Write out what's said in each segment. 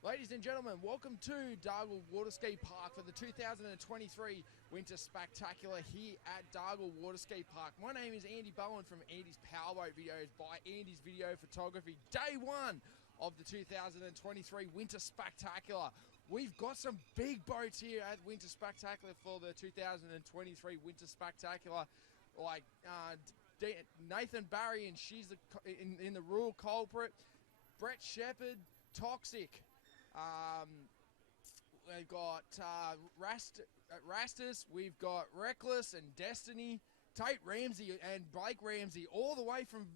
Ladies and gentlemen, welcome to Dargle Waterski Park for the 2023 Winter Spectacular here at Dargle Waterski Park. My name is Andy Bowen from Andy's Powerboat Videos by Andy's Video Photography. Day one of the 2023 Winter Spectacular. We've got some big boats here at Winter Spectacular for the 2023 Winter Spectacular, like Nathan Barry, and she's in the Rural Culprit, Brett Shepherd, Toxic. We've got Rastus, we've got Reckless and Destiny, Tate Ramsey and Blake Ramsey, all the way from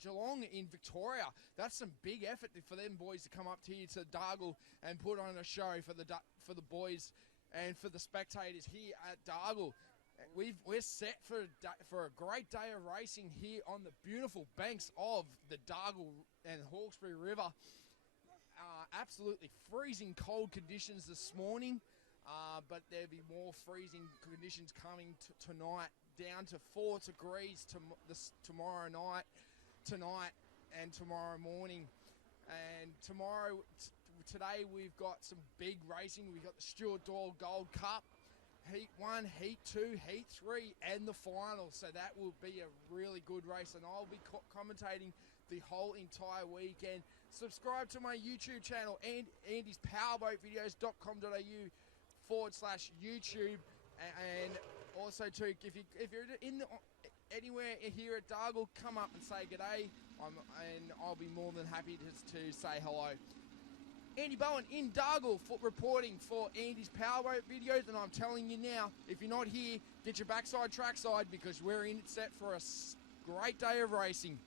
Geelong in Victoria. That's some big effort for them boys to come up here to Dargle and put on a show for the boys and for the spectators here at Dargle. We're set for a great day of racing here on the beautiful banks of the Dargle and Hawkesbury River. Absolutely freezing cold conditions this morning, but there'll be more freezing conditions coming tonight, down to 4 degrees tomorrow night, tonight and tomorrow morning. And today we've got some big racing. We've got the Stuart Doyle Gold Cup, Heat 1, Heat 2, Heat 3, and the final. So that will be a really good race, and I'll be commentating the whole entire weekend. Subscribe to my YouTube channel, and Andy's powerboatvideos.com.au/YouTube, and also too, if you're anywhere here at Dargle, come up and say g'day, and I'll be more than happy to say hello. Andy Bowen in Dargle reporting for Andy's Powerboat Videos, and I'm telling you now, if you're not here, get your backside trackside, because we're in set for a great day of racing.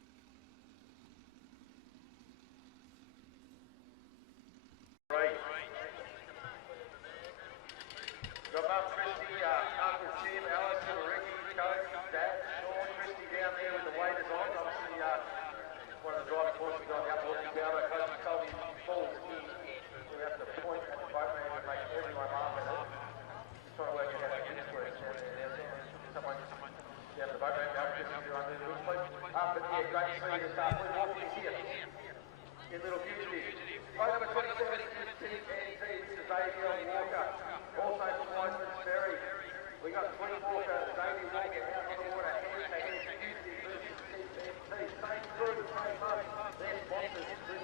Got Mum Christy, Uncle Tim, Alison, Ricky, Coach, Dad, Sean, Christy down there with the waiters on. Obviously, one of the driving forces on the upward Powerboat coach told me falls in. We have to point at the boat man and make everyone laugh at it. Just trying to work out how to do this work. Someone down the boat man, just to run the hood, please. But yeah, great to see you this afternoon. Walking here in Little Fugitive. Boat number 27 is TNT, this is ABL Walker. Also from Wiseman's Ferry, we got 24 for Davey Walker out on the water, hand-to-hand, Fugitive versus TNT. Same crew, same month. Their sponsors,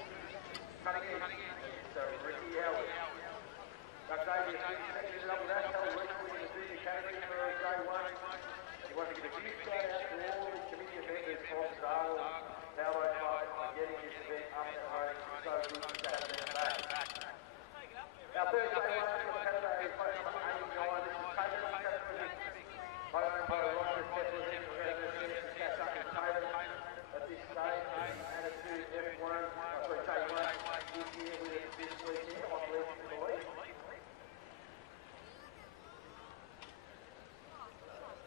Cutting Edge. So Ricky Howard. Got Davey a few sections up with that. Tell Rick winning the junior category for day one. He wants to give a huge shout out to all the committee members from Dargle, Powerboat Club, for getting this event up and running. So good to have them back. Our third day one for Saturday is boat number 89. This is Taylor Catherine. Boat owned by Roger Catherine. We're going to get to catch up with Taylor at this stage. Attitude F1, sorry, J1 this year with it this weekend on Leeds to the lead.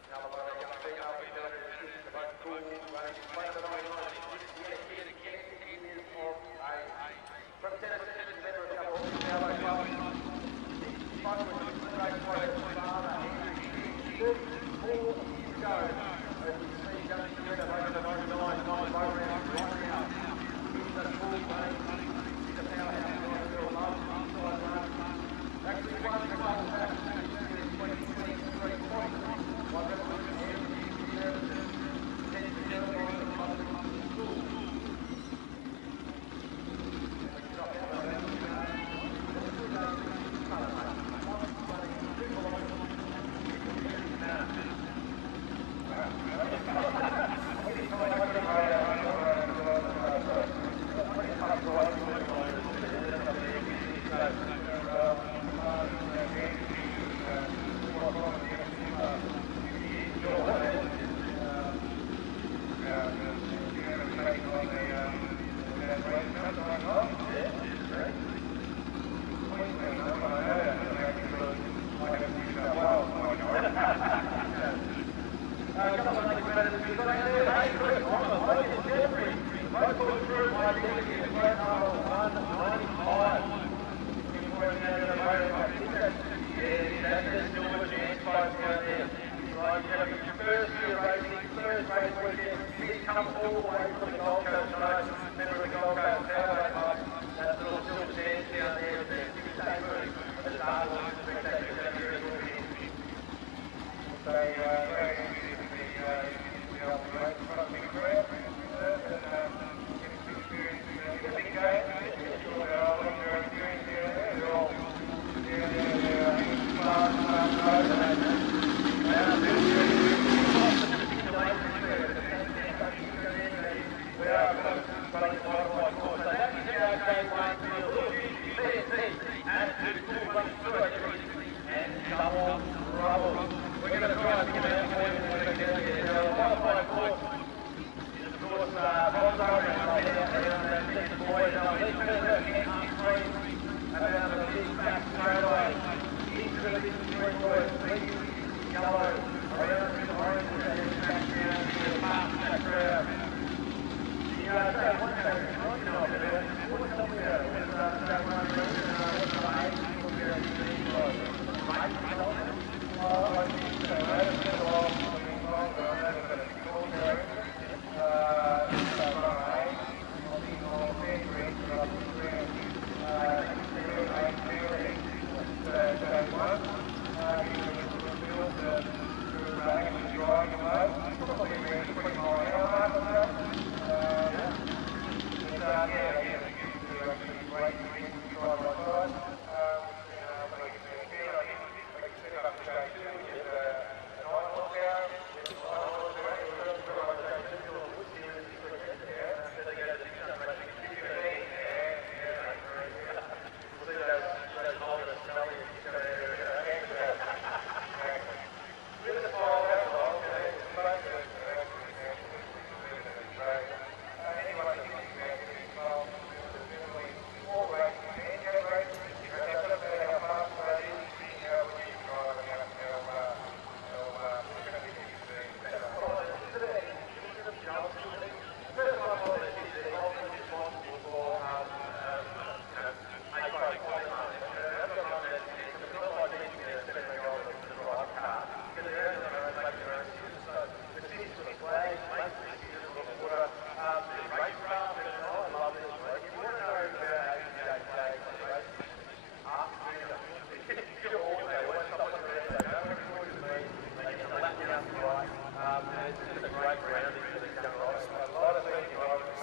Another one of the young female female positions, the boat cool running. Boat number 99 is yet again, it is of a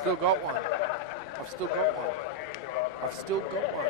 Still got one. I've still got one. I've still got one.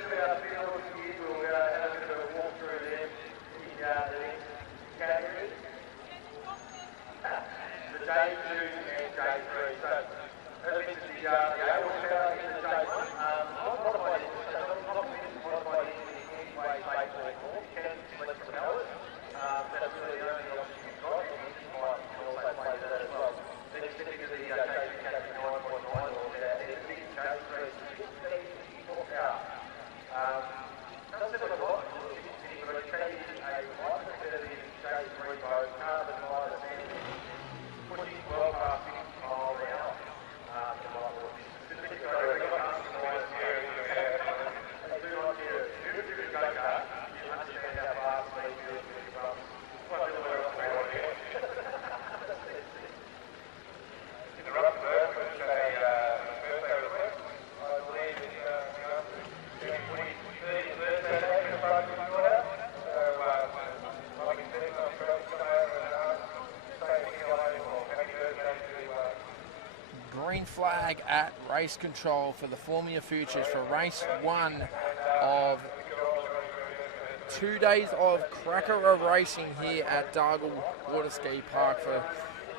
rest of our fields here, we'll have a bit of a walk through them in the next category. The J2 and J3. So, as I mentioned, the A-Horse power in the J1, not modified engine, so not permitted to modify the engine in any way, shape or form. You can select from ours. That's really the only option you've got, and the engine might also play to that as well. Then you stick to the J2 category 9.9 horse, there's a big J3 60 horsepower. Doesn't have a lot of efficiency, but it can be a light competitive J3 boat, carbon fibre sandwich, pushing well past 50 miles an hour. Green flag at race control for the Formula Futures for race 1 of 2 days of cracker racing here at Dargle Water Ski Park for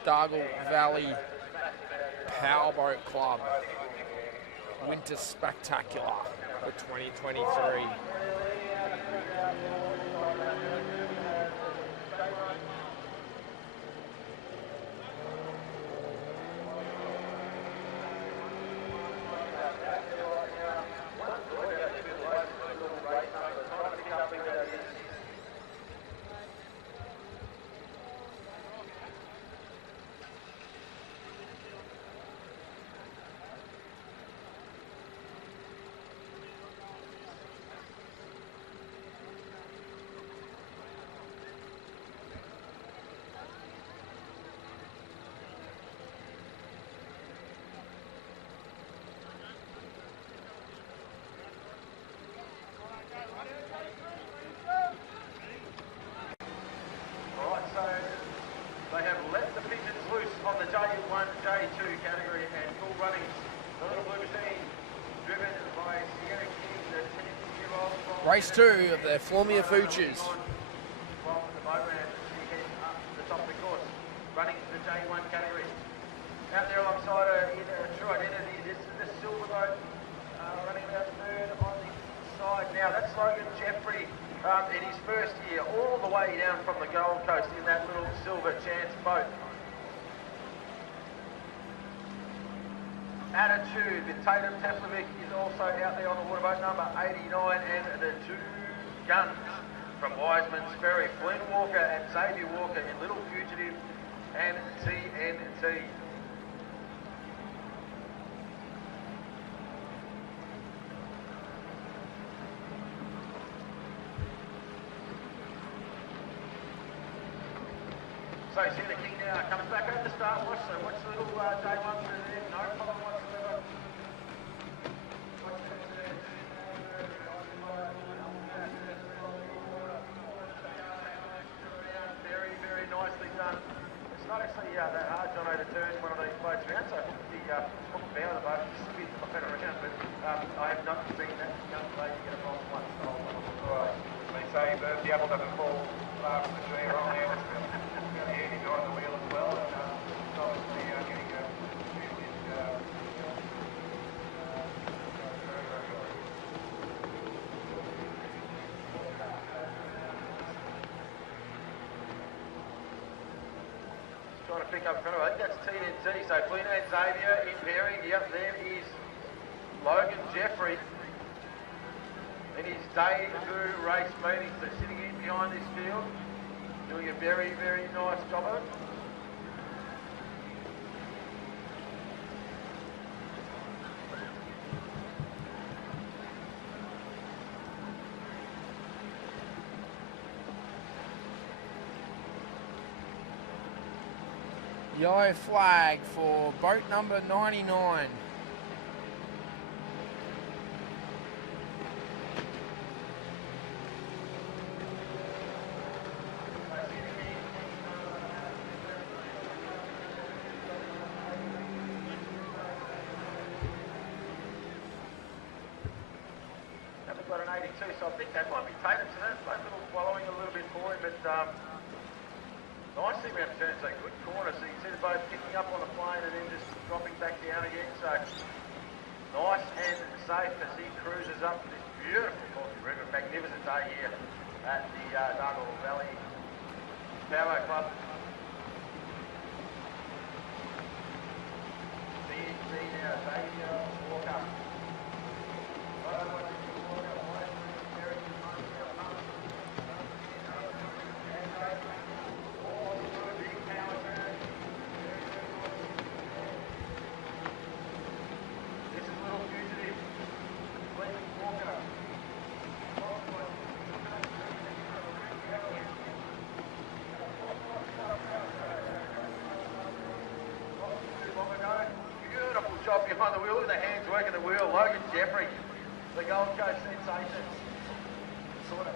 Dargle Valley Powerboat Club. Winter Spectacular for 2023. J1, J2 category and full running. The little blue machine, driven by Sierra King, the 10-year-old. Race 2 of the Formula Futures. From the boat ramp, she heads up the top of the course, running the J1 category. Out there alongside her in True Identity, this is the silver boat, running about third on the side. Now that's Logan Jeffrey in his first year, all the way down from the Gold Coast in that little silver chance boat. Attitude with Tatum Teflovic is also out there on the waterboat, number 89, and the two guns from Wiseman's Ferry, Flynn Walker and Xavier Walker in Little Fugitive and TNT. So Sierra King now comes back over the start watch, so watch the little J1 through there, no problem whatsoever. Very, very nicely done. It's not actually that hard, Jono, to turn one of these boats around, so hook the bow of the boat and spin the boat around, but I have not seen that young lady get a problem once. Right. They say that the apple doesn't fall far from the tree or on the He's on the wheel as well, and obviously getting a very, very good. Trying to pick up in front of it. I think that's TNT. So Flynn and Xavier in pairing. Yep, there is Logan Jeffrey in his debut race meeting. So sitting in behind this field, doing a very, very nice job of it. Yellow flag for boat number 99. 82, so I think that might be Tatum. So that's like a little following a little bit for him, but nicely around turns, a good corner. So you can see them both picking up on the plane and then just dropping back down again. So nice and safe as he cruises up this beautiful Corky River. Magnificent day here at the Dargle Valley Powerboat Club. See now, Xavier Walker. Behind the wheel, look at the hands working the wheel. Logan Jeffrey, the Gold Coast sensation. Sort of.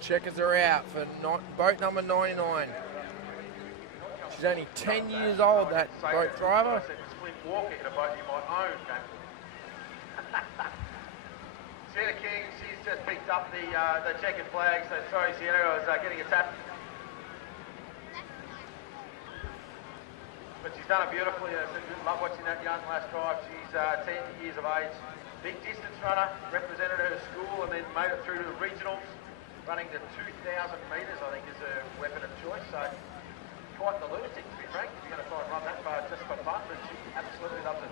Checkers are out for boat number 99. She's only 10 years old, that boat driver. Walker in a boat you might own. Sienna King, she's just picked up the checkered flag, so sorry Sienna, I was getting a tap. But she's done it beautifully. I love watching that young last drive. She's 10 years of age. Big distance runner, represented her school and then made it through to the regionals, running to 2,000 metres, I think is her weapon of choice. So quite the lunatic, to be frank, if you're going to try and run that far just for fun, but she absolutely loves it.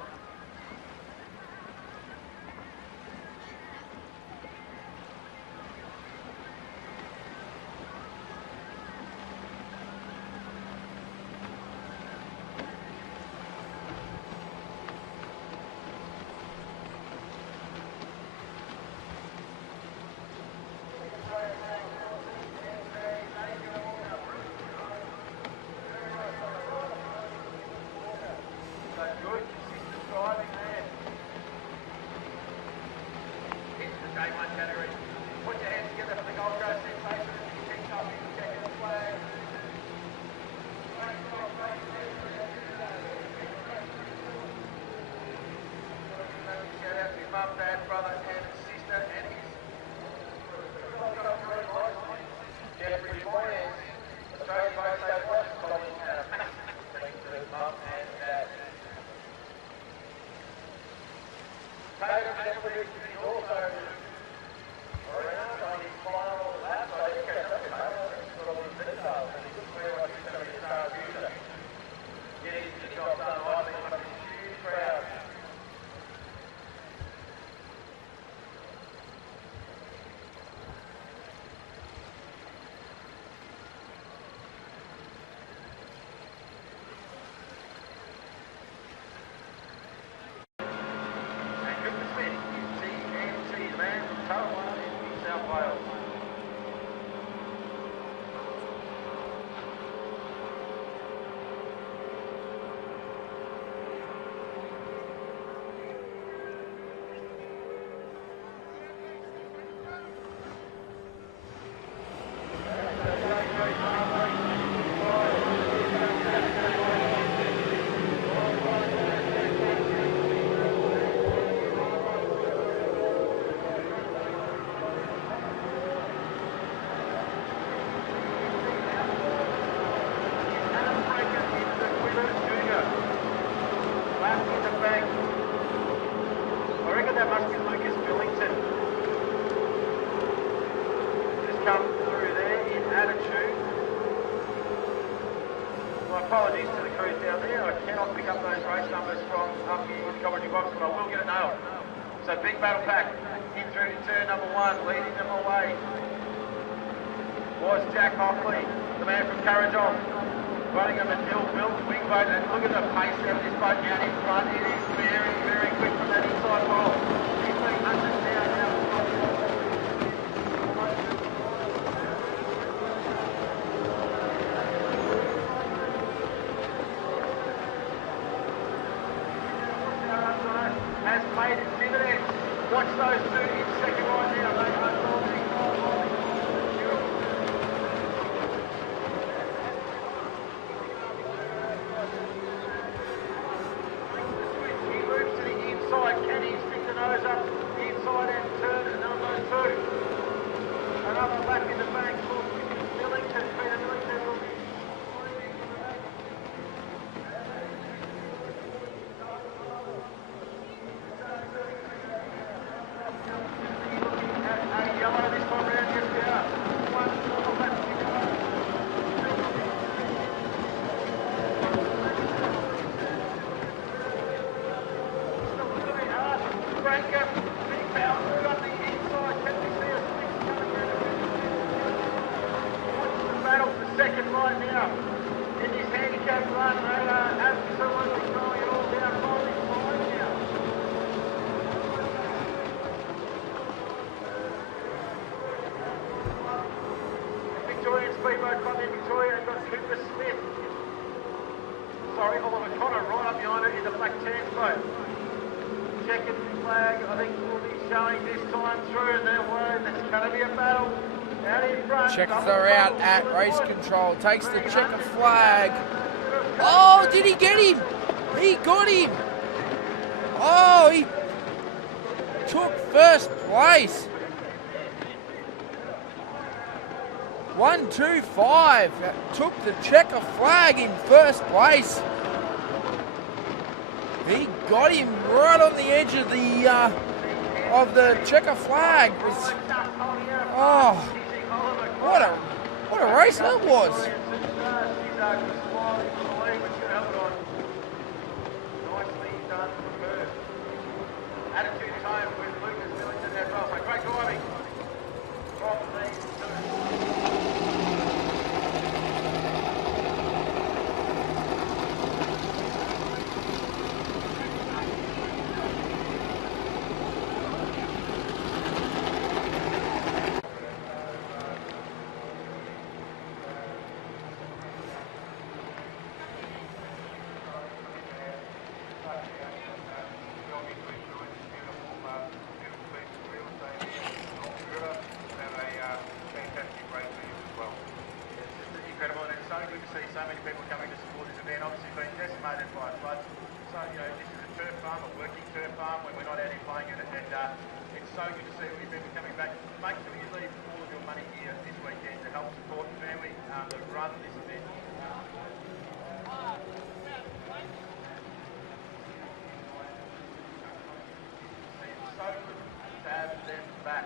Apologies to the crews down there. I cannot pick up those race numbers from up here in the commentary box, but I will get it nailed. So big battle pack in through to turn number 1, leading them away was Jack Hockley, the man from Carrigeon, running on the Dill-built wing boat. And look at the pace of this boat down in front. It is very, very quick from that inside roll. He's being hunted down now. Has paid its dividends. Watch those two in second right now. They are holding. another lap in the back for Millington. Peter Millington will be leading in the back. Looking at a yellow this time round, just out. One more lap to go. Still looking hard. Branker, big power move up the inside. Can we see a switch coming out of it? What's the battle for second right now? In this handicap run, they are absolutely throwing it all down. Finally five now. Victorian Speedboat Club in Victoria has got Cooper Smith. Sorry, Oliver Connor right up behind it in the black tan boat. Checkered flag, I think will be showing this time through, and there was, it's going to be a battle out in front. Checkers are out at race control. Takes the checker flag. Oh, did he get him? He got him. Oh, he took first place. 1-2-5 took the checker flag in first place. He got him right on the edge of the checker flag. Oh, what a race that was. Attitude is home with Lucas Millington as well. So great driving from these two. Incredible, and it's so good to see so many people coming to support this event. Obviously being decimated by floods. So, you know, this is a turf farm, a working turf farm when we're not out here playing in it. And it's so good to see all you people coming back. Make sure you leave all of your money here this weekend to help support the family that run this event. It's so good to have them back.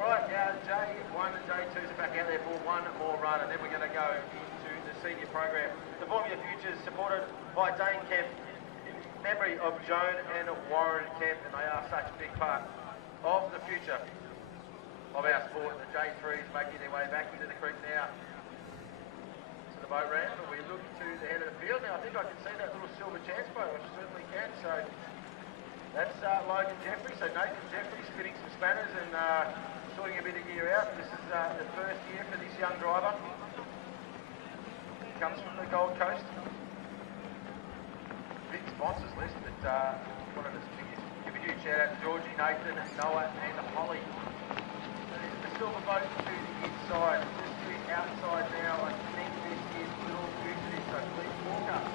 All right, now J1 and J2s are back out there for one more run, and then we're going to go into the senior program. The Formula Future is supported by Dane Kemp in memory of Joan and Warren Kemp, and they are such a big part of the future of our sport. The J3s making their way back into the creek now to the boat ramp, and we look to the head of the field. Now I think I can see that little silver chance boat, I certainly can. So that's Logan Jeffrey. So Nathan Jeffrey spinning some spanners and sorting a bit of gear out. This is the first year for this young driver. Comes from the Gold Coast. Big sponsors list, but one of the biggest. Give a huge shout out to Georgie, Nathan, Noah and Holly. So this is the silver boat to the inside. Just to the outside now. I think this is Little Fugitive. So please walk up.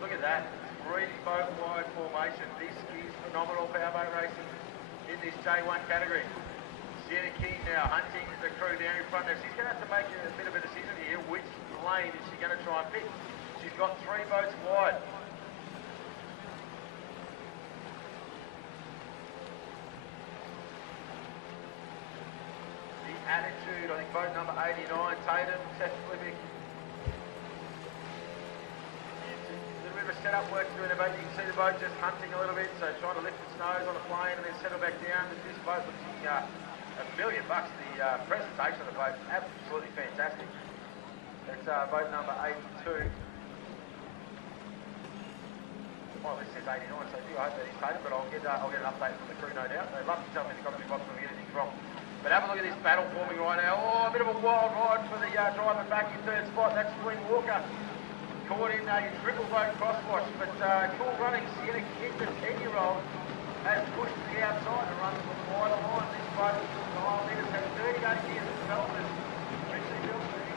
Look at that, 3-boat wide formation. This is phenomenal powerboat racing in this J1 category. Sienna King now hunting the crew down in front there. She's going to have to make a bit of a decision here. Which lane is she going to try and pick? She's got 3 boats wide. The Attitude, I think boat number 89, Tatum, Seth Flipping. Setup work to do in the boat. You can see the boat just hunting a little bit, so trying to lift its nose on a plane and then settle back down. This boat looks $1 million. The presentation of the boat, absolutely fantastic. That's boat number 82. Well, this says 89, so I do hope that is Tatum, but I'll get an update from the crew, no doubt. They'd love to tell me in the commentary box when we get from. But have a look at this battle forming right now. Oh, a bit of a wild ride for the driver back in third spot. That's Queen Walker. Caught in a triple boat crosswash. But cool running. Sienna Kid, the 10-year-old, has pushed to the outside and runs the wider line. This boat, the whole leaders, has 38 years of development. Richly built for the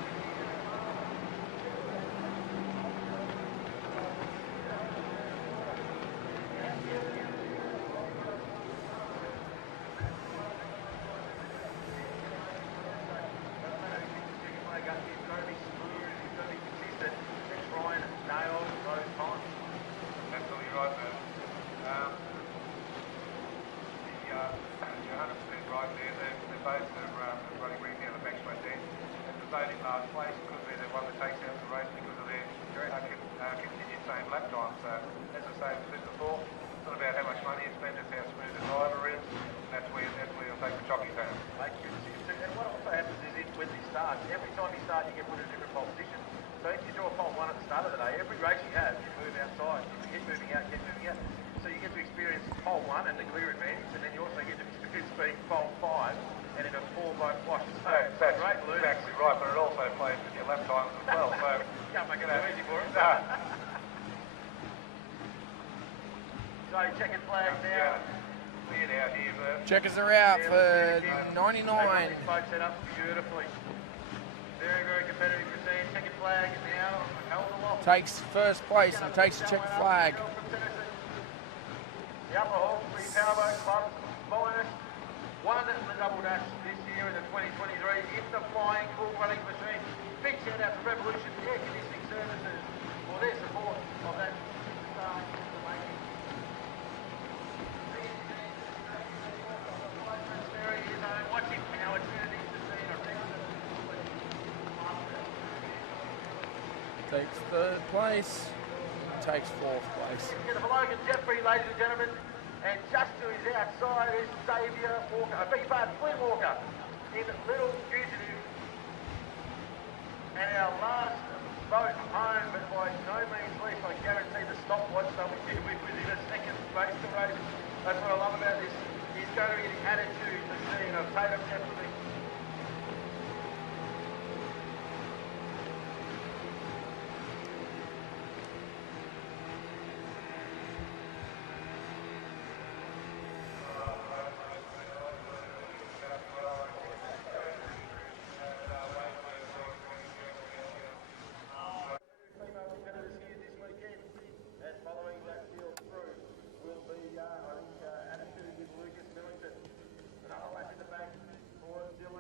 Checkers are out for 99. Boat set up beautifully. Very, very competitive routine. Checkered flag now. Held aloft. Takes first place and takes a check flag. The Upper Hawkesbury Powerboat Club finest won the double dash this year in the 2023 in the flying cool running machine. Big shout out to Revolution Air Conditioning Services for their support of that star making. Watching now, it's going to need to see a Takes third place, takes fourth place. Get the Logan Jeffrey, ladies and gentlemen, and just to his outside is Xavier Walker, Flynn Walker in Little Fugitive. And our last boat home, but by no means least, I guarantee the stopwatch that we did within a second race to race. That's what I love about this. He's going to be the attitude, the scene of Tatum Jeffrey. Attitude with Lucas Millington. Another lap in the back for Dylan.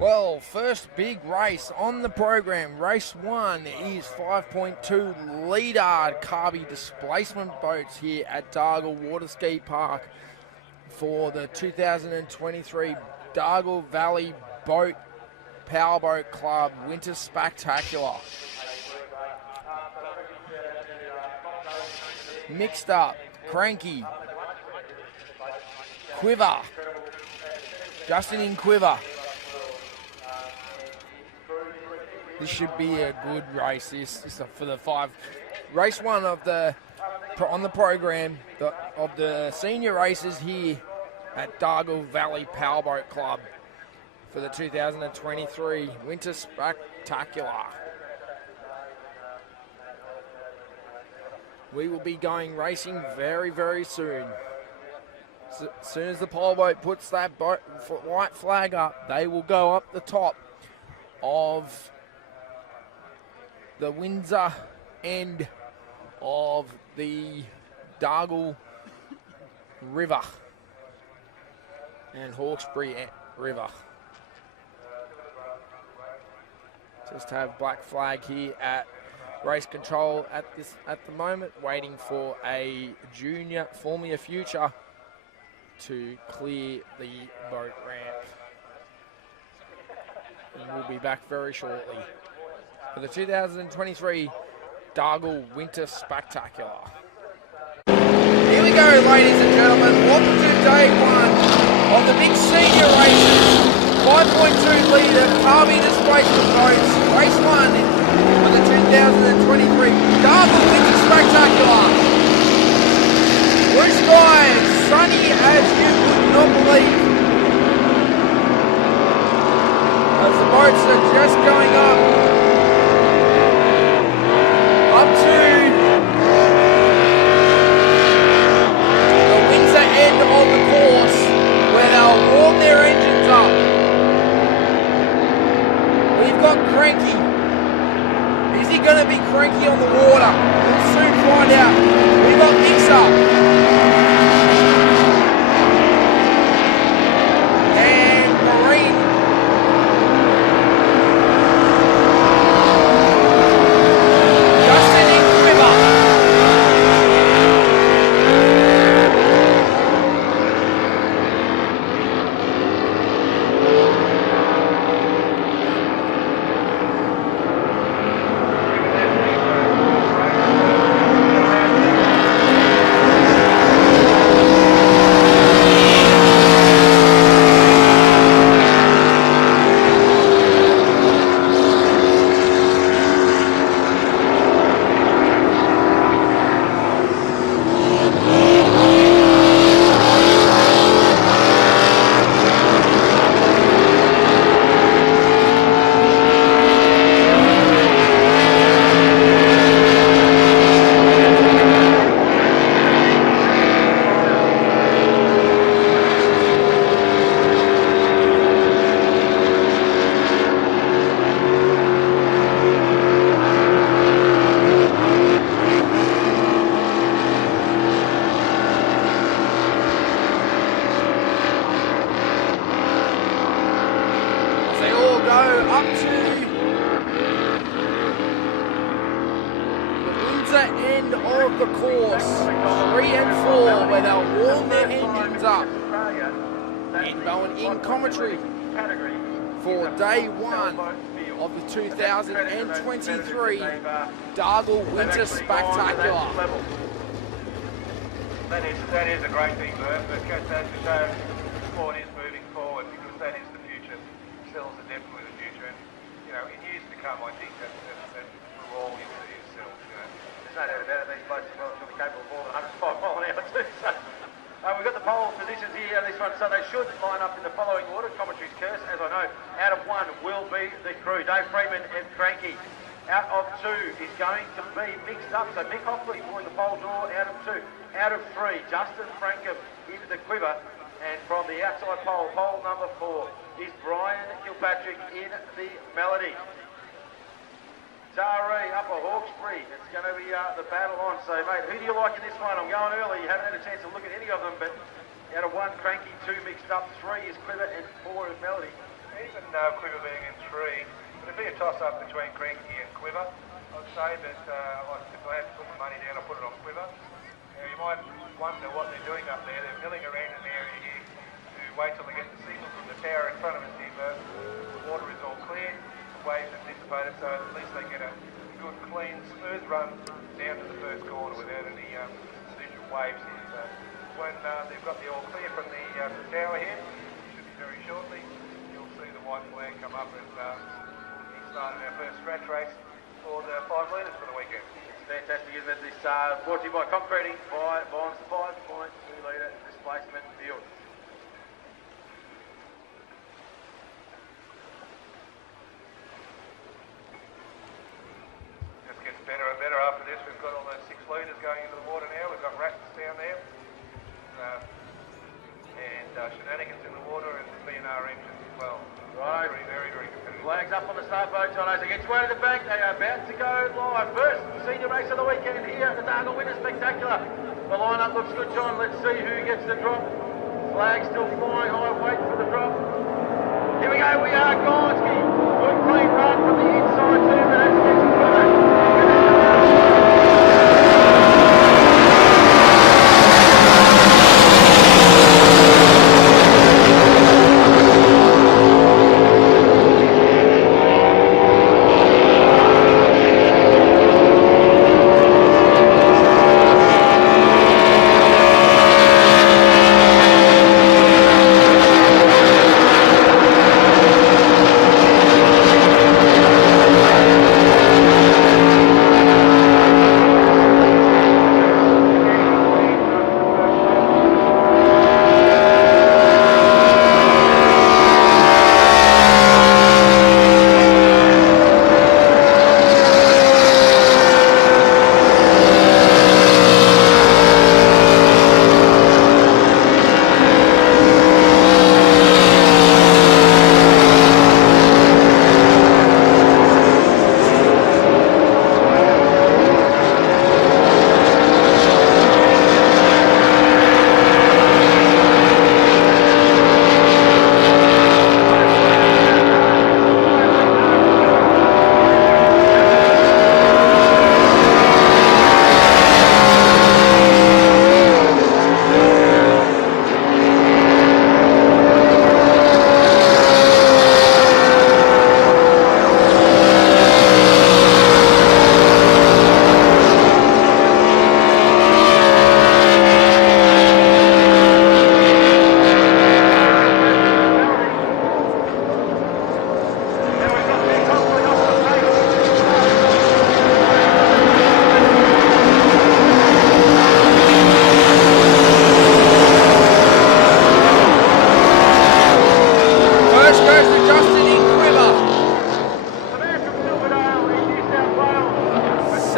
Well, first big race on the program. Race 1 is 5.2 litre Carby displacement boats here at Dargle Water Ski Park for the 2023 Dargle Valley Boat Powerboat Club Winter Spectacular. Mixed up, Cranky, Quiver, Justin in Quiver. This should be a good race. This is for the race 1 of on the program of the senior races here at Dargle Valley Powerboat Club for the 2023 Winter Spectacular. We will be going racing very, very soon. As soon as the powerboat puts that white flag up, they will go up the top of the Windsor end of the Dargle River and Hawkesbury River. Just have black flag here at race control at the moment, waiting for a junior Formula Future to clear the boat ramp. And we'll be back very shortly for the 2023 Dargle Winter Spectacular. Here we go, ladies and gentlemen. Welcome to day 1 of the mixed senior races. 5.2 litre Carby displacement boats. Race 1 for the 2023 Dargle Winter Spectacular. Blue skies, sunny as you would not believe. As the boats are just going up to the Windsor end of the course where they'll warm their engines up. We've got Cranky. Is he going to be cranky on the water? We'll soon find out. We've got Mixer. And Marine. For day 1 of the 2023 Dargle Winter Spectacular. That is a great thing, Bert. But that to show the sport is moving forward, because that is the future. Sills are definitely the future, and in years to come, I think that we're all into these sills. There's no doubt about it. These blokes are well capable of more than 105 mile an hour too. So. We've got the pole positions here on this one, so they should line up in the following order. Commentary's curse, as I know. Out of 1 will be the crew, Dave Freeman and Cranky. Out of 2 is going to be mixed up, so Mick Hockley pulling the pole draw out of 2. Out of 3, Justin Frankham into the quiver, and from the outside pole, pole number 4, is Brian Kilpatrick in the Melody. Taree up a Hawkesbury. It's going to be the battle on. So, mate, who do you like in this one? I'm going early. You haven't had a chance to look at any of them, but out of 1, Cranky, 2 mixed up, 3 is Quiver, and 4 is Melody. even Quiver being in 3, it'd be a toss-up between Cranky and Quiver, I'd say, but if I had to put my money down, I'd put it on Quiver. You might wonder what they're doing up there. They're milling around in the area here to wait till they get the signal from the tower in front of us here. The water is all clear, the waves have dissipated, so at least they get a good, clean, smooth run down to the first corner without any residual waves here. So when they've got the all clear from the tower here, should be very shortly, you'll see the white flag come up and we'll be starting our first scratch race for the 5 litres for the weekend. Fantastic, isn't it? This brought to you by Concreting Bonds 5.2 litre displacement field. Just gets better and better after this. We've got all those 6 litres going into the water now. We've got rats down there. And shenanigans in the water and B&R engines as well. Right. Very, very, very competitive. Flags up on the start boat, John. As it gets way to the bank, they are about to go live. First senior race of the weekend here at the Dargle Winter Spectacular. The lineup looks good, John. Let's see who gets the drop. Flag still flying high, wait for the drop. Here we go, we are Gorski. Good clean run from the inside too, but as it gets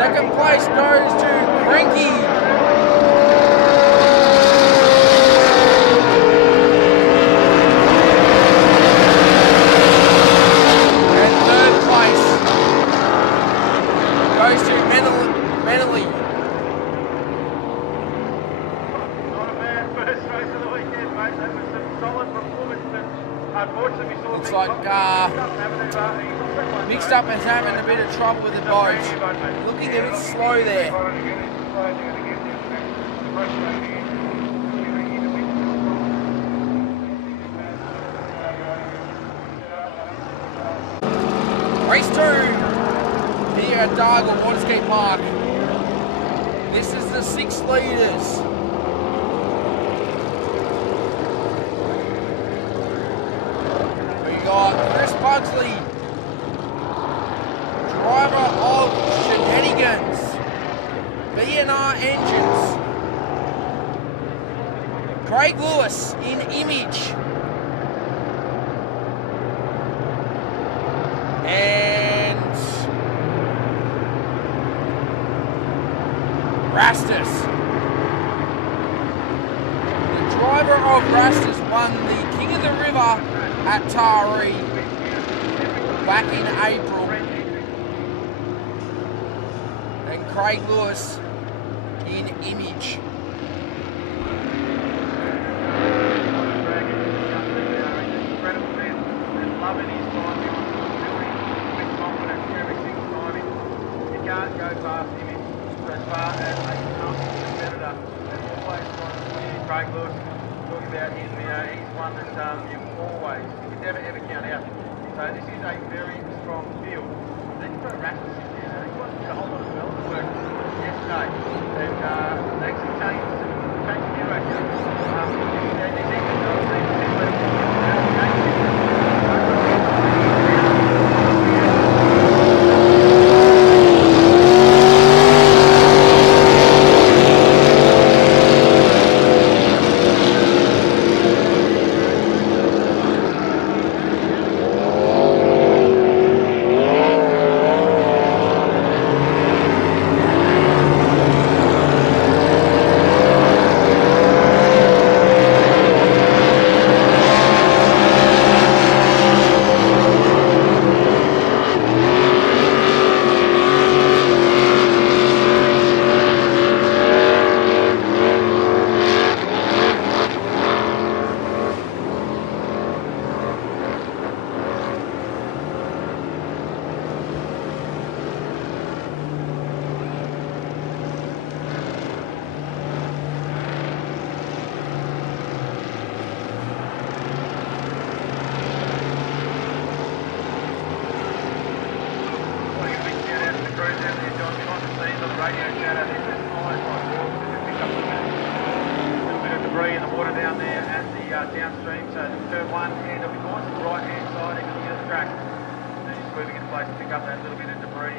Second place goes to Cranky. And third place goes to Meneley. Not a bad first race of the weekend, mate. That was some solid performance, but unfortunately we saw Looks like mixed up and having a bit of trouble with the boat. Looking a bit slow there. Race 2 here at Dargle Waterski Park. This is the 6 litres. We got Chris Pugsley, driver of Shenanigans, B&R Engines. Craig Lewis in Image. And Rastus. The driver of Rastus won the King of the River at Taree back in April. And Craig Lewis in Image. time he wants to build him with confidence every single time. You can't go past him as far as a competitor. There's always one here. Craig Lewis talking about him. He's one that you can never ever count out. So this is a very strong field. Then you've got a Ratcliffe in there. He did a whole lot of development work yesterday, and actually changed the gear ratio. Downstream, so turn one end of the course, right hand side, you can see the track. And just moving in place to pick up that little bit of debris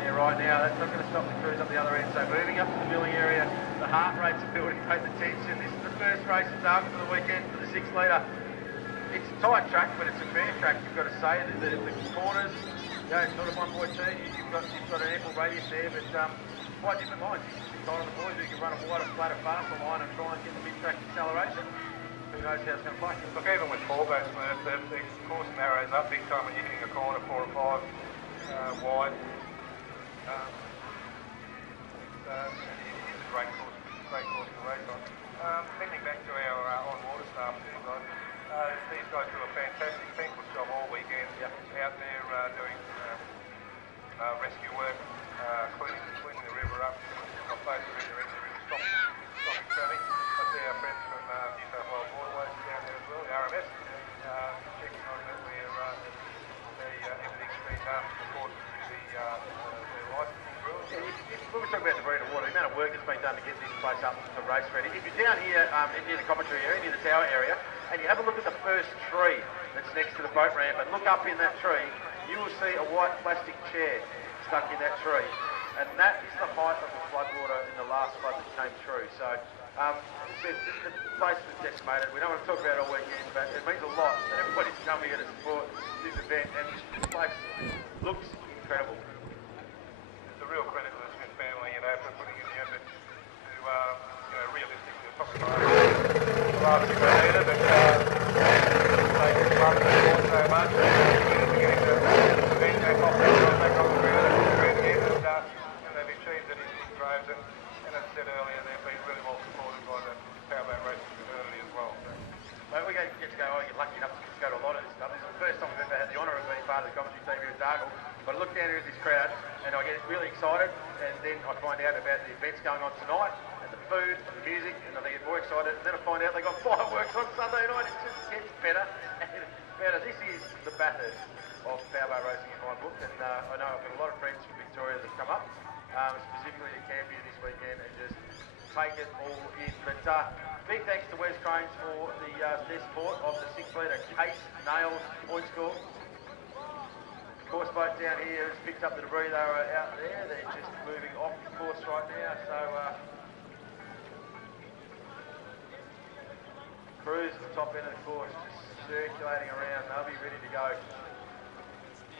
there right now. That's not going to stop the crews up the other end. So moving up to the milling area, the heart rates are building, pay attention. This is the first race of Darwin for the weekend for the 6 litre. It's a tight track, but it's a fair track. You've got to say that the corners, you know, sort of 1.2, you've got an ample radius there, but quite different lines. You can see the boys who can run a wider, flatter, faster line and try and get the mid-track acceleration. Who knows how it's going to play? Look, even with Powerboat, the course narrows up big time when you're hitting a corner 4 or 5 wide. It is a great course to race on. Thinking back to our on-water staff too, guys, these guys do a fantastic, thankless job all weekend out there doing rescue work, cleaning the river up, not both the river, stopping traffic. I see our friends from New South Wales Waterways down there as well, the RMS, checking on that everything's been done according to the licensing rules. When we talk about debris in the water, the amount of work that's been done to get this place up to race ready. If you're down here near the commentary area, near the tower area, and you have a look at the first tree that's next to the boat ramp, and look up in that tree, you will see a white plastic chair stuck in that tree. And that is the height of the floodwater in the last flood that came through. So the place was decimated. We don't want to talk about it all weekend, but it means a lot that everybody's come here to support this event, and this place looks incredible. It's a real credit to the Smith family, for putting in the effort to, realistically, probably the last thing they needed, but they love the sport so much, and getting the event back on the ground again, and they've achieved it in droves, and as I said earlier, they've been really well supported by the Powerboat racing community as well. Mate, we get to go, I get lucky enough to go to a lot of this stuff. This is the first time we've ever had the honour of being part of the commentary team here at Dargle. But I look down here at this crowd and I get really excited, and then I find out about the events going on tonight, and the food, and the music, and I get more excited, and then I find out they got fireworks on Sunday night. It just gets better and better. This is the Bathurst of powerboat racing in my book, and I know I've got a lot of friends from Victoria that come up, specifically to camp here this weekend and just take it all in. But big thanks to Wes Cranes for their support of the 6 litre Case Nails point score. The course boat down here has picked up the debris. They were out there. They're just moving off the course right now. So crews at the top end of the course just circulating around. They'll be ready to go.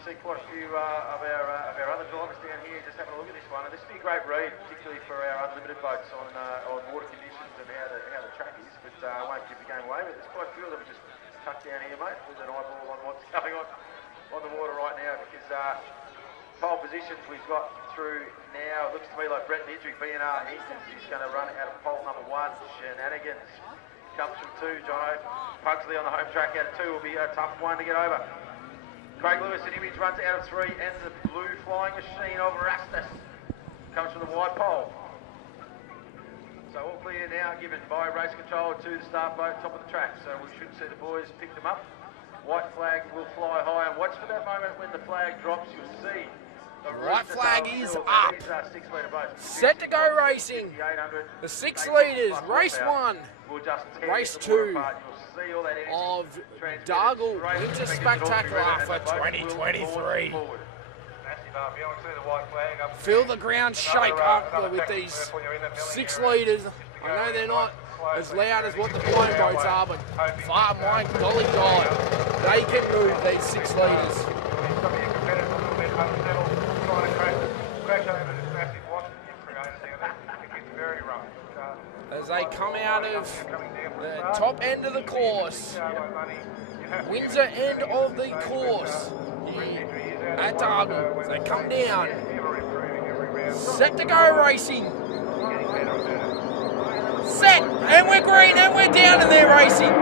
See quite a few of our other drivers down here just having a look at this one, and this will be a great read, particularly for our unlimited boats on water conditions and how the track is. But I won't give the game away. But there's quite a few of them just tucked down here, mate, with an eyeball on what's going on the water right now. Because pole positions we've got through now. It looks to me like Brett Nidry, B&R Engines, is going to run out of pole number 1. Shenanigans comes from 2. Jono Pugsley on the home track out of 2 will be a tough one to get over. Craig Lewis in image runs out of 3, and the blue flying machine of Rastus comes from the white pole. So all clear now, given by race control to the start boat, top of the track. So we should see the boys pick them up. White flag will fly high, and watch for that moment when the flag drops. You'll see the White flag is up. These are 6-metre boats. Set to go racing. The 6 litres, race 1, race 2 of Dargle Winter Spectacular for 2023. Feel the ground shake up with these 6 litres. I know they're not as loud as what the Powerboats are, but my golly God, they can move these 6 litres. As they come out of the top end of the course, Windsor end of the course here at Dargle, as they come down, set to go racing, set, and we're green, and we're down, and they're racing.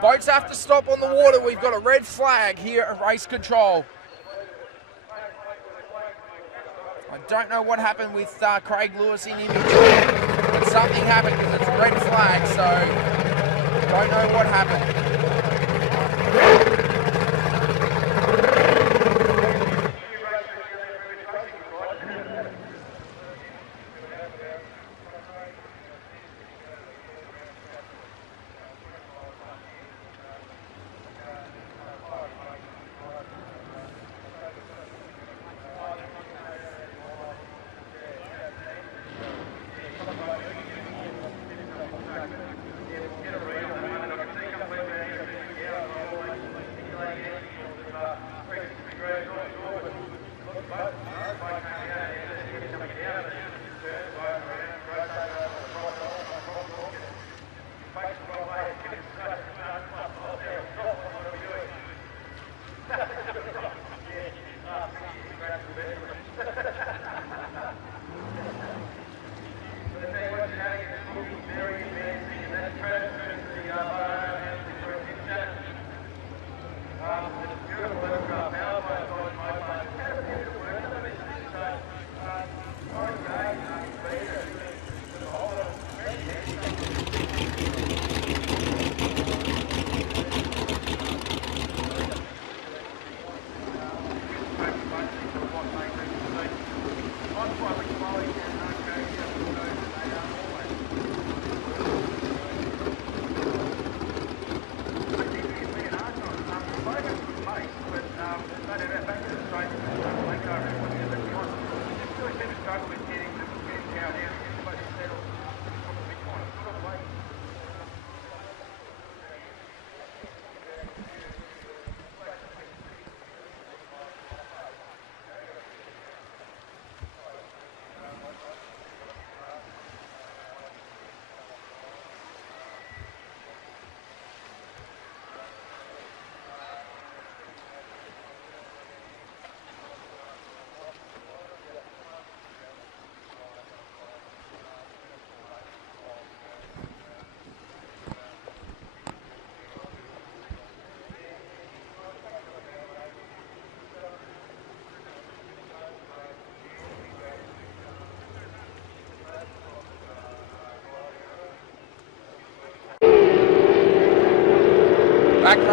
Boats have to stop on the water. We've got a red flag here at race control. I don't know what happened with Craig Lewis in image, but something happened because it's a red flag, so don't know what happened.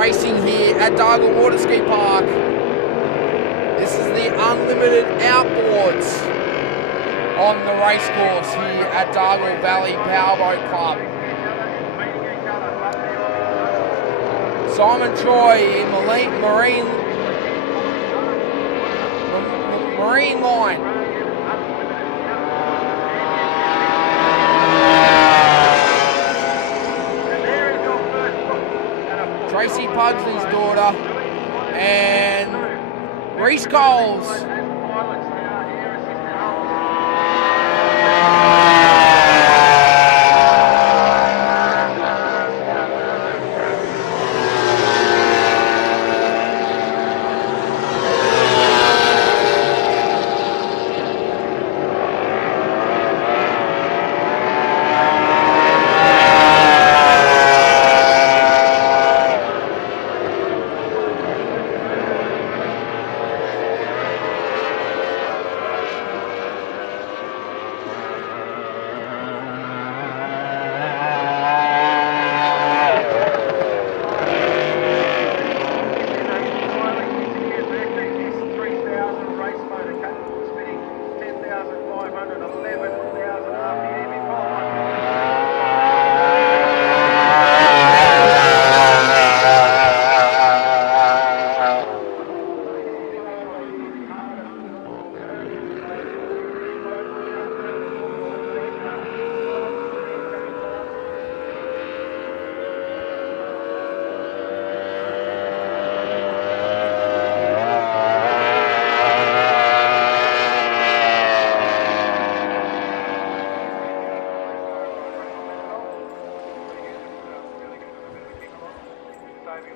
racing here at Dargle Water Ski Park. This is the unlimited outboards on the race course here at Dargle Valley Powerboat Club. Simon Troy in Marine Line. Tracy Pugsley's daughter and Reese Coles.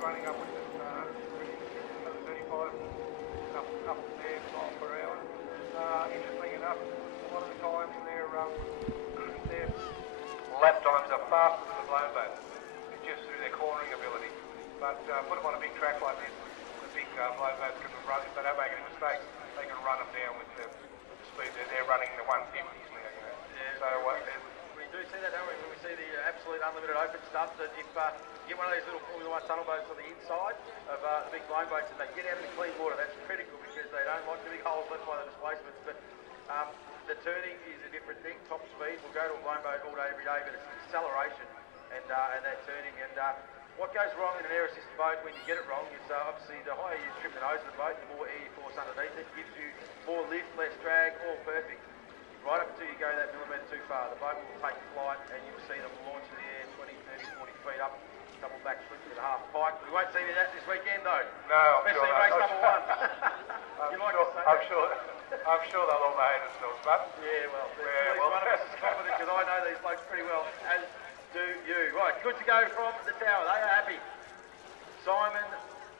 Running up with 35 up there miles per hour. Interestingly enough, a lot of the times their lap times are faster than the blown boat. It's just through their cornering ability. But put them on a big track like this, the big blown boats can run. If they don't make any mistakes, they can run them down with the speed they're running the 150s now. You know. Yeah. So we do see that, don't we? When we see the absolute unlimited open stuff, that if you get one of these little Formula 1 tunnel boats on the inside of the big blown boats and they get out in the clean water, that's critical because they don't like the big holes left by the displacements. But the turning is a different thing. Top speed will go to a blown boat all day, every day, but it's the acceleration and that turning. And what goes wrong in an air-assisted boat when you get it wrong is obviously the higher you trim the nose of the boat, the more air you force underneath it, gives you more lift, less drag, all perfect. Right up until you go that millimetre too far, the boat will take flight and you'll see them launch in the air 20, 30, 40 feet up, double back flips with a half pike. We won't see any of that this weekend though. No, especially race number one. I'm sure they'll all behave themselves, but yeah, well, one of us is confident because I know these blokes pretty well, as do you. Right, good to go from the tower. They are happy. Simon,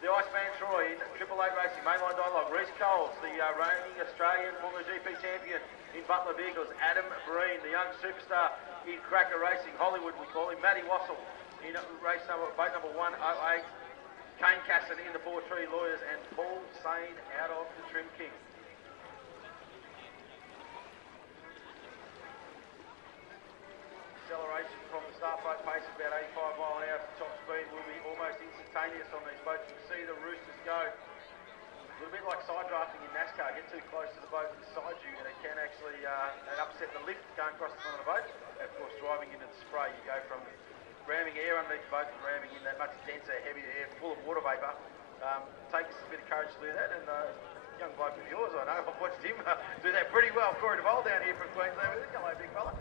the Iceman Troy in Triple Eight Racing, mainline dialogue. Reese Coles, the reigning Australian Formula GP champion in Butler Vehicles. Adam Breen, the young superstar in Cracker Racing, Hollywood we call him. Matty Wassell in boat number 108. Kane Casson in the Four Tree Lawyers, and Paul Sane out of the Trim King. Acceleration from the start boat pace of about 85 mile an hour to top speed will be almost instantaneous on these boats. You can see the roosters go. A little bit like side drafting in NASCAR. Get too close to the boat beside you and it can actually upset the lift going across the front of the boat. And of course, driving into the spray, you go from ramming air underneath the boat to ramming in that much denser, heavier air full of water vapour. Takes a bit of courage to do that, and young bloke of yours, I know, I've watched him do that pretty well. Corey DeVol down here from Queensland with it. Hello, big fella.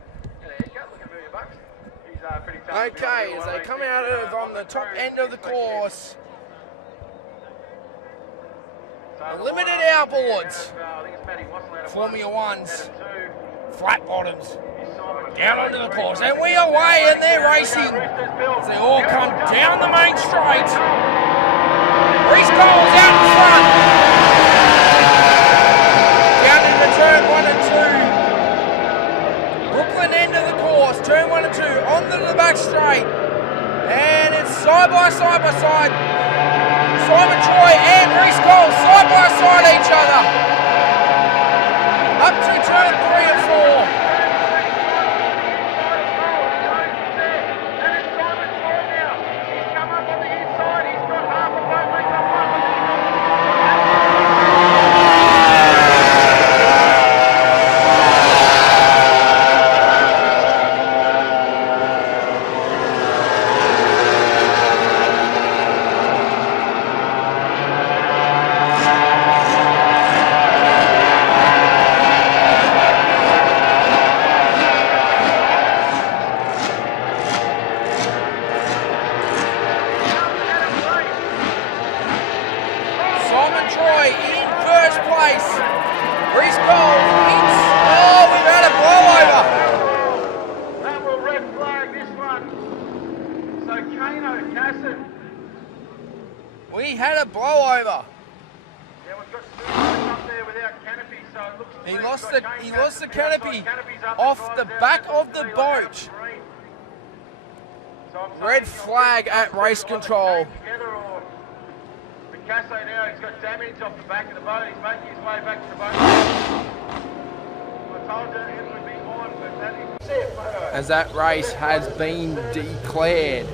And there you go, look at $1 million. He's pretty tough. Okay, as they come out of on the top end of the course. Limited outboards. Formula Ones. Flat bottoms. Down onto the course. And we are away and they're racing. As they all come down the main straight. Reese Coles out in front. Down into turn 1 and 2. Brooklyn end of the course. Turn 1 and 2. Onto the back straight. And it's side by side by side. Simon Troy and Reese Coles side by side each other. Up to turn 3 and 4. And it's Simon Troy now. He's come up on the inside. He's got half had a blowover. Yeah, we've got Stewart up there without canopy, so it looks He we've lost got the James canopy Canopy's up, off drives the down back there, of the like boat. out of green. So I'm saying Red he'll flag get at those race two either control. came together or Picasso now, he's got damage off the back of the boat. He's making his way back to the boat. I told you it would be on, but that is... See a photo. As that race has been declared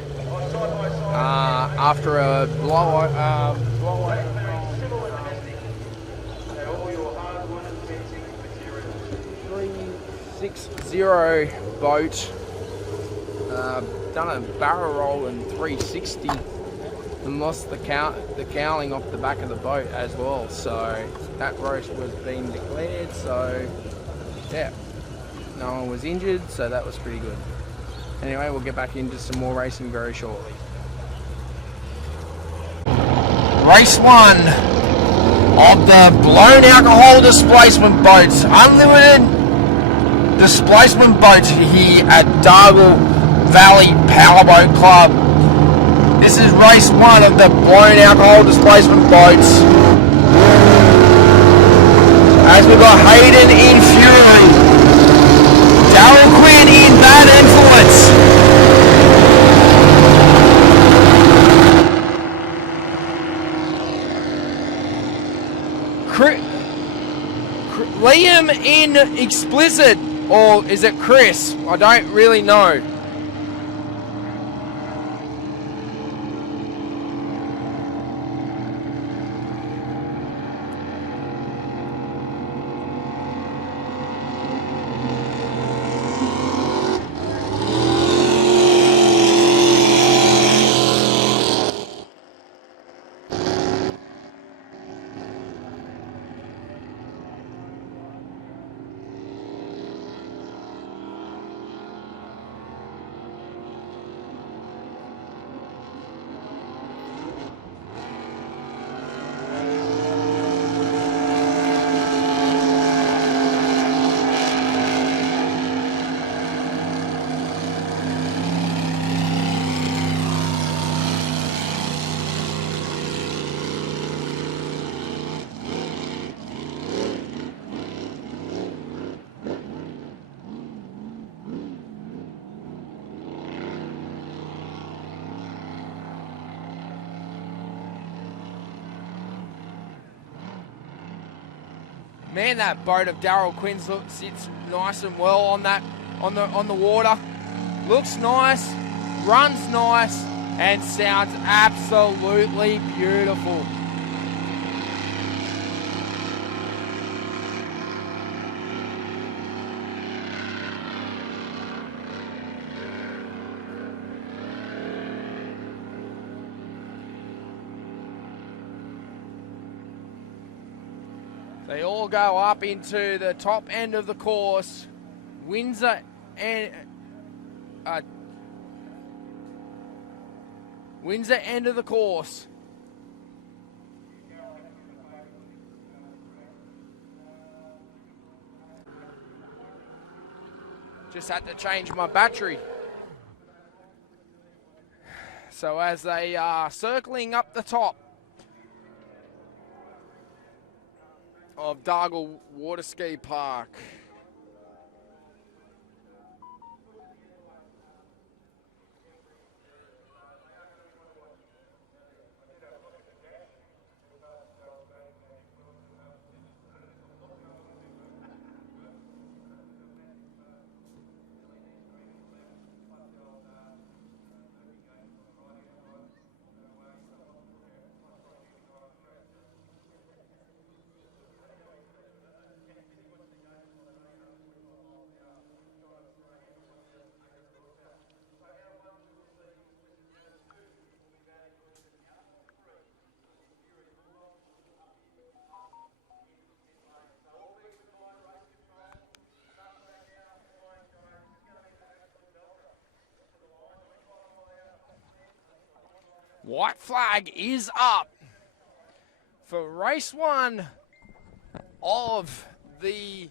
after a blowover. Civil and domestic. So all your hardwood and fencing materials. 360 boat. Done a barrel roll in 360 and lost the cowling off the back of the boat as well. So that race was being declared. So yeah, no one was injured. So that was pretty good. Anyway, we'll get back into some more racing very shortly. Race 1 of the blown alcohol displacement boats. Unlimited displacement boat here at Dargle Valley Powerboat Club. This is race 1 of the blown alcohol displacement boats. As we've got Hayden in Fury, Darryl Quinn in Bad Influence. Liam in Explicit, or is it Chris? I don't really know. Man, that boat of Darryl Quinn's sits nice and well on that on the water. Looks nice, runs nice, and sounds absolutely beautiful. They all go up into the top end of the course. Windsor and Windsor end of the course. Just had to change my battery. So as they are circling up the top of Dargle Water Ski Park. White flag is up for race 1 of the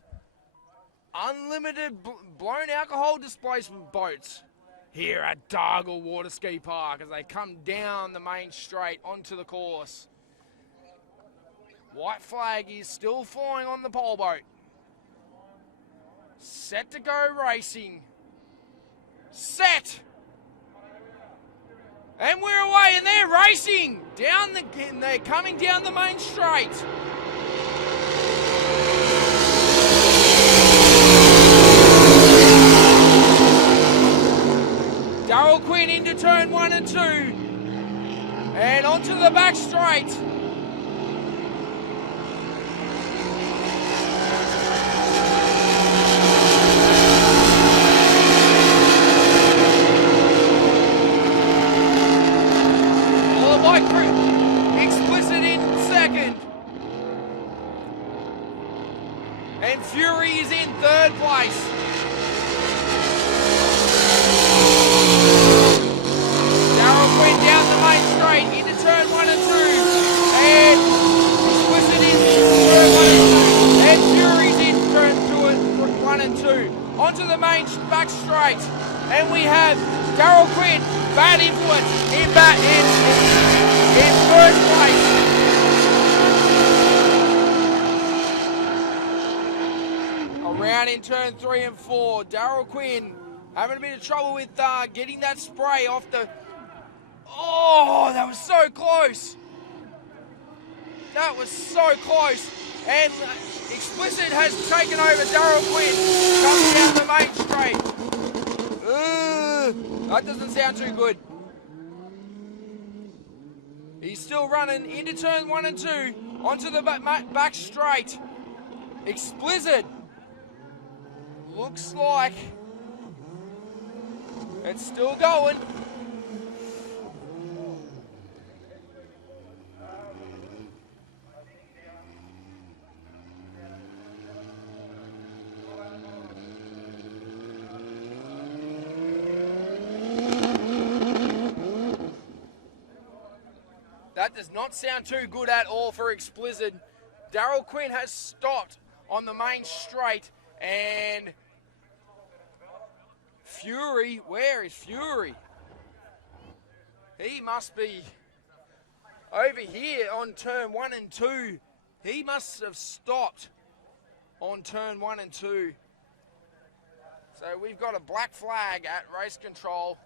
unlimited blown alcohol displacement boats here at Dargle Water Ski Park as they come down the main straight onto the course. White flag is still flying on the pole boat. Set to go racing. Set! And we're away, and they're racing down they're coming down the main straight. Darryl Quinn into turn 1 and 2, and onto the back straight. Explicit in second. And Fury is in third place. Darryl Quinn down the main straight into turn 1 and 2. And Explicit in turn 1 and 2. And Fury's in turn 1 and 2. Onto the main back straight. And we have Darryl Quinn, Bad Influence, in first place. Around in turn 3 and 4. Darryl Quinn having a bit of trouble with getting that spray off the... Oh, that was so close. That was so close. And Explicit has taken over Darryl Quinn. Coming down the main straight. That doesn't sound too good. He's still running into turn 1 and 2, onto the back straight. Explicit. Looks like it's still going. That does not sound too good at all for Explicit. Darryl Quinn has stopped on the main straight, and Fury, where is Fury? He must be over here on turn 1 and 2. He must have stopped on turn 1 and 2. So we've got a black flag at race control.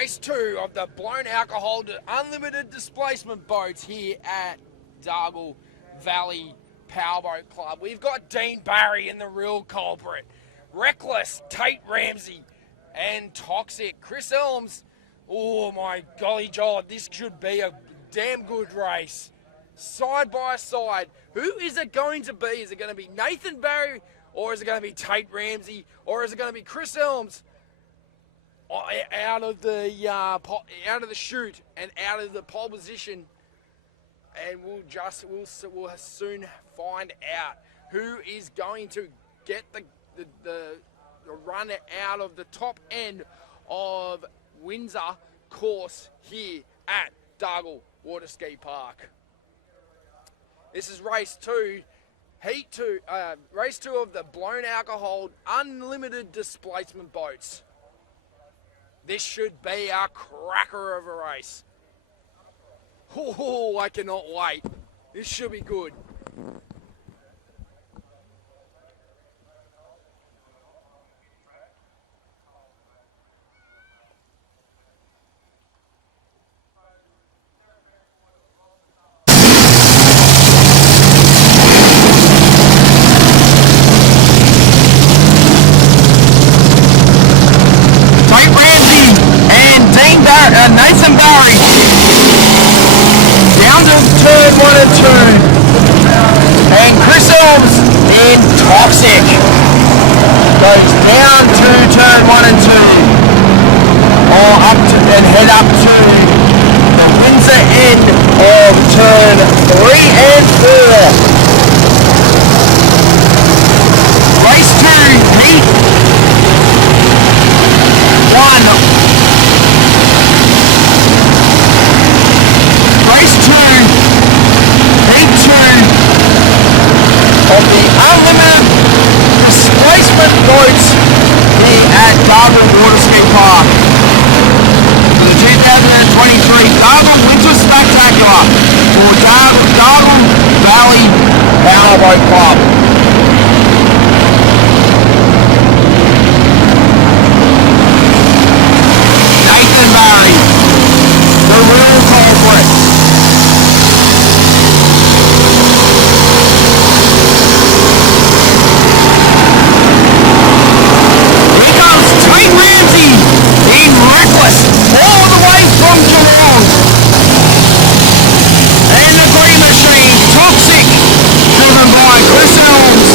Race 2 of the blown alcohol unlimited displacement boats here at Dargle Valley Powerboat Club. We've got Dean Barry in the real culprit. Reckless, Tate Ramsey, and Toxic. Chris Elms. Oh my golly God, this should be a damn good race. Side by side. Who is it going to be? Is it going to be Nathan Barry, or is it going to be Tate Ramsey, or is it going to be Chris Elms out of the chute and out of the pole position? And we'll soon find out who is going to get the run out of the top end of Windsor course here at Dargle Water Ski Park. This is race 2, heat 2, race 2 of the blown alcohol unlimited displacement boats. This should be a cracker of a race. Oh, I cannot wait. This should be good. Nathan Barry down to turn 1 and 2, and Chris Elms in Toxic goes down to turn 1 and 2, or up to and head up to the Windsor end of turn 3 and 4. Race 2, heat 1. Race 2, heat 2 of the unlimited displacement boats here at Dargle Water Ski Park for the 2023 Dargle Winter Spectacular for Dargle Valley Powerboat Club. Nathan Barry, the real culprit. Reckless, all the way from Geelong. And the green machine, Toxic, driven by Chris Elms.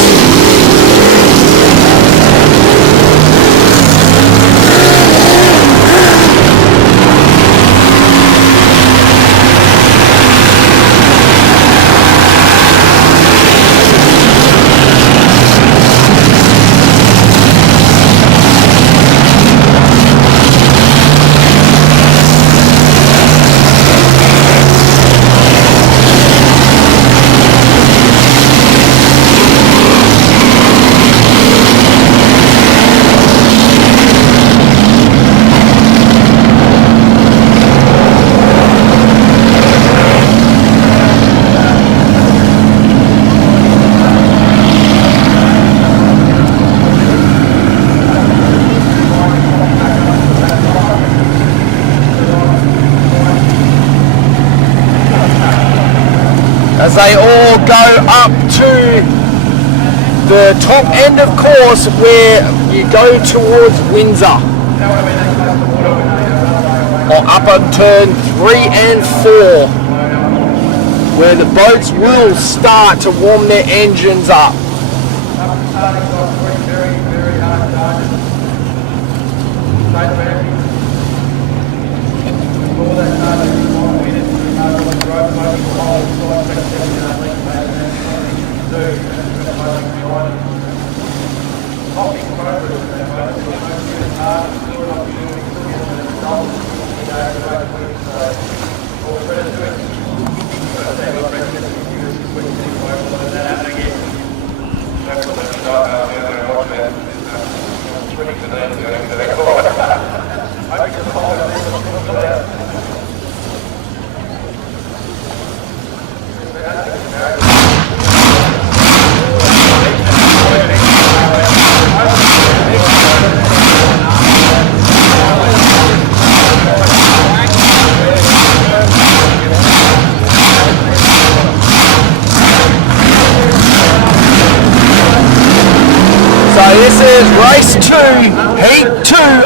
As they all go up to the top end of course where you go towards Windsor, or up on turn 3 and 4, where the boats will start to warm their engines up.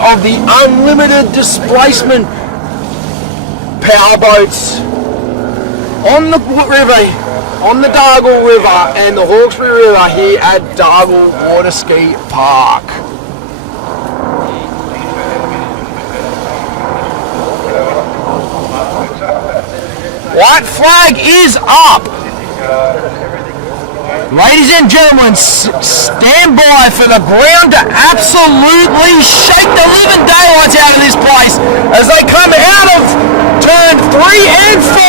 of the unlimited displacement powerboats on the river, on the Dargle River and the Hawkesbury River here at Dargle Water Ski Park. White flag is up. Ladies and gentlemen, stand by for the ground to absolutely shake the living daylights out of this place as they come out of turn 3 and 4.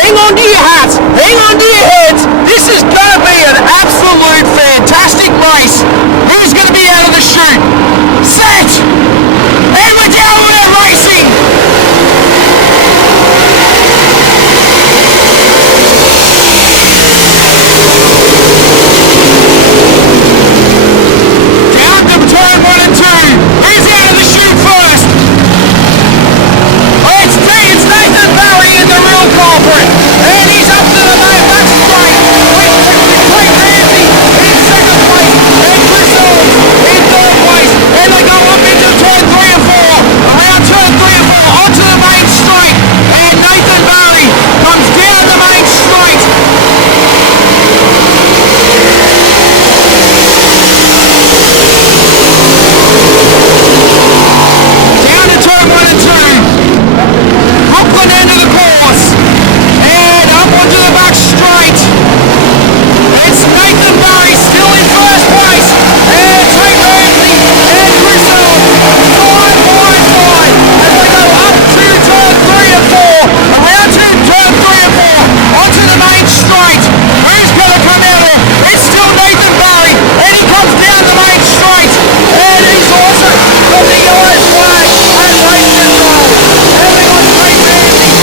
Hang on to your hats, hang on to your heads. This is going to be an absolute fantastic race. Who's going to be out of the chute? Set! And we're down, we're racing! Turn 1 and 2. Who's out of the chute first? Oh, it's Nathan Barry in the real culprit. And he's up to the main back straight. With Craig Ramsey in second place. And Chris Owens in third place. And they go up into turn 3 and 4. Around turn 3 and 4 onto the main straight. And Nathan Barry comes down the main straight. Down to turn 1 and 2. Brooklyn end of the course. And up onto the back straight. It's Nathan Barry still in first place. And Tate Ramsey and Chris Owens side by side as they go up to turn 3 and 4. Around to turn 3 and 4. Onto the main straight. Who's going to come out there? It's still Nathan Barry. And he comes down the main straight. And he's also got the yellow flag and race control. And we got Tate Ramsey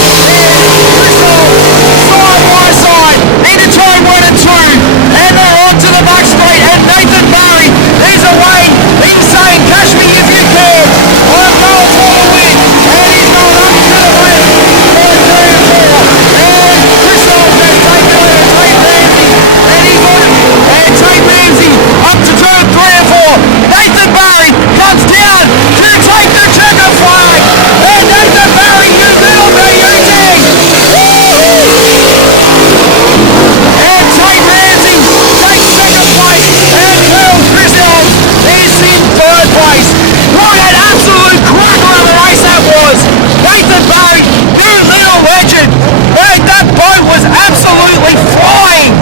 and Chris Owens side by side into turn 1 and 2. And they're on to the back straight. And Nathan Barry is away. He's saying, "Catch me if you can. I'm going for the win." And he's going up to the left. Turn 3 and 4. And Chris Owens has taken over Tate Ramsey. And he's on. And Tate Ramsey up to turn 3 and 4. Nathan Barry comes down to take the checker flag. And Nathan Barry, you little beauty. And Tate Ramsey takes second place. And Colonel Chris Owens is in third place. What an absolute cracker of a race that was. Nathan Barry, you little legend. And that boat was absolutely flying.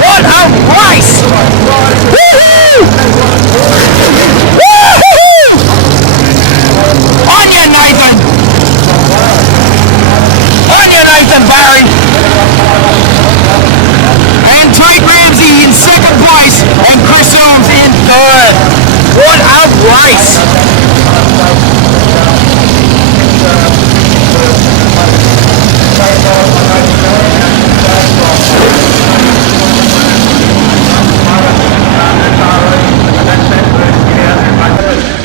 What a race. Woohoo! Woohoo! On ya, Nathan! On ya, Nathan Barry! And Tate Ramsey in second place and Chris Owens in third. What a race!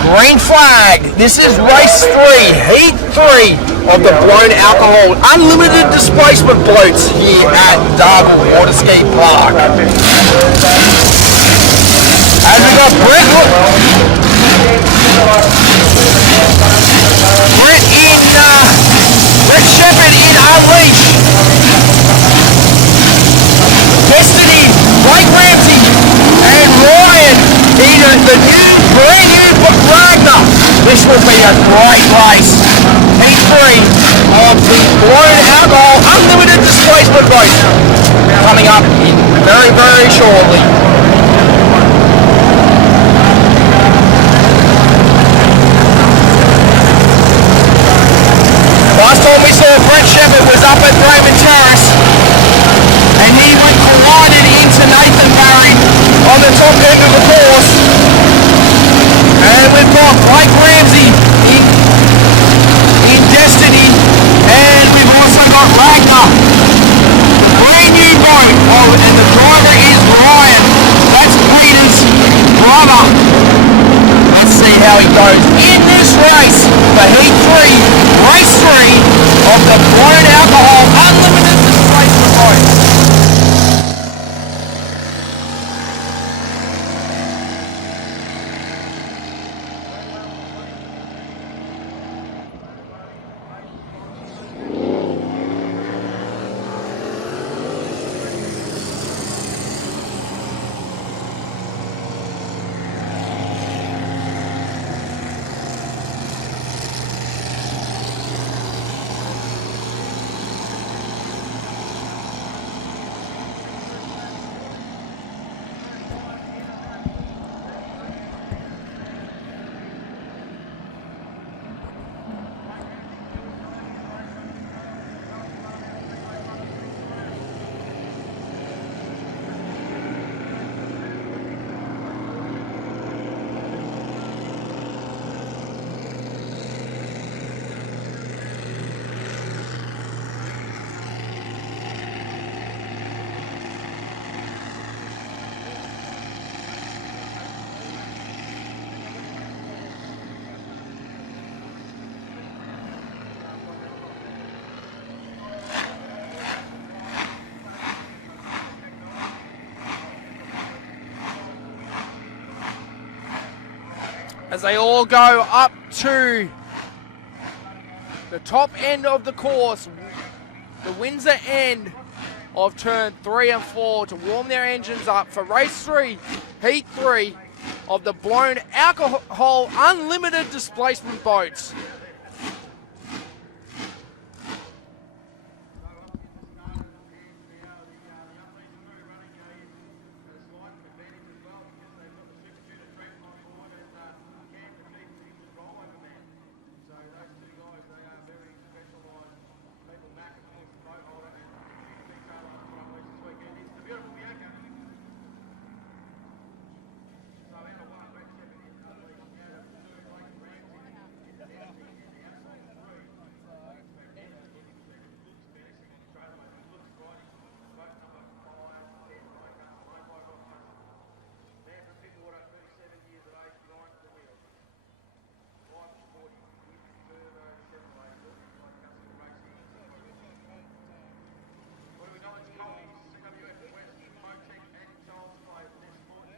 Green flag. This is race 3, heat 3 of the blown alcohol unlimited displacement boats here at Dargle Water Ski Park. And we got Brett Shepherd in Unleash. Destiny, Blake Ramsey, and Ryan in the brand new Wagner. This will be a great race. Heat 3 of the blown alcohol unlimited displacement boat coming up in very, very shortly. Last time we saw Brett Shepherd was up at Raymond Terrace and he went collided into Nathan Barry on the top deck of the course. And we've got Blake Ramsey in Destiny, and we've also got Ragnar, the brand new boat, and the driver is Ryan. That's Peter's brother. Let's see how he goes in this race for Heat 3, Race 3 of the blown alcohol unlimited displacement boat. as they all go up to the top end of the course, the Windsor end of turn 3 and 4 to warm their engines up for race 3, heat 3 of the blown alcohol unlimited displacement boats.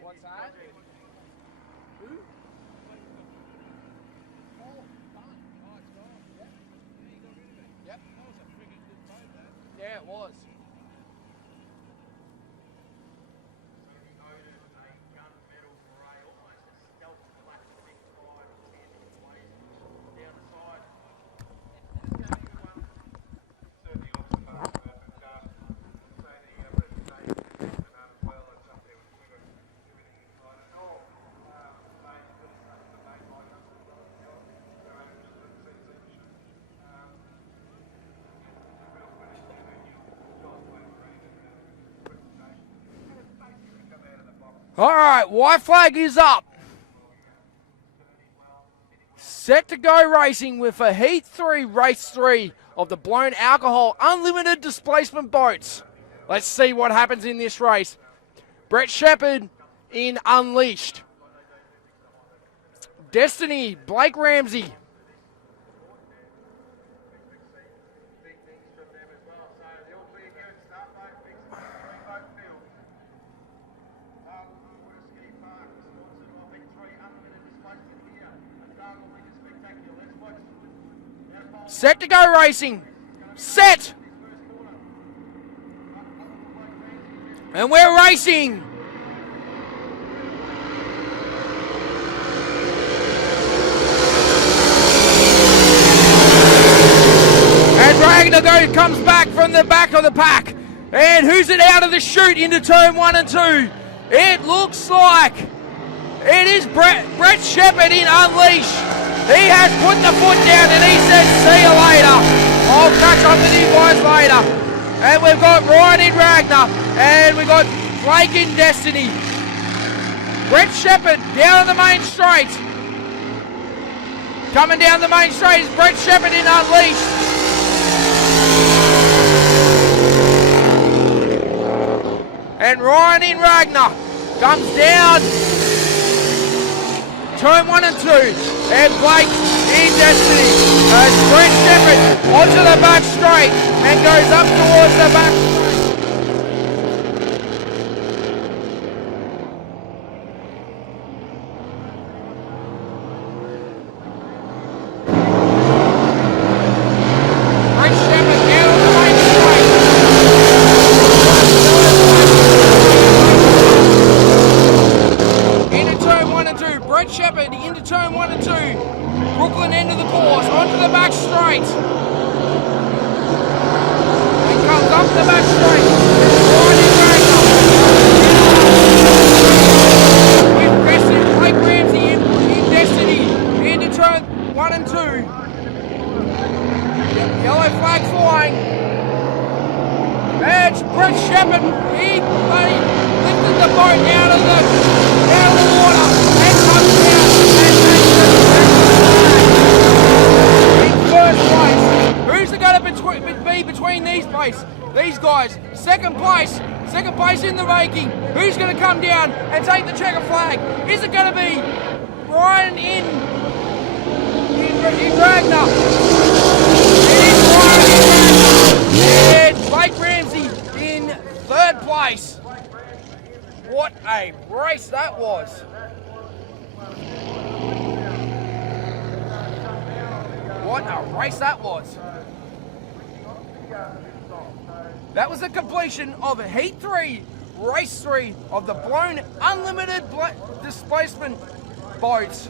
What's that? Who? Yep. Yeah, it was. All right, white flag is up. Set to go racing with a Heat 3, Race 3 of the blown alcohol unlimited displacement boats. Let's see what happens in this race. Brett Shepherd in Unleashed. Destiny, Blake Ramsey. Set to go racing. Set. And we're racing. And Ragnar comes back from the back of the pack. And who's it out of the chute into turn 1 and 2? It looks like it is Brett Shepherd in Unleash. He has put the foot down and he says, see you later. I'll catch up with you guys later. And we've got Ryan in Ragnar. And we've got Blake in Destiny. Brett Shepherd down the main straight. Coming down the main straight is Brett Shepherd in Unleashed. And Ryan in Ragnar comes down turn 1 and 2, and Blake in Destiny. As Brett Shepherd onto the back straight and goes up towards the back. These guys, second place in the ranking. Who's going to come down and take the checker flag? Is it going to be Ryan in Ragnar? It is Ryan in Ragnar. And Blake Ramsey in third place. What a race that was. What a race that was. That was the completion of Heat 3, Race 3 of the Blown Unlimited Displacement boats.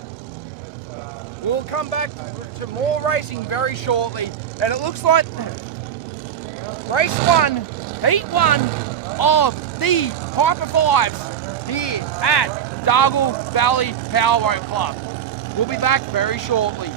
We'll come back to more racing very shortly, and it looks like Race 1, Heat 1 of the Hyper 5s here at Dargle Valley Powerboat Club. We'll be back very shortly.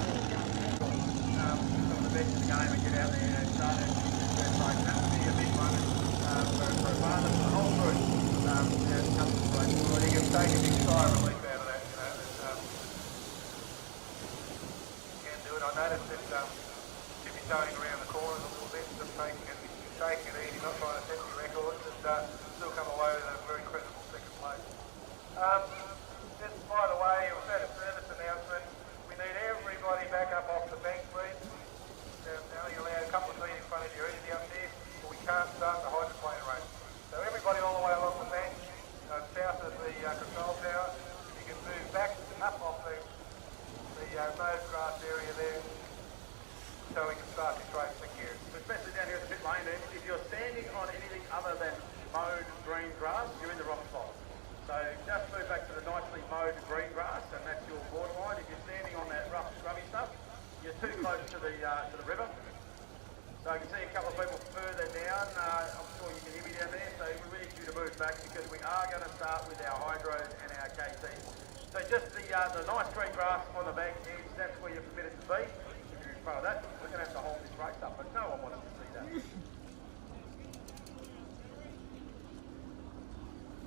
The nice green grass on the bank edge, that's where you're permitted to be. If you're in front of that, we're going to have to hold this race up, but no one wants to see that.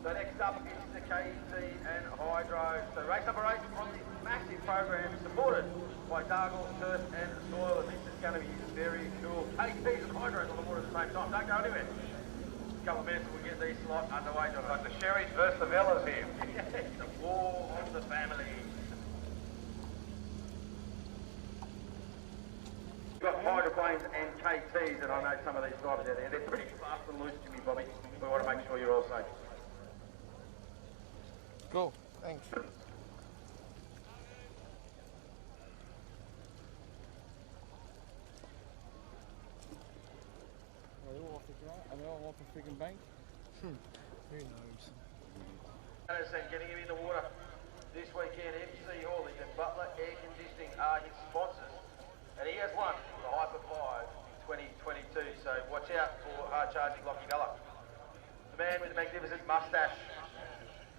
So next up is the KT and Hydro. So race number 8 on this massive program, supported by Dargle, Turf and Soil, and this is going to be very cool. KTs and Hydros on the water at the same time. Don't go anywhere. A couple of minutes and we'll get these lot underway. Like the Sherrys versus the Vellas here. It's the war of the family. We've got hydroplanes and KTs, and I know some of these drivers out there, they're pretty fast and loose, Jimmy, Bobby. We want to make sure you're all safe. Cool, thanks. Are they all off the freaking bank? Who knows? And getting him in the water this weekend, MC Haulage and Butler Air Conditioning are his sponsors. And he has won the Hyper 5 in 2022, so watch out for hard-charging Lockie Vella. The man with the magnificent moustache,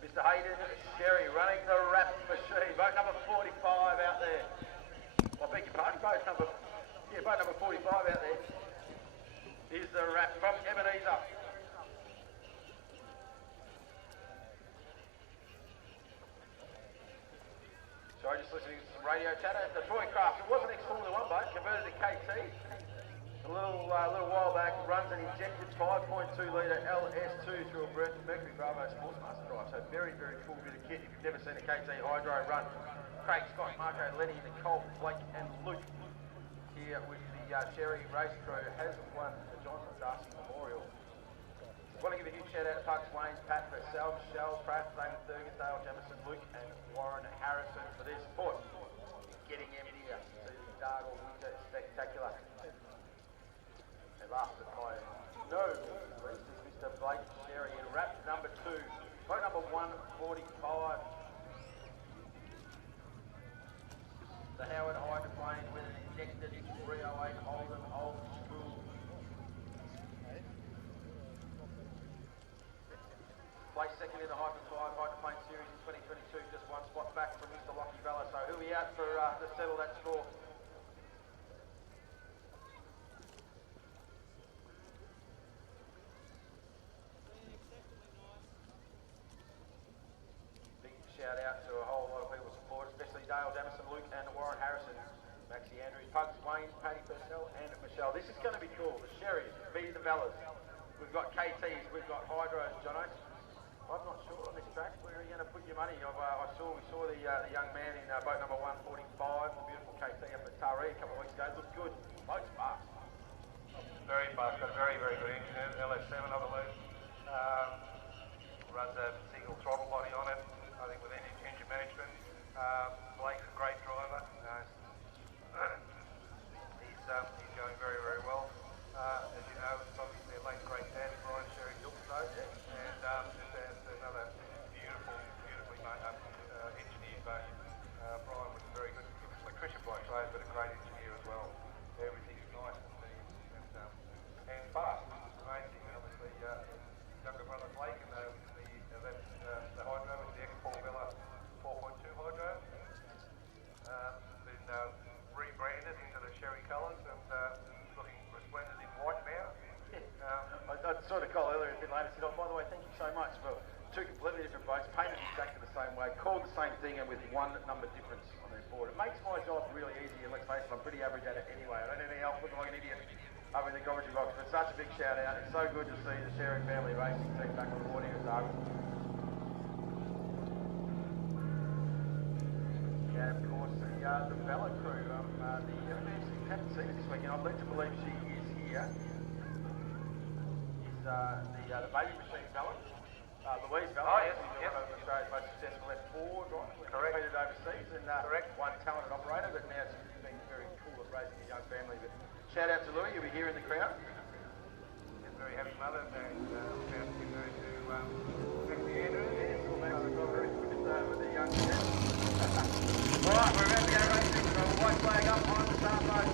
Mr. Hayden Sherry, running the wrap machine. Boat number 45 out there. I beg your pardon, boat number 45 out there. Here's the wrap from Ebenezer. Sorry, just listening to some radio chatter. The Troy Craft, it was an ex-Formula 1 boat, converted to KT. A little while back, runs an injected 5.2 litre LS2 through a Mercury Bravo Sportsmaster drive. So very, very cool bit of kit if you've never seen a KT Hydro run. Craig, Scott, Marco, Lenny, Nicole, Blake and Luke here with the Sherry race crew has won the Johnson Darcy Memorial. I want to give a huge shout out to Pucks, Wayne, Pat, Purcell, Michelle, Pratt, Damon Thurgan, Dale Jamison, Luke and Warren Harrison for their support. Getting him here to the Dargle Winter Spectacular. And last but by no least is Mr. Blake Sherry in wrap number 2, boat number 145. The Howard hydroplane with an injected 308 Holden old school. Placed second in the Hyper 5 hydroplane series in 2022, just one spot back from Mr. Lockie Vella. So who'll be out for to settle that score? Big shout out to a whole lot of people's support, especially Dale Jamison, Luke and Warren Harrison, Maxie Andrews, Pugs, Wayne, Paddy Purcell and Michelle. This is going to be cool. The Sherrys v the Vellas. We've got KTs, we've got Hydros, Jono. I'm not sure on this track where are you going to put your money. We saw the young man in boat number 145, the beautiful KT up at Taree a couple of weeks ago. Looked good. Boat's fast. Very fast, got a very, very good engine, LS7 I believe. Runs a single throttle body on it, I think with engine management. Blake's a great driver. later. Said, oh, by the way, thank you so much for two completely different boats, painted exactly the same way, called the same thing, and with one number difference on their board. It makes my job really easy, and let's face it, I'm pretty average at it anyway. I don't need any help looking like an idiot over in the commentary box, but such a big shout out. It's so good to see the Sherry family racing team back on the board here at Darwin. And of course, the Bella crew, haven't seen her this weekend. I'm led to believe she is here. Is the baby machine Bella, Louise Bella. Oh, yes, She's yes. one of Australia's most successful F4 drivers. Correct. Competed overseas and Correct. one talented operator, but now she's been very cool at raising a young family. But shout out to Louis, you'll be here in the crowd. She's a very happy mother, and proud to give her to back to Andrew. Yes, all back to the very good with the young man. All right, we're about to go racing. So white flag up on the start boat.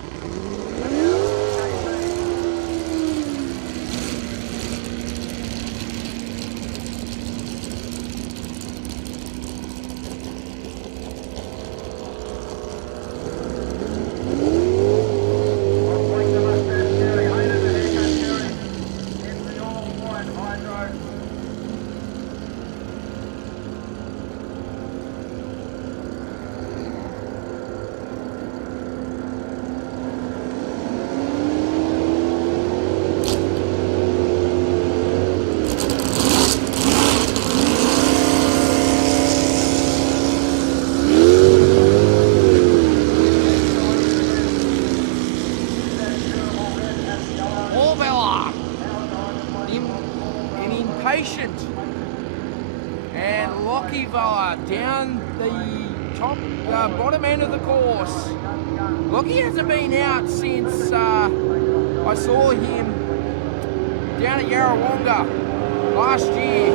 Orvilla, an impatient and Lockie Villa down the top, bottom end of the course. Lockie hasn't been out since I saw him down at Yarrawonga last year.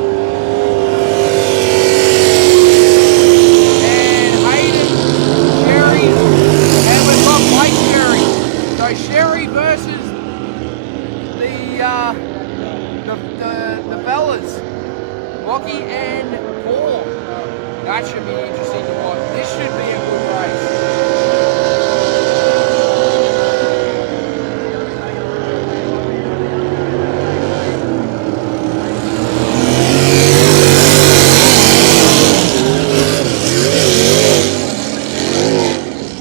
And Hayden, Sherry, and we've got Blake Sherry. So Sherry versus the fellas, Lockie and Paul. That should be interesting to watch. This should be a good race.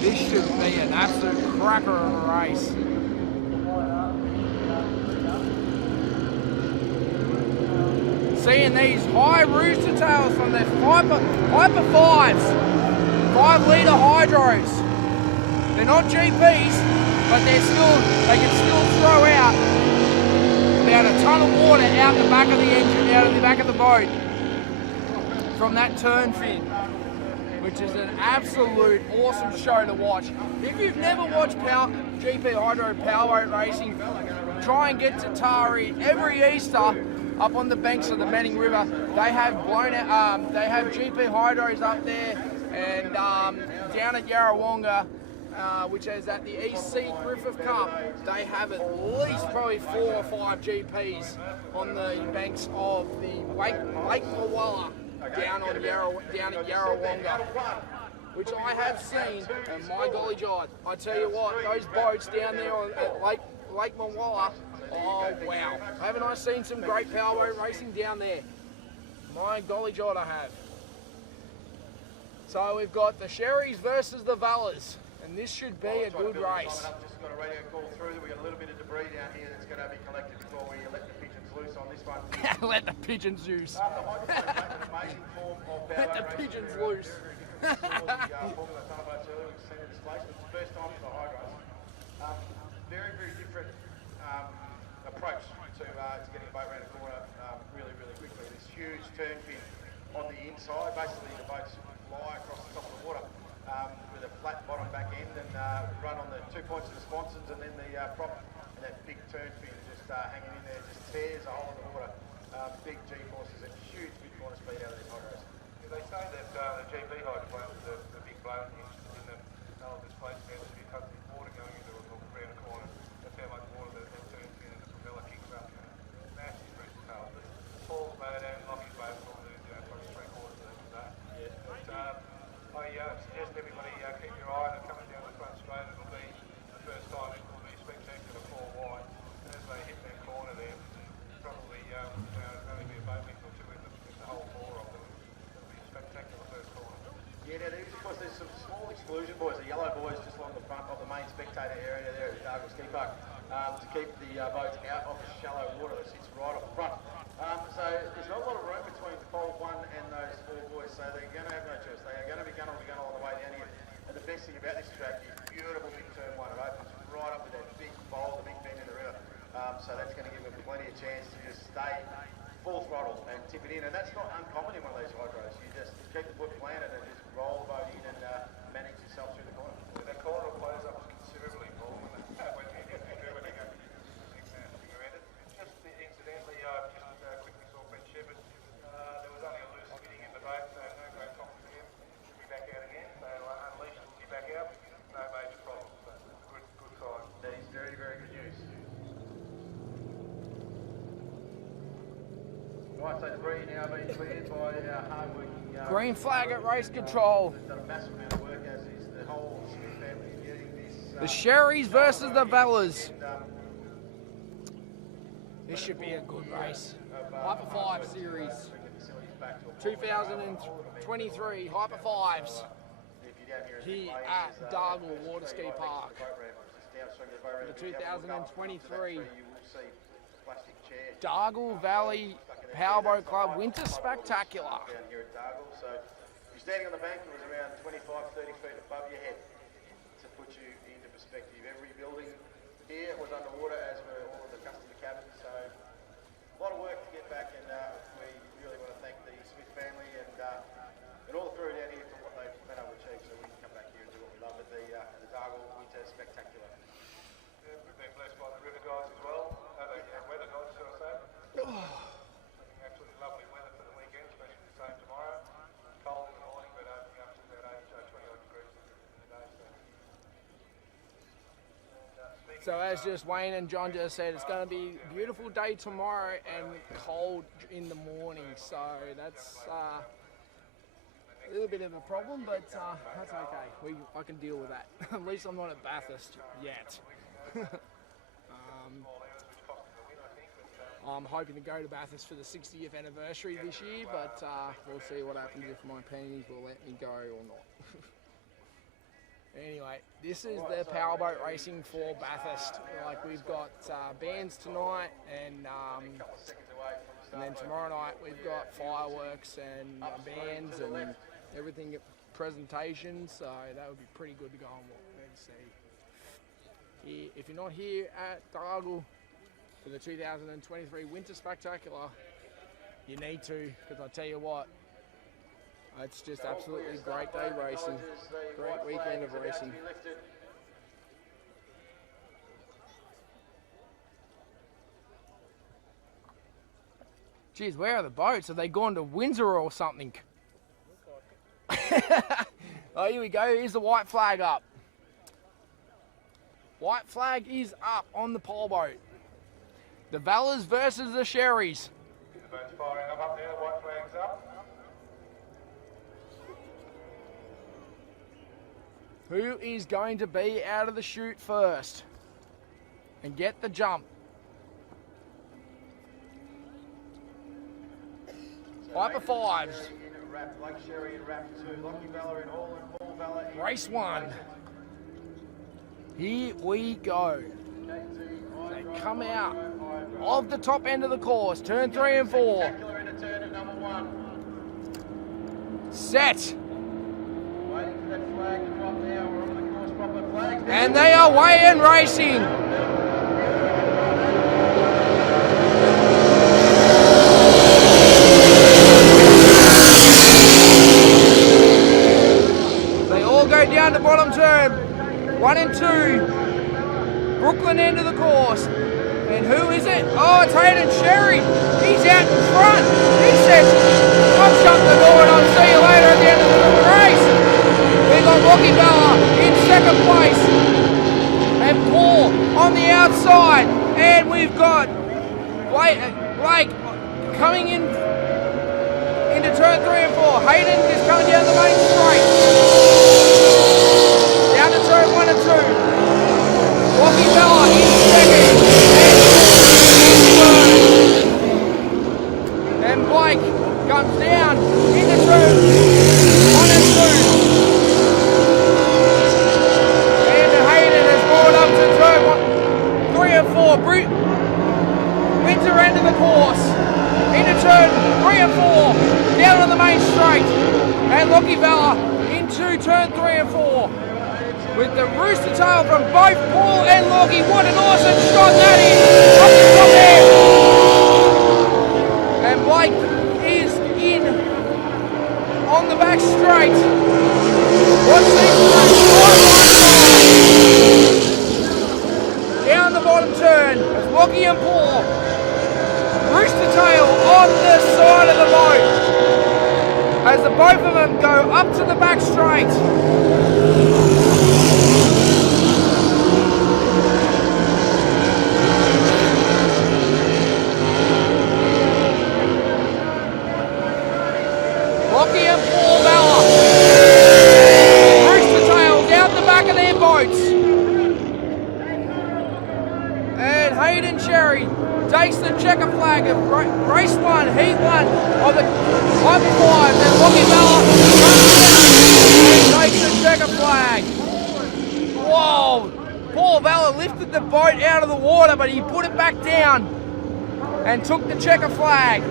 This should be an absolute cracker of a race. Seeing these high rooster tails from their Hyper 5s, 5 litre hydros. They're not GPs, but they can still throw out about a ton of water out the back of the engine, out of the back of the boat from that turn fin, which is an absolute awesome show to watch. If you've never watched GP Hydro Powerboat racing, try and get to Tari every Easter. Up on the banks of the Manning River, they have they have GP hydros up there, and down at Yarrawonga, which is at the East Sea Griffith Cup, they have at least probably 4 or 5 GPs on the banks of the Lake Mawala down at Yarrawonga, which I have seen, and my golly God, I tell you what, those boats down there at Lake Mawala. Oh wow, haven't I seen some great powerboat racing down there? My golly God, I have. So we've got the Sherrys versus the Vallas, and this should be a good race. Just got a radio call through that we got a little bit of debris down here that's going to be collected before we let the pigeons loose on this one. Let the pigeons loose. The hydroplane rate, an amazing form of Let the powerboat pigeons racing. loose. Formula tunnel boats earlier, we've seen the displacement. It's the first time for the hydros. Very, very different approach to getting a boat around a corner really, really quickly. This huge turn fin on the inside. Basically, the boats lie across the top of the water with a flat bottom back end and run on the 2 points of the sponsons, and then the prop and that big turn fin just hanging in there just tears a hole in the water. Big G-forces and huge big corner speed out of these hydros. They say that the GP hydroplane is the big blown engine in the null displacement. If you touch the water going into around a corner, that's how much water that turn fin and the propeller kicks up. Massive rooster tail. Paul's boat and Lockie's boat will do probably 3/4 of that. But I suggest everybody keep your eye on it coming down the front straight. It'll be the first time. It will be spectacular. so that's going to give him plenty of chance to just stay full throttle and tip it in. And that's not uncommon in one of these hydros. You just keep the foot planted and just roll the boat in and manage yourself through the corner. That corner plays up was considerably more when you drew it again. Just incidentally, just quickly saw Ben Shepherd. There was only a loose fitting in the boat, so no great problems for him. Should be back out again. So Unleashed will be back out. No major problems. So good sign. That is very, very good news. Right, so debris now being cleared by our hard-working... Green flag at race control. They've done a massive amount of work, as is the whole Smith family, in getting this... The Sherrys versus the Vellas. This should be a good race. Hyper 5 Series. 2023 Hyper 5s. Here at Dargle Water Ski Park. The 2023 Dargle Valley Powerboat Club Winter Spectacular. Down here at Dargle, so you're standing on the bank, it was around 25-30 feet above your head to put you into perspective. Every building here was underwater, as were all of the customer cabins, so a lot of work to get back, and we really want to thank the Smith family and all the crew down here for what they've been able to achieve, so we can come back here and do what we love at the Dargle Winter Spectacular. Yeah, we've been blessed by the river guys as well. The weather guys, shall I say. Looking absolutely lovely weather for the weekend, especially the same tomorrow. Cold in the morning, but opening up to about 20 odd degrees in the day. So as just Wayne and John just said, it's going to be a beautiful day tomorrow and cold in the morning. So that's a little bit of a problem, but that's okay. I can deal with that. At least I'm not at Bathurst yet. I'm hoping to go to Bathurst for the 60th anniversary this year, but we'll see what happens if my pennies will let me go or not. Anyway, this is the powerboat racing for Bathurst. Like, we've got bands tonight, and then tomorrow night we've got fireworks and bands and everything at presentations. So that would be pretty good to go and see. Here, if you're not here at Dargle for the 2023 Winter Spectacular, you need to, because I tell you what, it's just absolutely great day racing, great weekend of racing. Geez, where are the boats? Have they gone to Windsor or something? Oh, here we go, here's the white flag up. White flag is up on the pole boat. The Vallas versus the Sherrys. The boat's firing up there, the white flag's up. Who is going to be out of the chute first and get the jump? Hyper 5s. Race 1. Here we go. They come out of the top end of the course. Turn 3 and 4. Set. And they are away and racing. They all go down the bottom turn. 1 and 2. Brooklyn end of the course. And who is it? Oh, it's Hayden Sherry. He's out in front. He says, I'll shut the door and I'll see you later at the end of the race. We got Rocky Bella in second place. And Paul on the outside. And we've got Blake coming in into turn 3 and 4. Hayden is coming down the main straight. Down to turn 1 and 2. Rocky Bella in second. And Blake comes down into turn 1 and 2. And Hayden has gone up to turn 3 and 4. Windsor end of the course. Into turn 3 and 4. Down on the main straight. And Lockie Bella into turn 3 and 4. With the rooster tail from both Paul and Lockie. What an awesome shot that is. Rocky and Paul. Rooster Tail on the side of the boat as the both of them go up to the back straight. Rocky and Paul Bella. Rooster Tail down the back of their boats. And Hayden Cherry takes the checker flag of race 1, heat 1 of the top 5. And Rocky Bella takes the checker flag. Whoa! Paul Bella lifted the boat out of the water, but he put it back down and took the checker flag.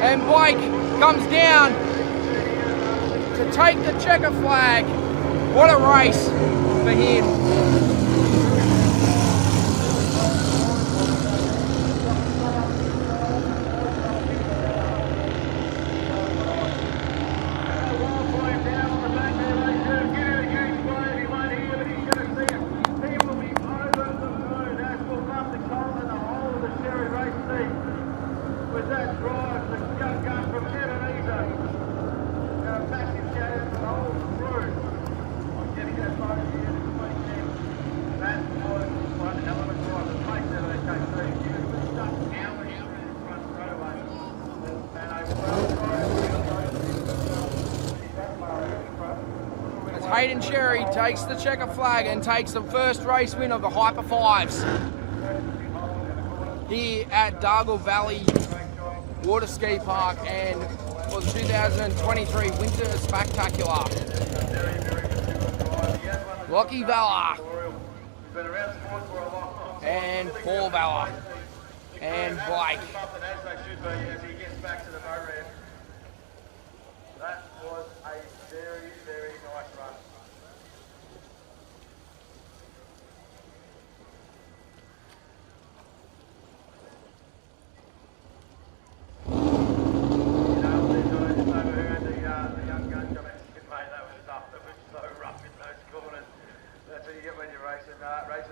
And Blake comes down to take the checker flag. What a race for him. Hayden Cherry takes the checker flag and takes the first race win of the Hyper Fives here at Dargle Valley Water Ski Park and for the 2023 Winter Spectacular. Lockie Vella and Paul Vella and Blake. That was a very, very nice run. The young gun comments, mate, that was tough. It was so rough in those corners. That's what you get when you're racing hydros.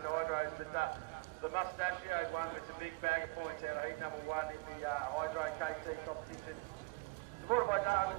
But the mustachioed one with the big bag of points out of heat number 1 in the hydro KT competition. Supported by Dargle,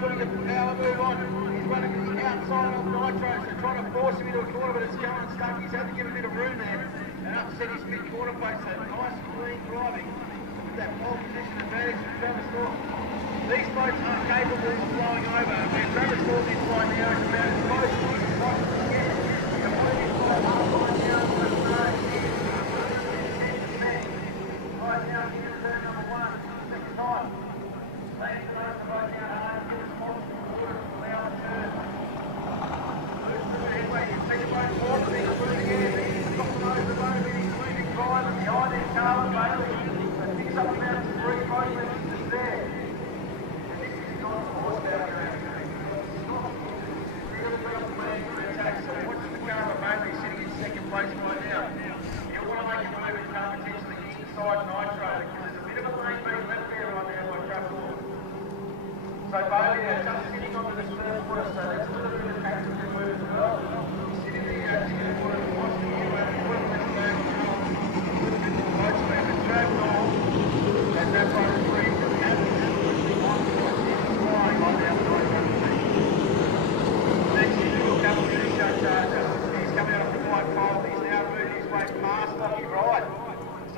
putting the power move on. He's running to the outside of Nitro, so trying to force him into a corner, but it's going stuck. He's had to give a bit of room there and upset his mid corner place. So nice, clean driving with that pole position advantage from Travis Thorpe. These boats are capable of flowing over, and where Travis Thorpe is right now is about as close to his box as he gets. And what it is right now right now here in turn number 1, second time. Thanks for those right now. Sitting in second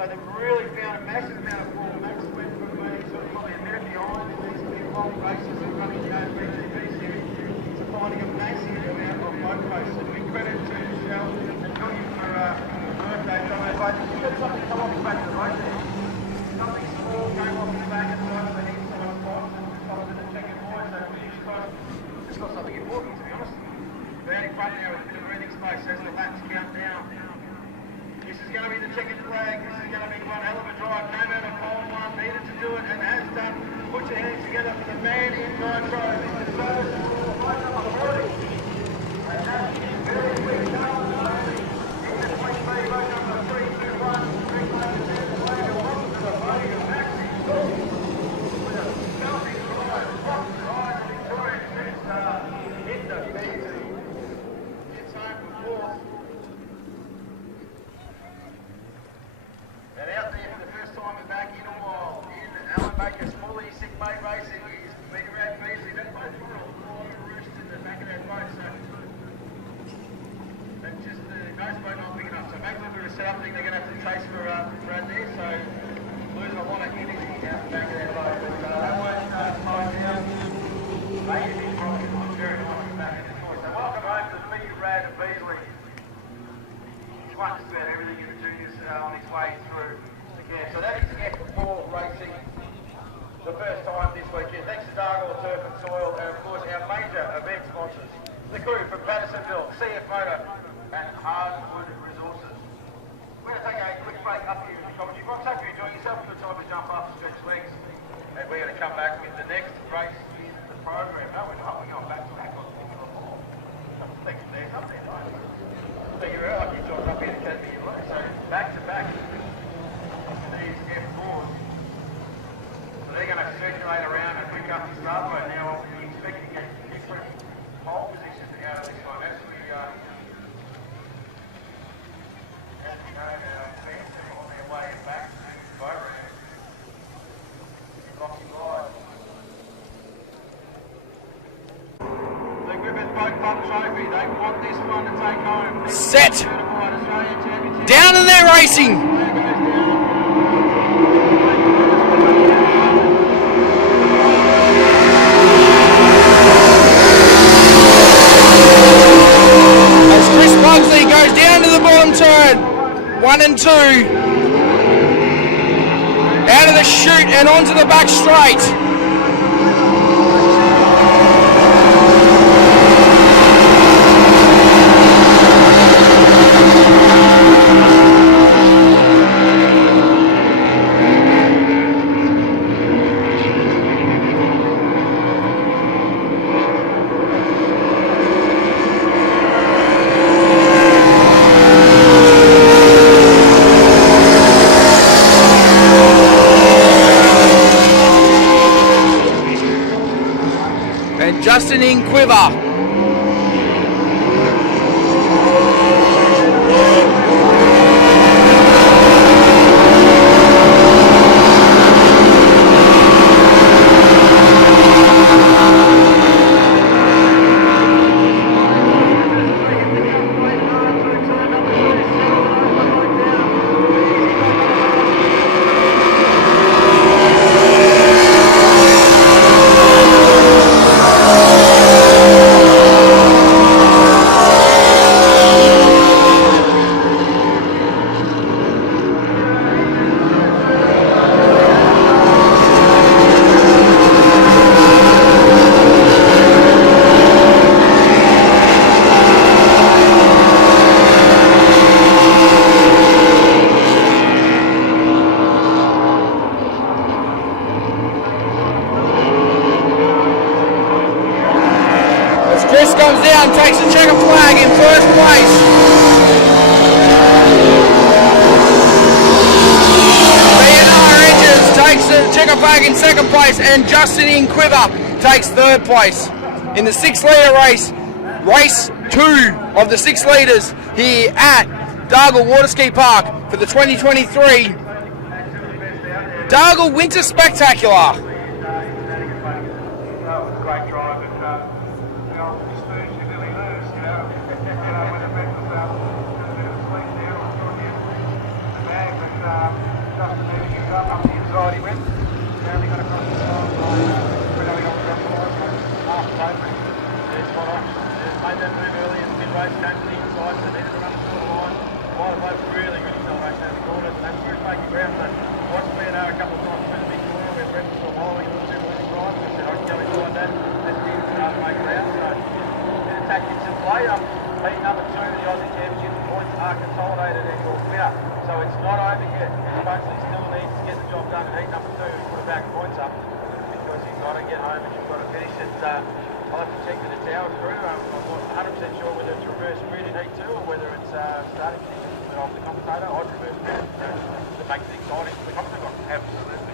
So they've really found a massive amount of form. Max went from being sort of probably a minute behind in these big long races and running the OBGP series to finding a massive amount of boat races. So big credit to Michelle and William for birthday drive. But you got something come off the back of the boat there. Something small came off the back of the boat that he's sort of spots and decided to check it more. So it's got something important, to be honest. Down in front now with a bit of breathing space as the laps count down. This is going to be the checkered flag. This is going to be one hell of a drive. Came out of pole one, needed to do it and has done. Put your hands together for the man in nitro, Mr. Travis, right number 40. And that's very quick. In the point B, road number 321. Green flag is there. The flag and welcome to the podium. Maxi with a selfie ride. Rock ride to Victoria since hit the beat. Gets home for fourth. And out there for the first time and back in a while in Alan Baker's fully sick mate racing is Peter Rad Beasley. That boat's got a lot of roost in the back of that boat, so that's just the nose boat not big enough. So maybe a little bit of setup thing they're going to have to chase for Brad there. So losing a lot of energy out the back of that boat. But that boat's slowing down. Maybe he's probably not very nice back in the toy. So welcome home to Peter Rad Beasley. He's won just about everything in the juniors on his way through again. So that is F4 racing the first time this weekend. Thanks to Dargle Turf and Soil and of course our major event sponsors. The crew from Pattersonville, CF Motor and Hardwood Resources. We're going to take a quick break up here in the commentary box. Hope you're enjoying yourself. Good time to jump up and stretch legs. And we're going to come back with the next race in the program. No, we're not. We're going back to back on the ball. Thank you, there's up there, right? Figure out like you joined up here to Academy in Lane. So back to back these F4s. So they're going to circulate around and pick up the start boat. Now we're expecting to get different pole positions out of this one. As we know, our fans are on their way back to the boat round in Rocky Glide. The Griffith Boat Club Trophy, they want this one to take home. Set. Down in there racing. As Chris Pugsley goes down to the bottom turn, 1 and 2. Out of the chute and onto the back straight. Justin in quiver. Comes down, takes the checker flag in first place. B&R Engines takes the checker flag in second place, and Justin in quiver takes third place. In the 6 litre race, race 2 of the 6 litres here at Dargle Waterski Park for the 2023 Dargle Winter Spectacular. Great drive, and Spurs, you nearly lose, when the bet was a bit of a sleep there, or the bag, but make your ground. So watched me a couple of times through the Victoria where Brett was still following the 2 winning drives. I said I can go inside that. Let's get start to make ground. So bit of tactics in play. Heat number 2, the Aussie Championship points are consolidated and you're clear. So it's not over yet. Buxley still needs to get the job done in heat number 2 and put a back points up because you've got to get home and you've got to finish it. I'll have to check with the Towers crew. I'm not 100% sure whether it's reverse grid in heat 2 or whether it's starting position. But I'm the commentator. I'd reverse grid to make it exciting for the commentator. Absolutely.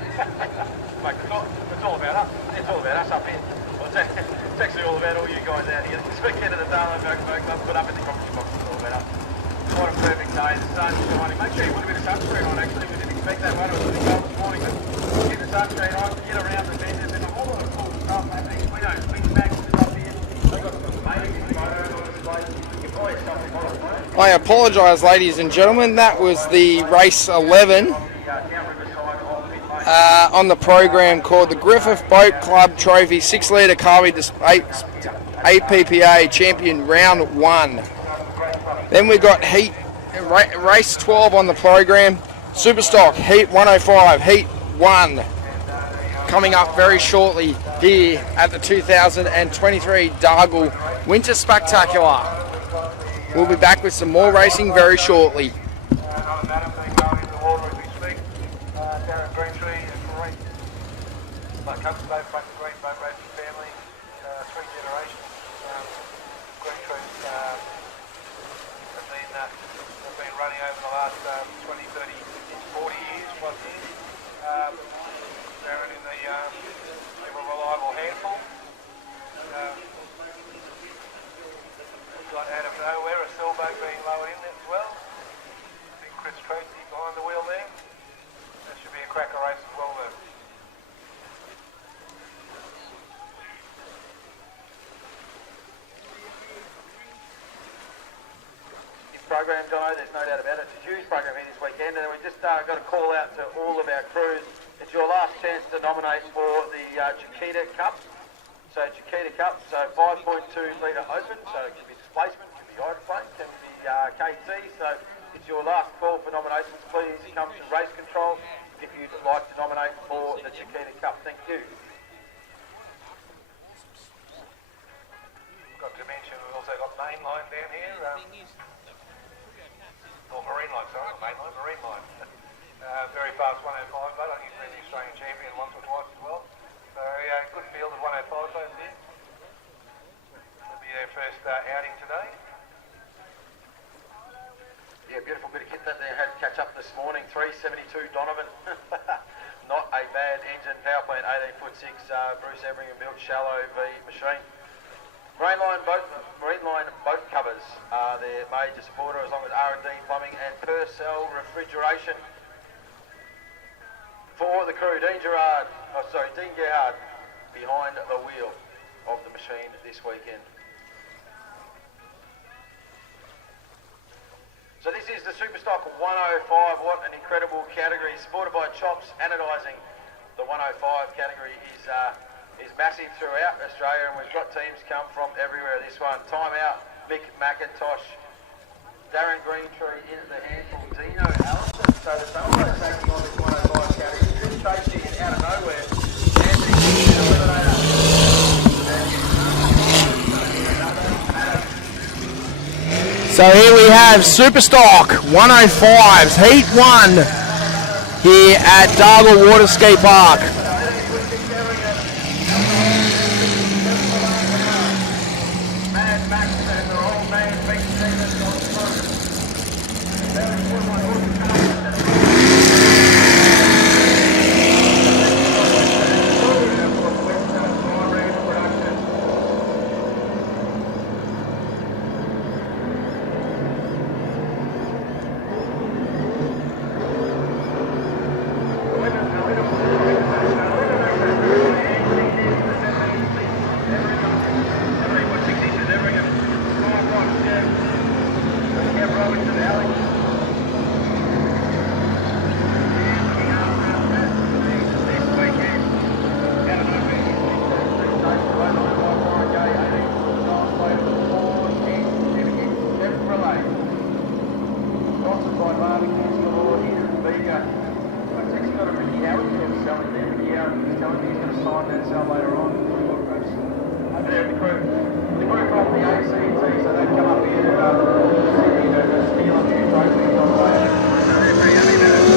Mate, it's all about us. It's all about us up here. Well, it's actually all about all you guys out here. This weekend at the Darlow Boat Club, but up in the commentary box, it's all about us. What a perfect day. The sun's shining. Make sure you put a bit of sunscreen on, actually. We didn't expect that one. It was really cold this morning, but get the sunscreen on, get around the bend. There's been a whole lot of cool stuff happening. We know Big Max is up here. They've got some amazing photos on this place. You can buy yourself a bottle. I apologise, ladies and gentlemen. That was the race 11 on the program called the Griffith Boat Club Trophy 6 litre Carby APPA Champion Round 1. Then we got race 12 on the program, Superstock Heat 105, Heat 1, coming up very shortly here at the 2023 Dargle Winter Spectacular. We'll be back with some more racing very shortly. Program, Jono, there's no doubt about it. It's a huge program here this weekend, and we just got a call out to all of our crews. It's your last chance to nominate for the Chiquita Cup. So Chiquita Cup, so 5.2 litre open, so it can be displacement, it can be hydroplane, it can be KT. So it's your last call for nominations. Please come to race control if you'd like to nominate for the Chiquita Cup. Thank you. Got to mention we've also got mainline down here. Or marine line, sorry, not mainline, marine line. Very fast 105 boat. I think he's been the Australian champion once or twice as well. So yeah, good field of 105 boats here. It'll be their first outing today. Yeah, beautiful bit of kit that they had to catch up this morning. 372 Donovan. Not a bad engine. Power plant 18'6". Bruce Everingham built shallow V machine. Marine line boat covers are their major supporter, as long as R&D Plumbing and Purcell Refrigeration. For the crew, Dean Gerrard behind the wheel of the machine this weekend. So this is the Superstock 105. What an incredible category, supported by Chops Anodising. The 105 category is massive throughout Australia, and we've got teams come from everywhere. This one, time out, Mick McIntosh, Darren Greentree in at the handful, Dino Allison. So the Sunway taking on this 105 category. Chris Tracy is out of nowhere. Anthony Eliminator. So here we have Superstock 105s, Heat 1 here at Dargle Water Ski Park. challenge. He's going to sign that cell later on. Over there, the crew from the ACT, so they come up here Sydney to steal a few trophies on the way. So they're pretty happy about it.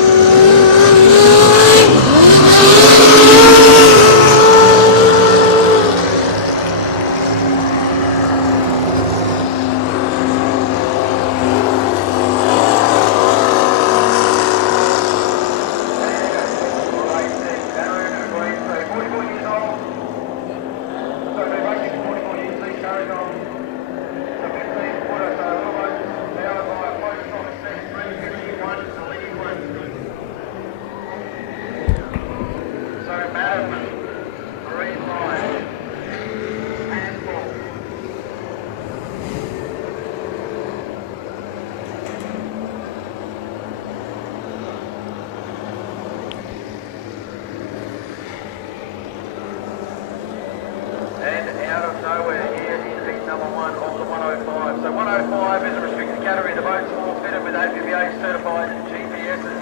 And out of nowhere here is heat number 1 of the 105. So 105 is a restricted category. The boat's all fitted with APVA certified GPSs.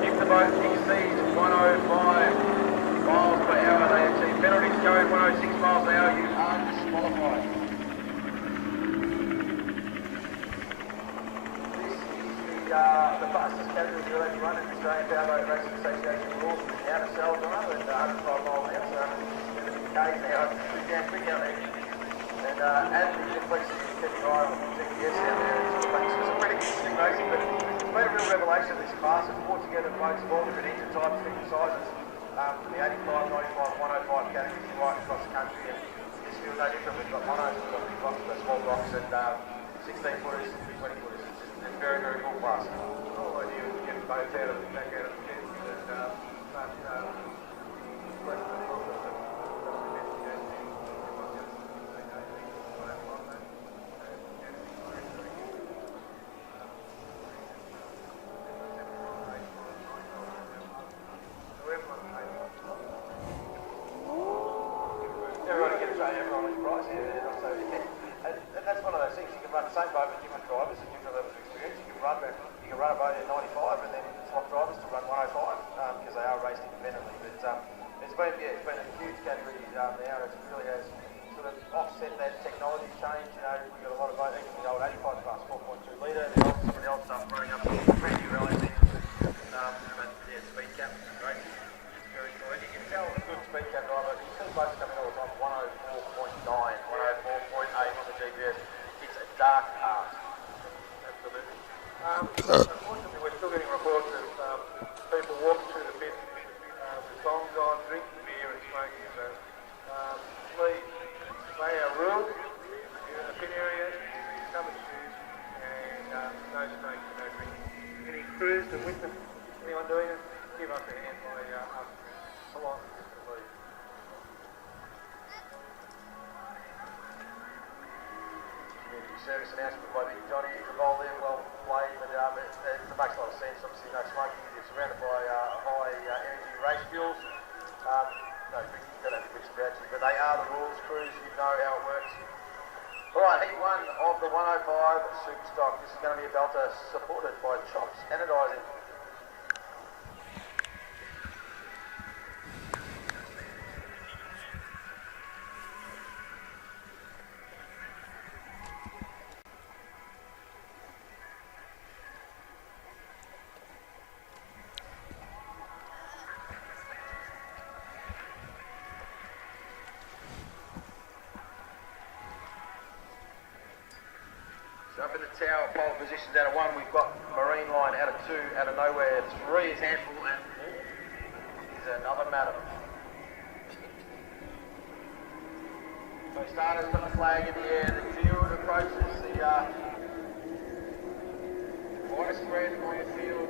If the boat exceeds 105 miles per hour, they achieve penalties. Going 106 miles per hour, you are disqualified. The fastest category you're allowed to run in the Australian Powerboat Racing Association rules out of Salzburg and 105 miles an hour. K's now, it's down quick out there. And as the complexity of keeping an eye on the GPS out there, it's some pretty interesting racing, but it's been a real revelation of this class. It's brought together boats of all different engine types, different sizes. The 85, 95, 105 categories right across the country, and this field no different. We've got monos, we've got big blocks, we've got small blocks, and 16 footers, 20 footers. It's very, very cool class. The whole idea is to get the boats out of the back out of the pits and start everyone is price here. So, and that's one of those things. You can run the same boat with different drivers and different levels of experience. You can run a boat at 95 and then swap drivers to run 105 because they are raced independently. But it's been a huge category now. It really has sort of offset that technology change. You know, we've got a lot of boats, even the old 85 class 4.2 litre. Some of the old stuff running up to brand new rally things. But yeah, speed cap is great. It's very cool. And you can tell a good speed cap driver. You see boats coming all the time 104.9, 104.8 on the GPS. It's a dark art. Absolutely. Unfortunately, we're still getting reports of people walking through the pit with songs on, drinking beer and smoking. So please obey our rules. You're in the pit area, covered shoes, and no smoking, no drinking. Any crews and with them, anyone doing it, give us a hand by asking politely, please. Community service announcement by Big Johnny. Revolve there, well played, but it makes a lot of sense. Obviously, no smoking. You're surrounded by high energy race fuels. No drinking, you don't have to wish about you, but they are the rules, crews. You know how it works. Alright, heat 1 of the 105 Super Stock. This is going to be a belter supported by Chops Anodizing. Up in the tower, pole positions out of 1, we've got Marine Line out of 2, out of nowhere, 3 is Handful, and 4 is Another Matter. So starters got the flag in the air, the field approaches the widespread on the field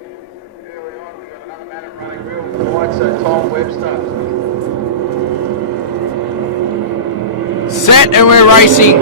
early on. We've got Another Matter running real wide, so Tom Webster. Set and we're racing.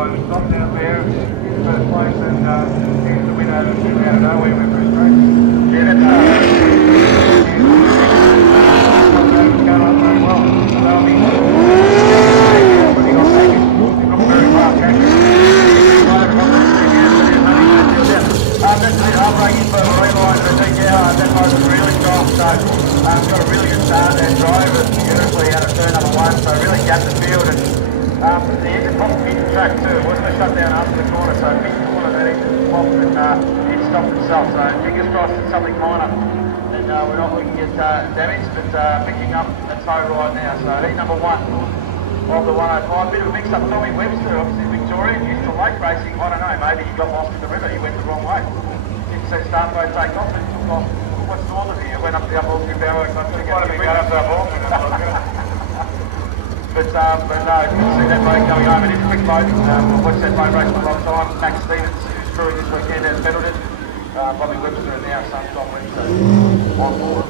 time. Stop down there in first place and he's the winner out of nowhere with Bruce Drake. Yeah, that's Going on very well. When he got back, he looked very fast catching. that's a bit heartbreaking for the reline, but I think that motor was really strong, so got a really good start and drove it beautifully out of turn number 1, so really gapped the field, and the engine popped hit the track too. It wasn't a shutdown after the corner, so hit the corner, that engine popped and it stopped itself, so fingers crossed it's something minor, and we're not looking at damage, but picking up a tow right now, so heat number 1 of the 105. Bit of a mix up. Tommy Webster, obviously Victorian, used to lake racing. I don't know, maybe he got lost in the river. He went the wrong way. Didn't see start boat take off, but took off. What's north of here? Went up the upper Powerboat country. Might have been going up to our Auckland and have a look at it. But no, good to see that boat going home. It is a quick boat. I've watched that boat race for a long time. Max Stevens, who's crewing this weekend, has pedalled it. Bobby Webster and now son Tom Webster on board.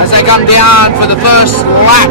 As they come down for the first lap.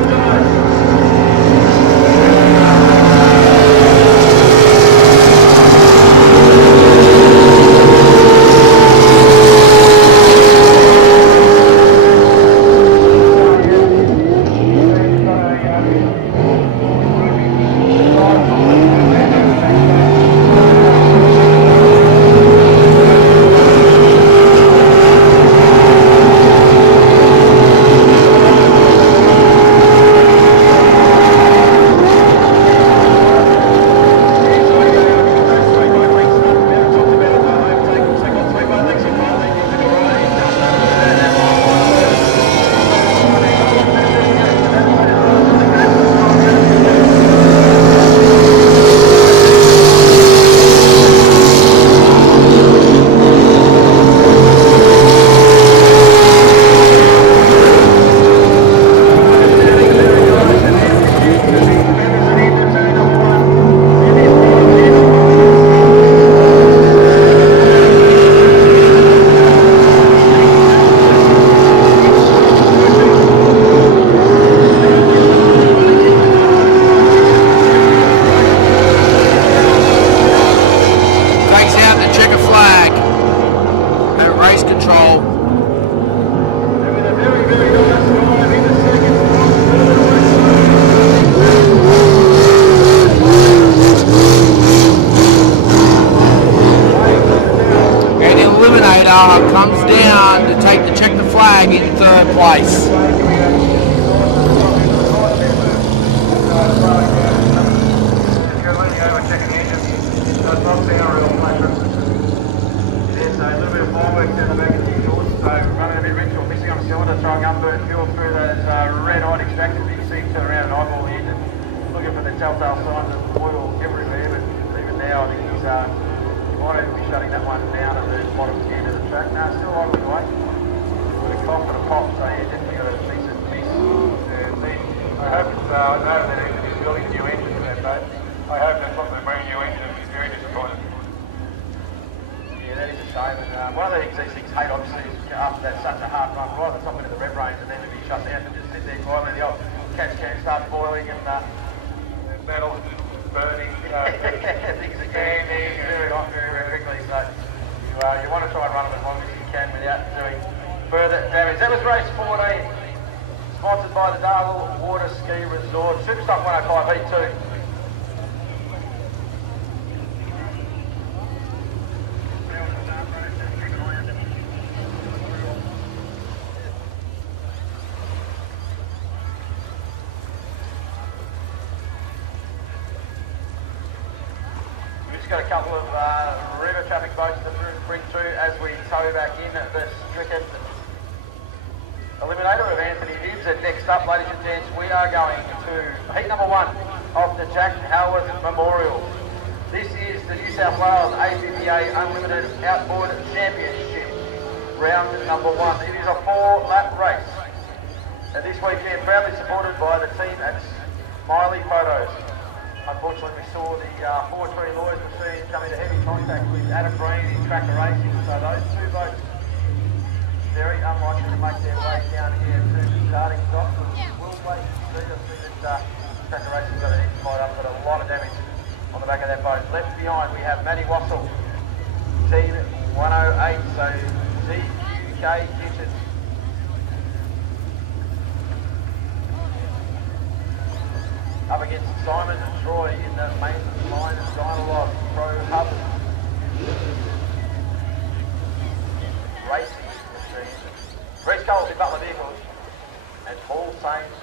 Comes down to check the flag in third place. Throwing unburnt fuel through those red-hot extractors that you see turn around and eyeball the engine, looking for the telltale signs of oil everywhere, but even now I think he's might even be shutting that one down at the bottom end of the track. No, still idling away. With a cough and a pop, so yeah, definitely got a decent miss. I hope it's, I know that he's building a new engine for that boat. I hope that's not the brand new engine is very disappointed. Yeah, that is a shame. And one of the things these things hate, obviously, is after that such a hard run, right at the top into the rev range, and then to be shut down and just sit there quietly, the old catch can start boiling and Metal burning, things are getting very hot very quickly. So you want to try and run them as long as you can without doing further damage. That was race 14, sponsored by the Darwell Water Ski Resort. Superstock 105 Heat 2. Got a couple of river traffic boats to bring through as we tow back in the stricken eliminator of Anthony Nibbs. And next up, ladies and gents, we are going to heat number 1 of the Jack Howard Memorial. This is the New South Wales APPA Unlimited Outboard Championship, round number 1. It is a 4-lap race. And this weekend, proudly supported by the team at Smiley Photos. Unfortunately, we saw the 4-tree Lloyd's machine come into heavy contact with Adam Breen in Tracker Racing, so those two boats very unlikely to make their way down here to the starting stop. We'll wait and see. I see that Tracker Racing's got an engine fired up, got a lot of damage on the back of that boat. Left behind, we have Matty Wassell, Team 108, so ZUK Kitchens. Up against Simon and Troy in the main line of Dynalog Pro Hub Racing Machine. Reece Coles in Butler Vehicles and Paul Sains.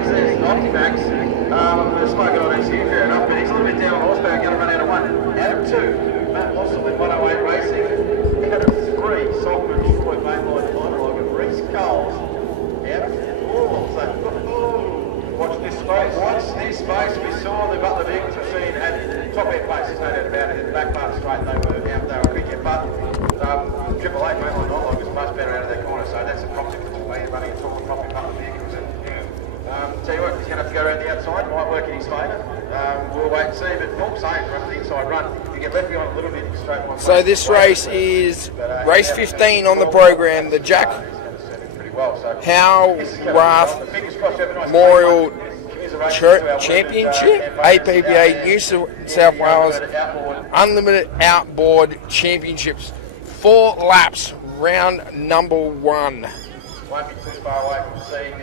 next is Optimax. We're smoking on ECU fair enough, but he's a little bit down on horsepower, going to run out of 1. Out of 2, Matt Lossell in 108 Racing. Out of 3, Sockman, Troy, Mainline, Monologue, and Reece Coles. Out of 4. So, Watch this space. watch this space. We saw the Butler Vehicles machine had top end paces, no doubt about it. In the back part straight, they were quick, but Triple Eight Mainline Monologue was much better out of their corner, so that's a proxy for me running a tall, top end Butler Vehicles. And, tell you what, he's going to have to go around the outside, might work in his favour. We'll wait and see, but Paul saying from the inside run, you get left behind a little bit straight one. So this race is race 15 on the program, the Jack Howarth Memorial Championship, APBA New South Wales Unlimited Outboard Championships. 4 laps, round number 1.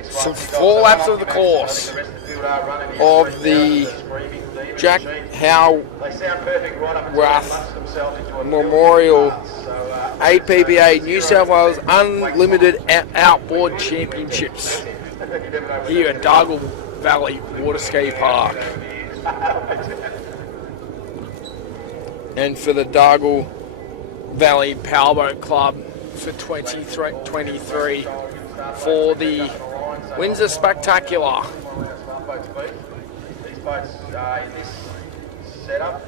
So 4 laps of the course of the Jack Howarth Memorial APBA New South Wales Unlimited Outboard Championships here at Dargle Valley Waterski Park. And for the Dargle Valley Powerboat Club for 2023 for the Windsor Spectacular. These boats in this setup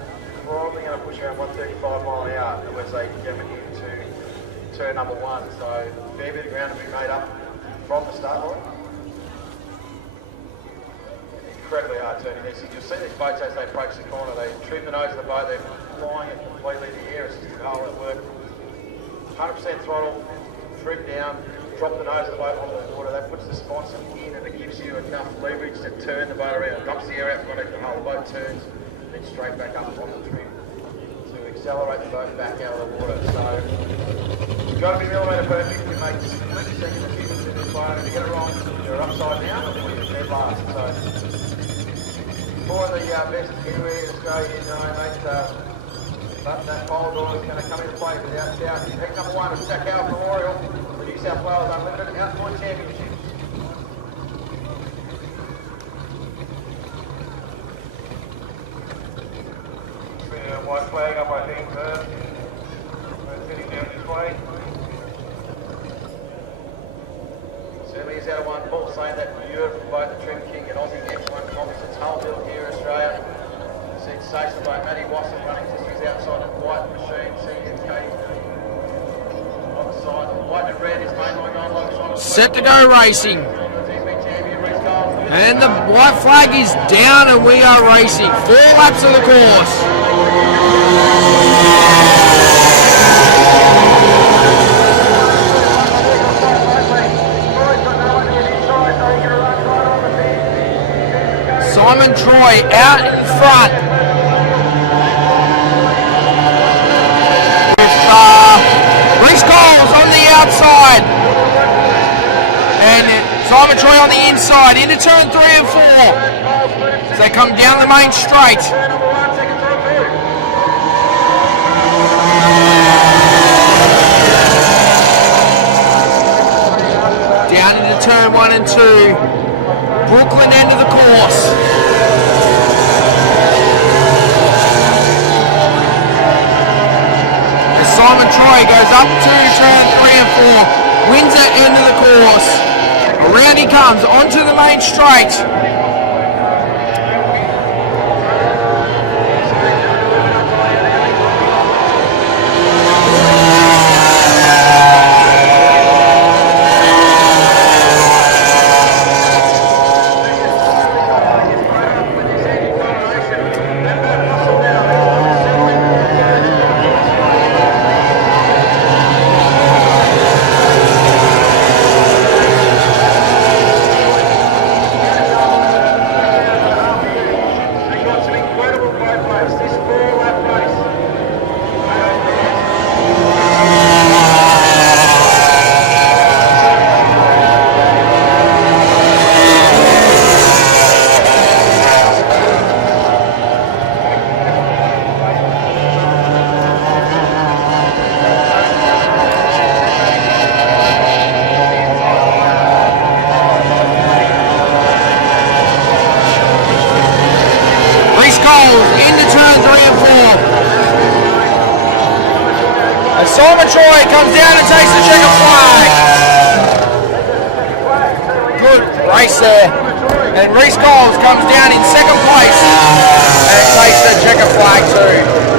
probably going to push around 135 mile an hour unless they get into turn number 1. So a fair bit of ground to be made up from the start line. Incredibly hard turning this. You'll see these boats as they approach the corner, they trim the nose of the boat, they're flying it completely in the air. It's just a whole at work. 100% throttle, trim down, drop the nose of the boat onto the water. That puts the sponsor in and it gives you enough leverage to turn the boat around. It dumps the air out from underneath the hull, the boat turns, then straight back up on the trim to accelerate the boat back out of the water. So you've got to be millimetre perfect. You make split second decisions in this boat. If you get it wrong, you're upside down or you're dead last. So for the best Kiwi Australian, that pole door is going to come into play without doubt. Heat number 1 of Jack Howarth Memorial, the New South Wales Unlimited Outboard Championship. White flag up, I think, sir. We're sitting down this way. Certainly is out of 1. Paul saying that beautiful boat, the Trim King and Aussie X1 Composites hull built here in Australia. Sensational boat. Matty Wasson running just his outside of white machine. Seeing Katie on the side. White and red is mainline non-lock. Set to go racing. And the white flag is down and we are racing. 4 laps of the course. Simon Troy out in front with Reece Coles on the outside and Simon Troy on the inside into turn 3 and 4 as they come down the main straight. Down into turn 1 and 2. Brooklyn end of the course. As Simon Troy goes up to turn 3 and 4. Windsor end of the course. Around he comes onto the main straight. Simon Troy comes down and takes the checker flag. Good race there. And Reece Coles comes down in second place and takes the checker flag too.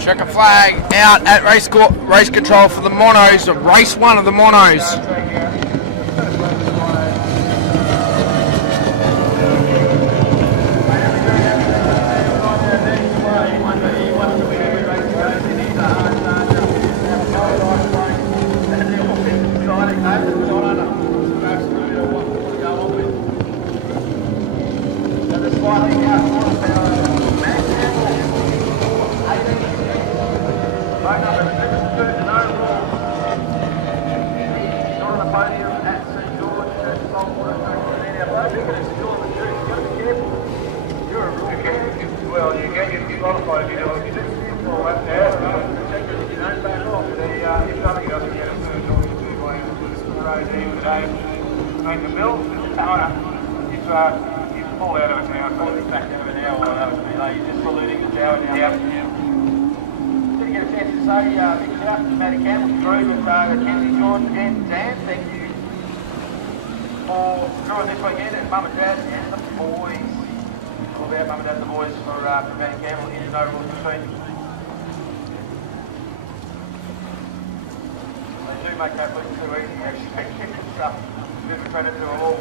Checker flag out at race control for the monos, race 1 of the monos. Well, you get your qualified if you do it. Well, that's there. You don't back off. If something doesn't get a third or you do by regime today, make a bill. If you pull out of it now, so it's back over now, or that was too late. You're just saluting the tower now. Yep. Didn't get a chance to say big shout to Matty Campbell through with Kenzie, George and Dan. Thank you for drawing this weekend, and Mum and Dad and the boys. All about Mum and Dad and the boys for Matty Campball in No Rules Machine. They do make that look too easy, actually. It's a bit of a credit to all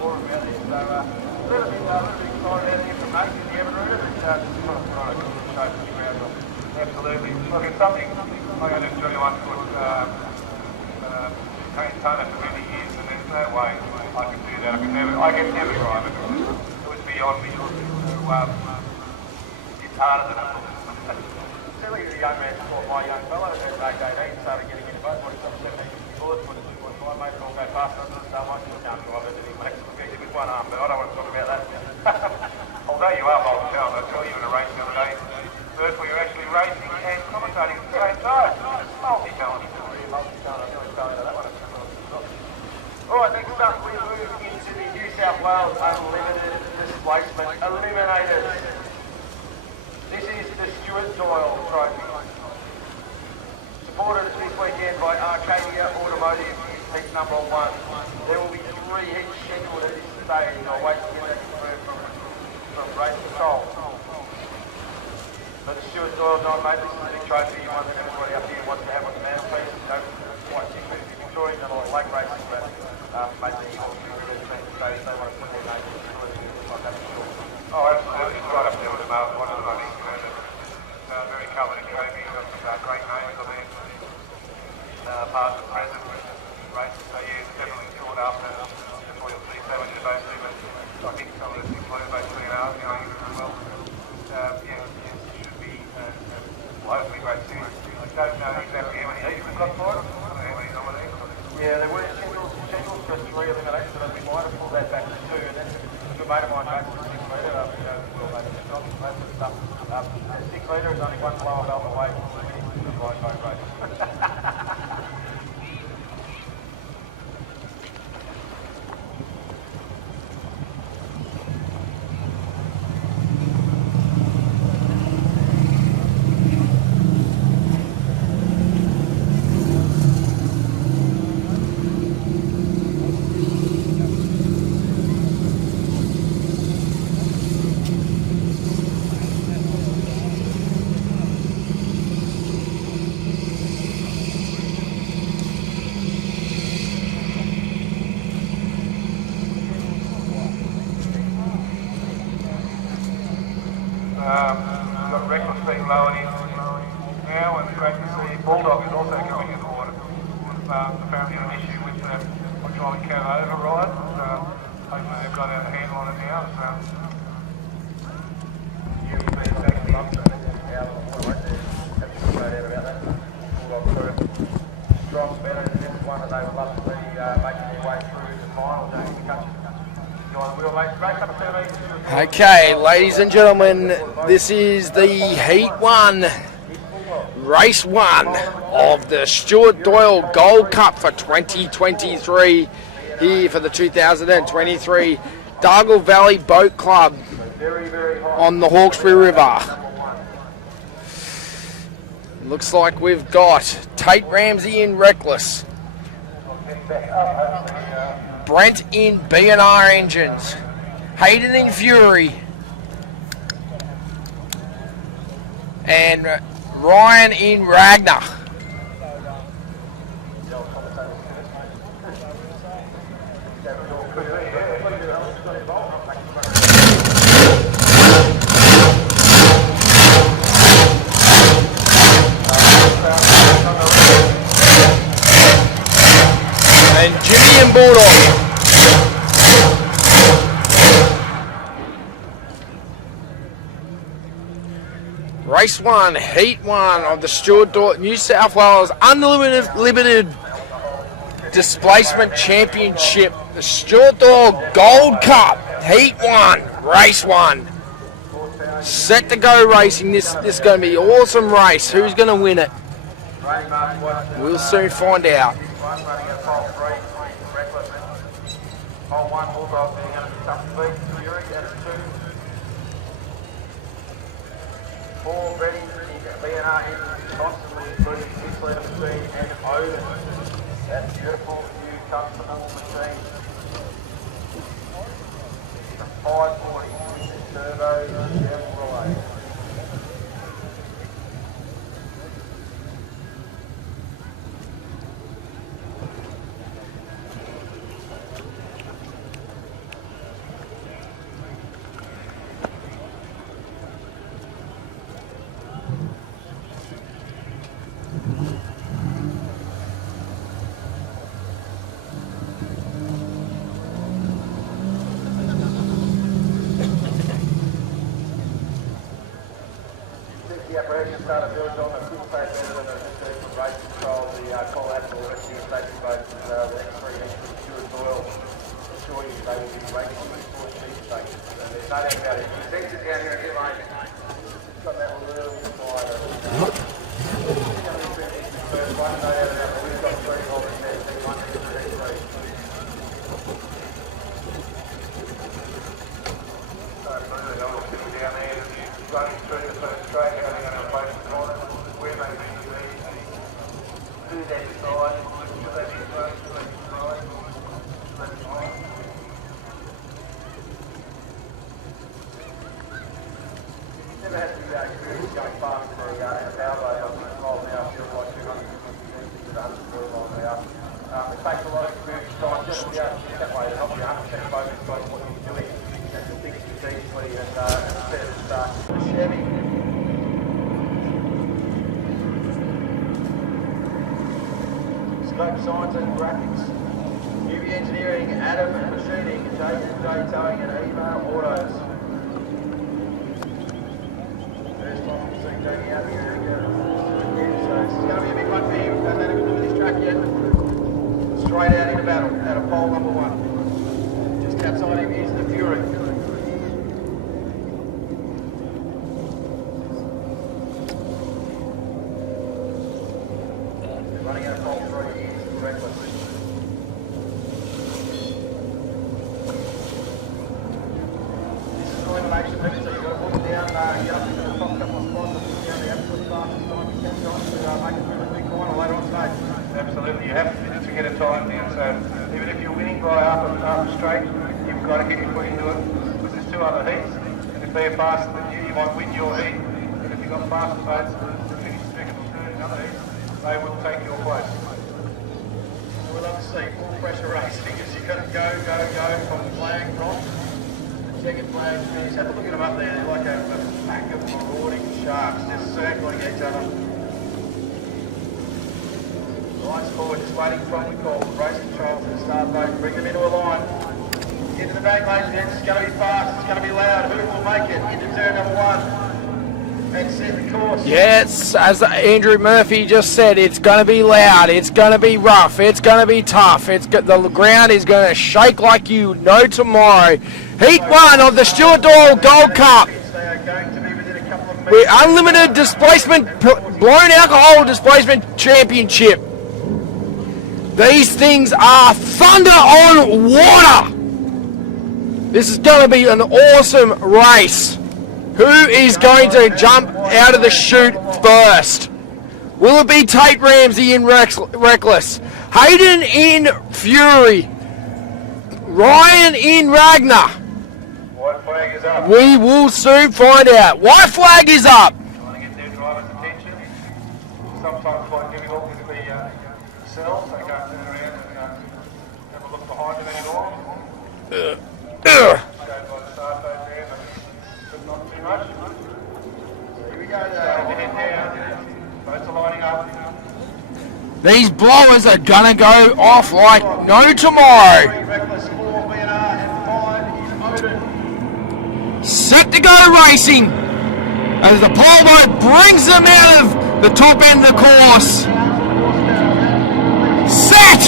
four about this. So a little bit excited about the information in the Evan Rooter, but just trying to put on a good show for the crowd. Absolutely. Look, it's something I got to enjoy one for Kane Turner for many years, and there's no way I could do that. I could never drive it. It was beyond me. It's harder than it looks. Certainly the young man, my young fellow, at age 18, started getting into boat, wanted some 17 bullets, wanted 2.5, mate, it all go faster than so much. I can't drive it anyway, especially with one arm, but I don't want to talk about that. Although you are Bolton Town, I tell you in a race the other day, first we were actually racing and commentating at the same time. Multi-talented. Multi-talented, I'm really sorry about that one. Alright, next up we move into the New South Wales Unlimited Displacement Eliminators. This is the Stuart Doyle Trophy. Supported this weekend by Arcadia Automotive, heat number 1. There will be 3 heats scheduled at this stage. I'll wait to get that confirmed from race control. So the Stuart Doyle John, mate, this is a big trophy, one that everybody up here wants to have on the mantelpiece. You know, quite simply, if you're enjoying a lot of lake racing, but mate, the Eagles do really think they want to put their name in the like that for sure. Oh, absolutely. It's right up there with the Marvel one, I think. Very coveted trophy, got some great names on there. Past and present races, so yeah, it's definitely caught up, and that's what you'll see so when you're both there, but I think some of the things like about 3 hours going as well. Yeah, it should be hopefully great series. I don't know exactly how many heats we've got for it, how many nominees. Yeah, there were scheduled for 3 eliminations, but we might have pulled that back to 2, and then a good mate of mine races 6 metre, well, maybe the top, most of the stuff. 6 metre is only one lower belt away from winning the right boat race. Got Reckless being lowered in now, and it's great to see Bulldog is also going in the water. Apparently an issue with what's called a cat override. Hopefully they've got a handle on it now. Drops better than this one, and they will love to be making their way through the final. James McCutcheon. Okay, ladies and gentlemen, this is the Heat 1, Race 1 of the Stuart Doyle Gold Cup for 2023 here for the 2023 Dargle Valley Boat Club on the Hawkesbury River. Looks like we've got Tate Ramsey in Reckless, Brent in B&R Engines, Hayden in Fury. And Ryan in Ragnar. And Jimmy and Bulldog. Race 1, Heat 1 of the Stuart Dorr New South Wales Unlimited Displacement Championship. The Stuart Dorr Gold Cup, Heat 1, Race 1. Set to go racing. This is going to be an awesome race. Who's going to win it? We'll soon find out. Hole 1, Bulldog, being going to be tough to beat. Fury out of 2. 4, Ready, BNR in constantly improving 6 litre machine and Odin. That beautiful new customable machine. 540 turbo Chevrolet. The apparatus started built on a quick phase better than a system race control. The collateral rescue and safety boats with the X3 engine Stuart Doyle assure you they will be racing before sheep stations. And there's no doubt about it. You see it down here at Hillane, it's got that little fire. It's going to be pretty first one, no doubt about it. We've got 3 holders there, so one for the X3. So, moving on, down there, running through the first straight, how they're going to approach the corner, where they need to be, who's that side, should they be close, should they be right, left side. Never had the experience going fast in a powerboat. I think it's rolled now, feels like 250 with 100 wheel on now. It takes a lot of experience time just to be able to get that way to help you 100% focus on what you're doing. And to think strategically and instead of start with Chevy. Scope Science and Graphics. UV Engineering, Adam Machining, J Towing and Email Autos. First time we've seen Jamie out here. So this is going to be a big one for him. Hasn't had a good look at this track yet. Straight out into battle, out of pole number 1. Just outside him is the Fury. Running out of pole 3 is Reckless. This is an elimination limit, so you've got to pull it down, get up into the top couple of spots and pull down the absolute fastest time you can try to make it through the big final later on stage. Absolutely, you have to get a time down, so even if you're winning by half a straight, you've got to get your foot into it, because there's 2 other heats, and if they're faster than you, you might win your heat, and if you've got faster boats that finish second or third in other heats, they will take your place. We'd love to see full pressure racing as you've got to go from the flag drop to the checkered flag finish. Have a look at them up there, they're like a pack of marauding sharks just circling each other. Lights forward, just waiting for the call. Race control to the start boat, bring them into a line. Into the back lane, it's going to be fast, it's going to be loud. Who will make it into turn number 1? And set the course. Yes, as Andrew Murphy just said, it's going to be loud, it's going to be rough, it's going to be tough. The ground is going to shake like you know tomorrow. Heat 1 of the Stuart Dorr Gold Cup. We're Unlimited Displacement, Blown Alcohol Displacement Championship. These things are thunder on water. This is going to be an awesome race. Who is going to jump out of the chute first? Will it be Tate Ramsey in Reckless? Hayden in Fury? Ryan in Ragnar? is up. We will soon find out. White flag is up. Trying to get their driver's attention. Sometimes quite difficult with the cells. They can't turn around and have a look behind them anymore. Showed by the start boat there, but not too much. Here we go. Starting to head down. Boats are lining up. These blowers are gonna go off like no tomorrow. Reckless 4 BNR and 5 is Odin. Set to go racing as the Powerboat brings them out of the top end of the course. Set!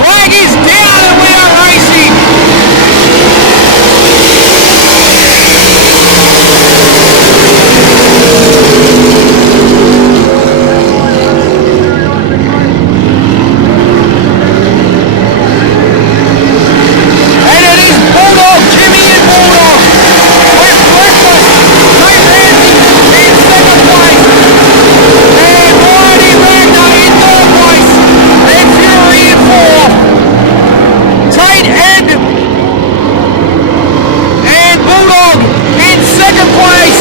Flag is down and we are racing! And it is Bulldog, Jimmy and Bulldog with Reckless, Kate Ramsey in second place, and Bridie Wagner in third place, and Fury in fourth. Tate and Bulldog in second place.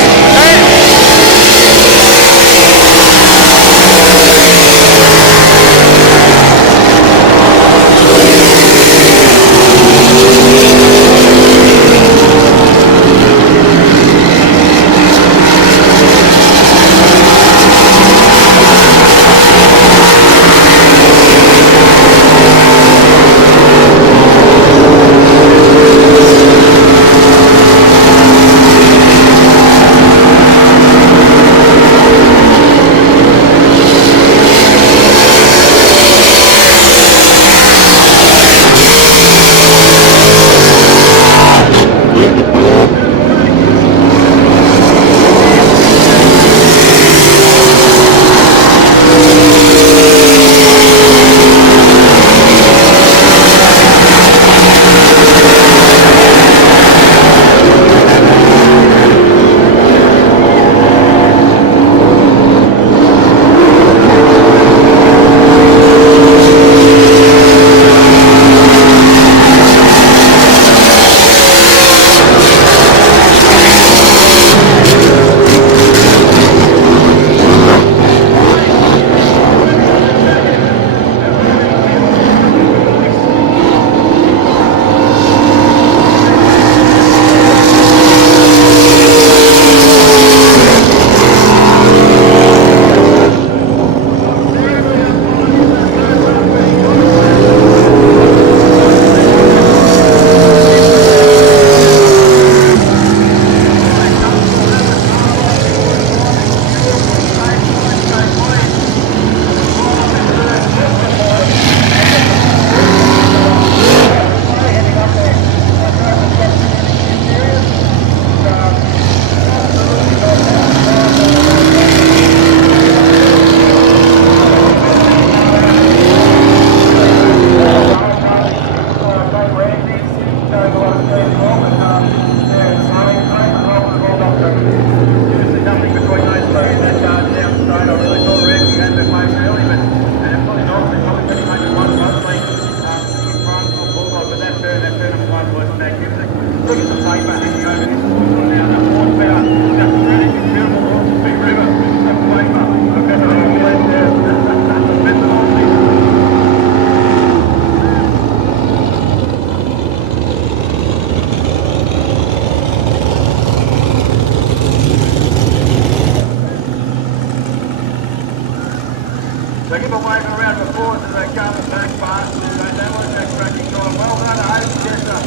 So give a wave around the applause as they come back past. They want that cracking time. Well done, Hayes. Yes, sir.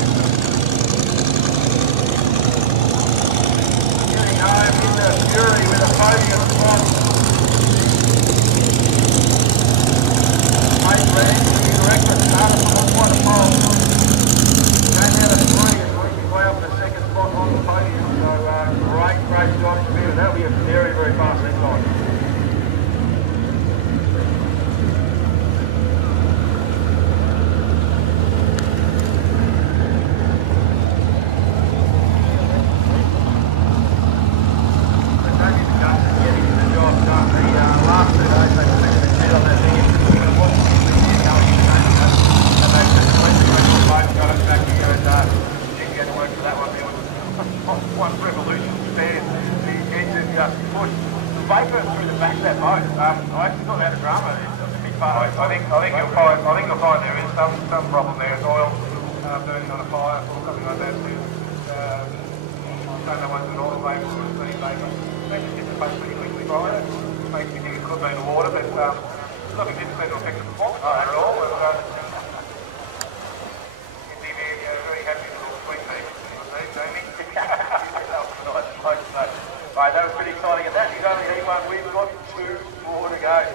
Getting home into Fury with a podium spot. Hayes Ramsey, Reckless, started from quite a pole. Came out of 3 and working way up the second spot on the podium. So great job from him. That'll be a very, very fast inside. Last 2 days, they put on that thing. stairs. The engine just pushed the vapour through the back of that boat. I actually thought they had a drama. It's a bit far. I think you'll find there is some problem there. It's oil burning on a fire or something like that. I don't know whether it's an oil vapour or a steam vapour. They just hit the boat pretty quickly by it. Makes me think it could be the water, but look, it didn't seem to affect the performance at all. Very happy with all the sweet team, Jamie. Right, that was pretty exciting at that. He's only E1. We've got 2 more to go.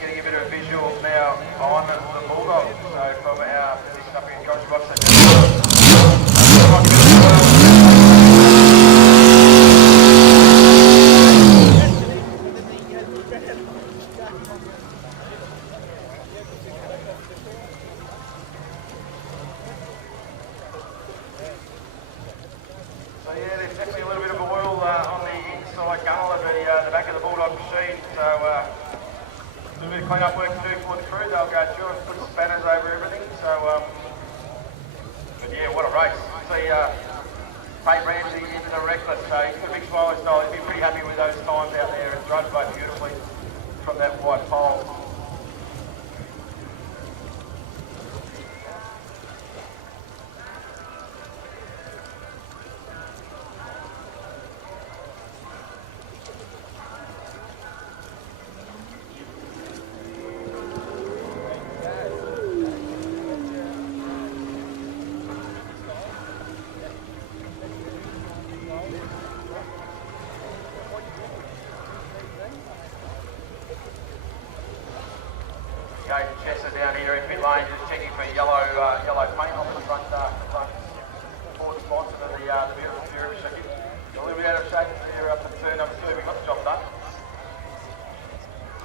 Getting a bit of a visual now on the Bulldog. So from our position up in Country Box. So yeah, there's definitely a little bit of oil on the inside gunnel of the back of the Bulldog machine. So a little bit of clean-up work to do for the crew. They'll go through and put the spanners over everything. So, but yeah, what a race. See Tate Ramsey into the Reckless. So he's got a big smiley style. He's been pretty happy with those times out there and drove the boat beautifully from that white pole. Chester down here in pit lane, just checking for yellow paint off the front forward sponsor of the beautiful Fury circuit. A little bit out of shape here up at turn number 2. We got the job done.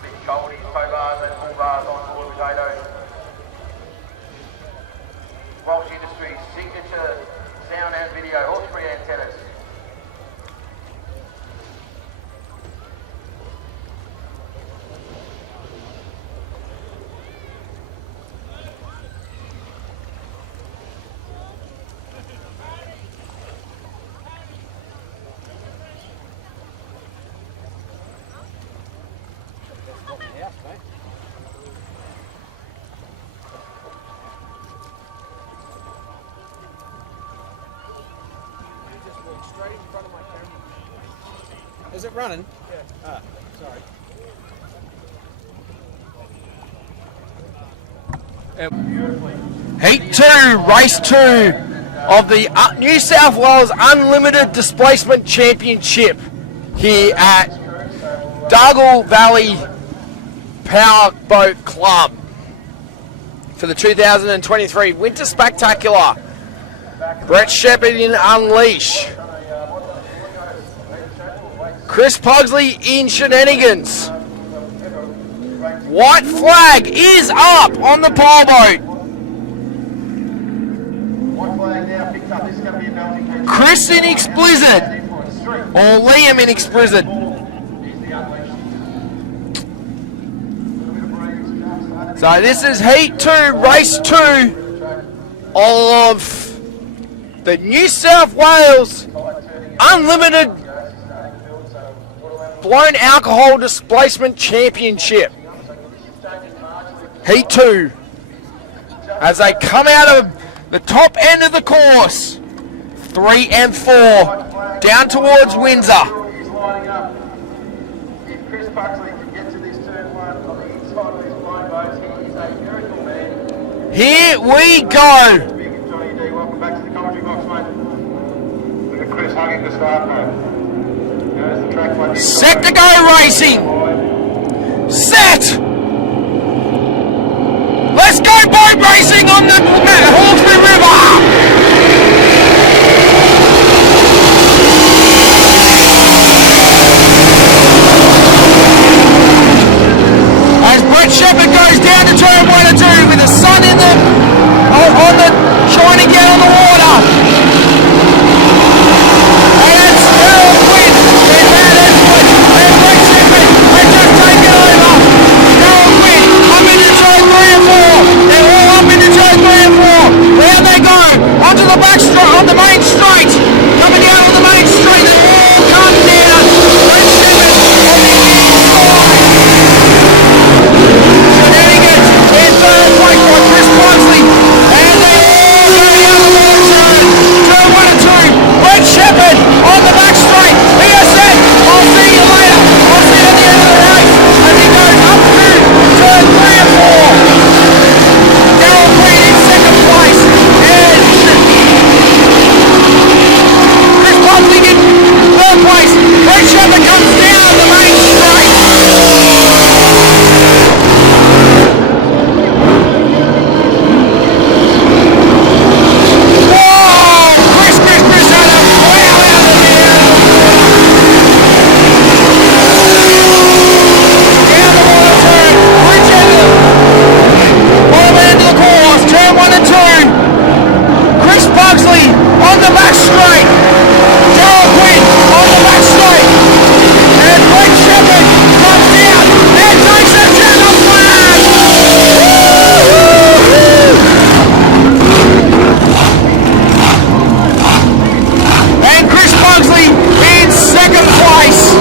Big Goldies, tow bars and bull bars on board with Ado. Walsh Industries signature sound and video, all 3 antennas. Straight in front of my camera. Is it running? Yeah. Ah, sorry. Heat 2, race 2 of the New South Wales Unlimited Displacement Championship here at Dargle Valley Powerboat Club for the 2023 Winter Spectacular. Brett Shepherd in Unleash. Chris Pugsley in Shenanigans. White flag is up on the powerboat. Chris in Explicit, or Liam in Explicit. So this is Heat 2, Race 2 of the New South Wales Unlimited Blown Alcohol Displacement Championship. Heat 2. As they come out of the top end of the course, 3 and 4, down towards Windsor. He's lining up. If Chris Pugsley can get to this turn 1 on the inside of his blind boats, he is a miracle man. Here we go. Big Johnny D, welcome back to the commentary box, mate. Look at Chris hugging the start mate. There's the track one. Set to go racing. Set. Let's go boat racing on the Hawkesbury River. As Brett Shepherd goes down to turn 1 and 2 with the sun in the 2. Chris Pugsley on the back straight. Daryl Quinn on the back straight. And Brett Shepherd comes down and takes the checkered flag. And Chris Pugsley in second place.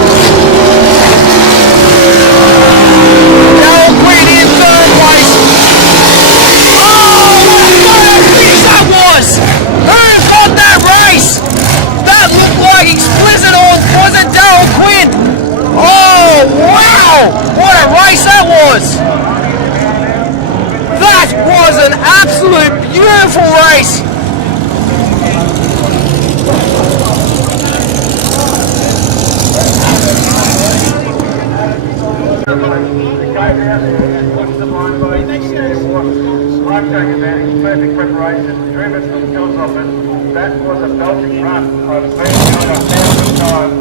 Daryl Quinn in third place. That was! Who got that race? That looked like explicit, or was it Daryl Quinn? Oh wow! What a race that was! That was an absolute beautiful race. Track advantage, perfect preparation, driven from Phil's office. That was a belting run. I've seen it 1,000 times,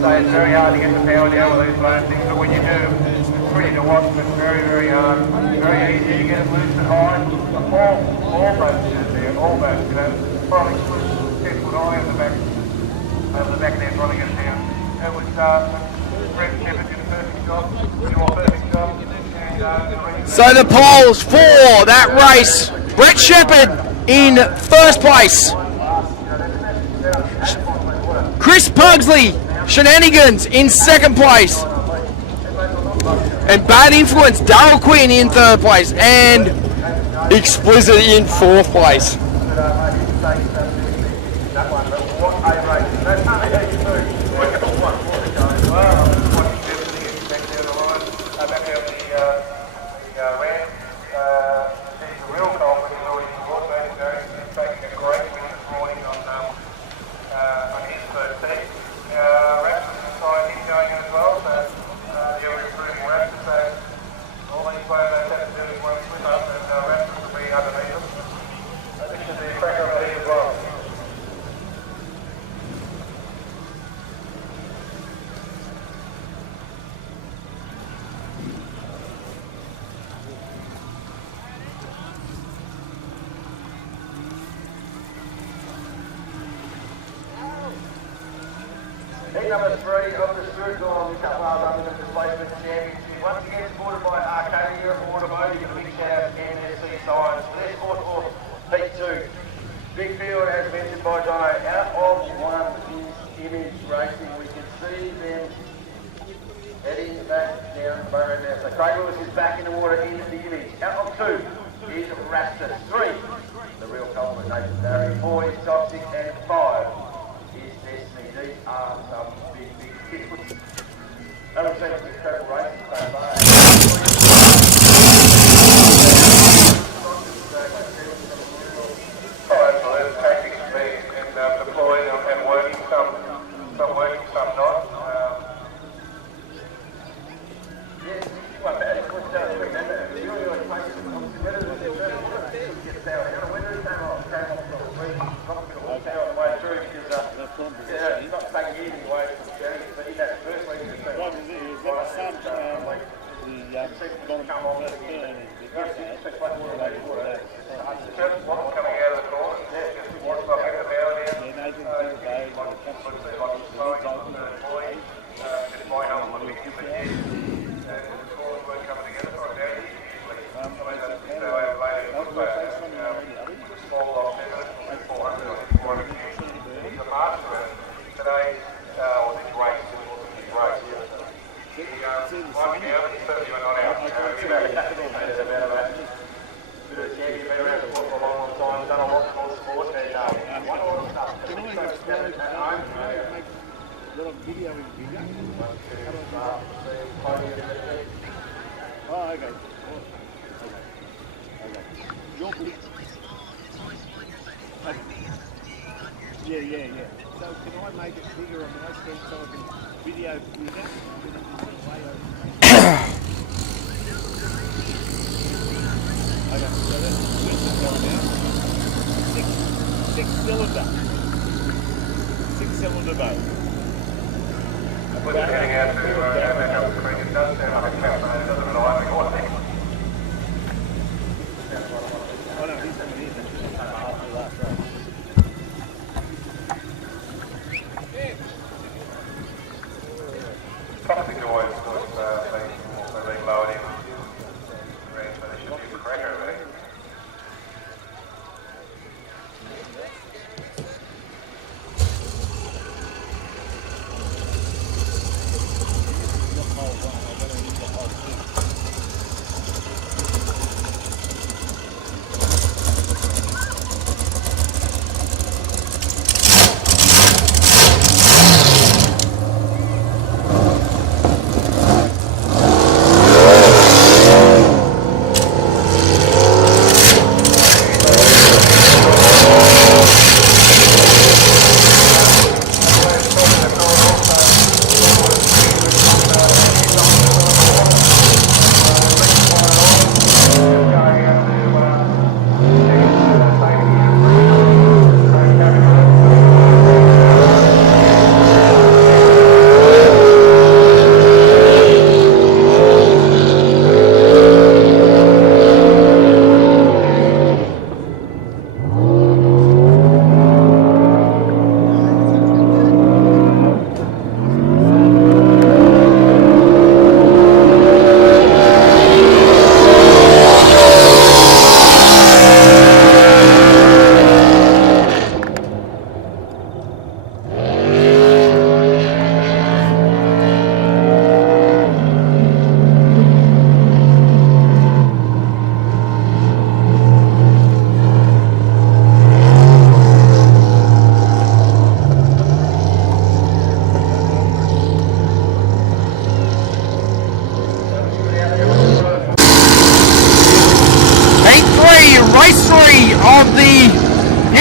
so it's very hard to get the power down with these low things, but when you do, it's pretty to watch, but very, very hard. Very easy to get it loose and high. All boats there, all boats, you know, probably 10 foot high over the back there trying to get it down. It was Brett Shepherd did a perfect job, perfect job. So the polls for that race, Brett Shepherd in first place. Chris Pugsley, Shenanigans in second place. And Bad Influence, Daryl Quinn in third place. And Explicit in fourth place. Number 3 of the Sturgong New South Wales Under Displacement Championship. Once again supported by Arcadia Automotive. A big shout out to NSC Science. Their sport for Heat 2. Big field, as mentioned by Dino. Out of one is Image Racing. We can see them heading back down the boat now. So Craig Lewis is back in the water in the Image. Out of 2 is Raptor. 3, the real culprit, Nathan Barry. 4 is Toxic. And 5 is Destiny. These are some big hits. Haven't seen some incredible races so far. Absolute tactics being deployed and working, some working, some not. It's not taking anything away from the journey, but in that first week, come on. Just one coming out of the corner, just one stop in the power down. Just my help on the big and the scores weren't coming together for a very easily. I mean, that's how I have laid it. Small loss, 400 He's a master at today, or this race, this race. He might be out, but he certainly went not out. Bit of a champion, been around the sport for a long, long time, done a lot for the sport, and won a lot of stuff. Little video is bigger. Oh, okay. Your big. Yeah. So can I make it bigger on my screen so I can video bigger? Okay, so that's going down. Six cylinder boat. We're heading out to Creek. It does sound like a cafe, doesn't it? I think.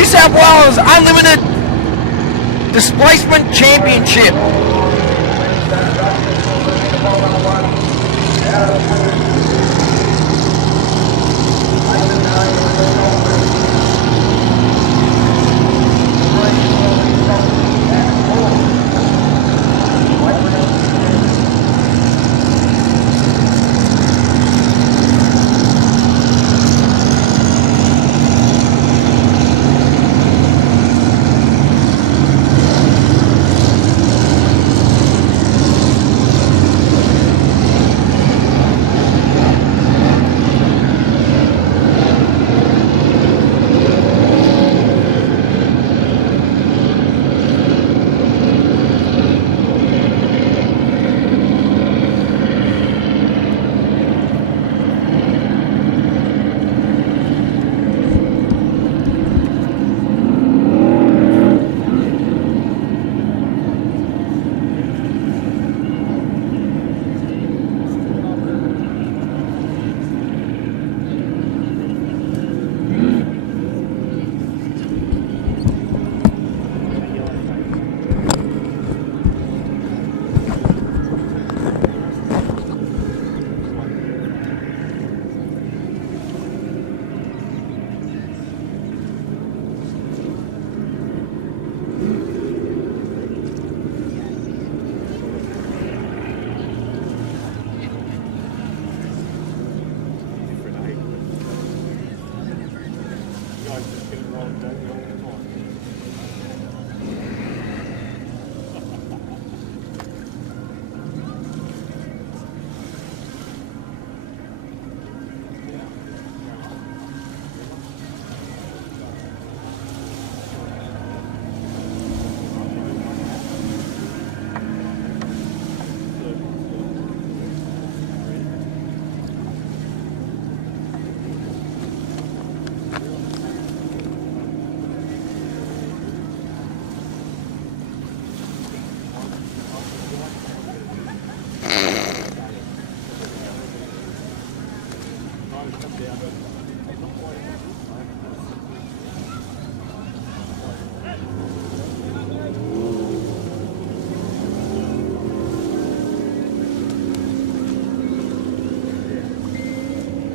South Wales Unlimited Displacement Championship.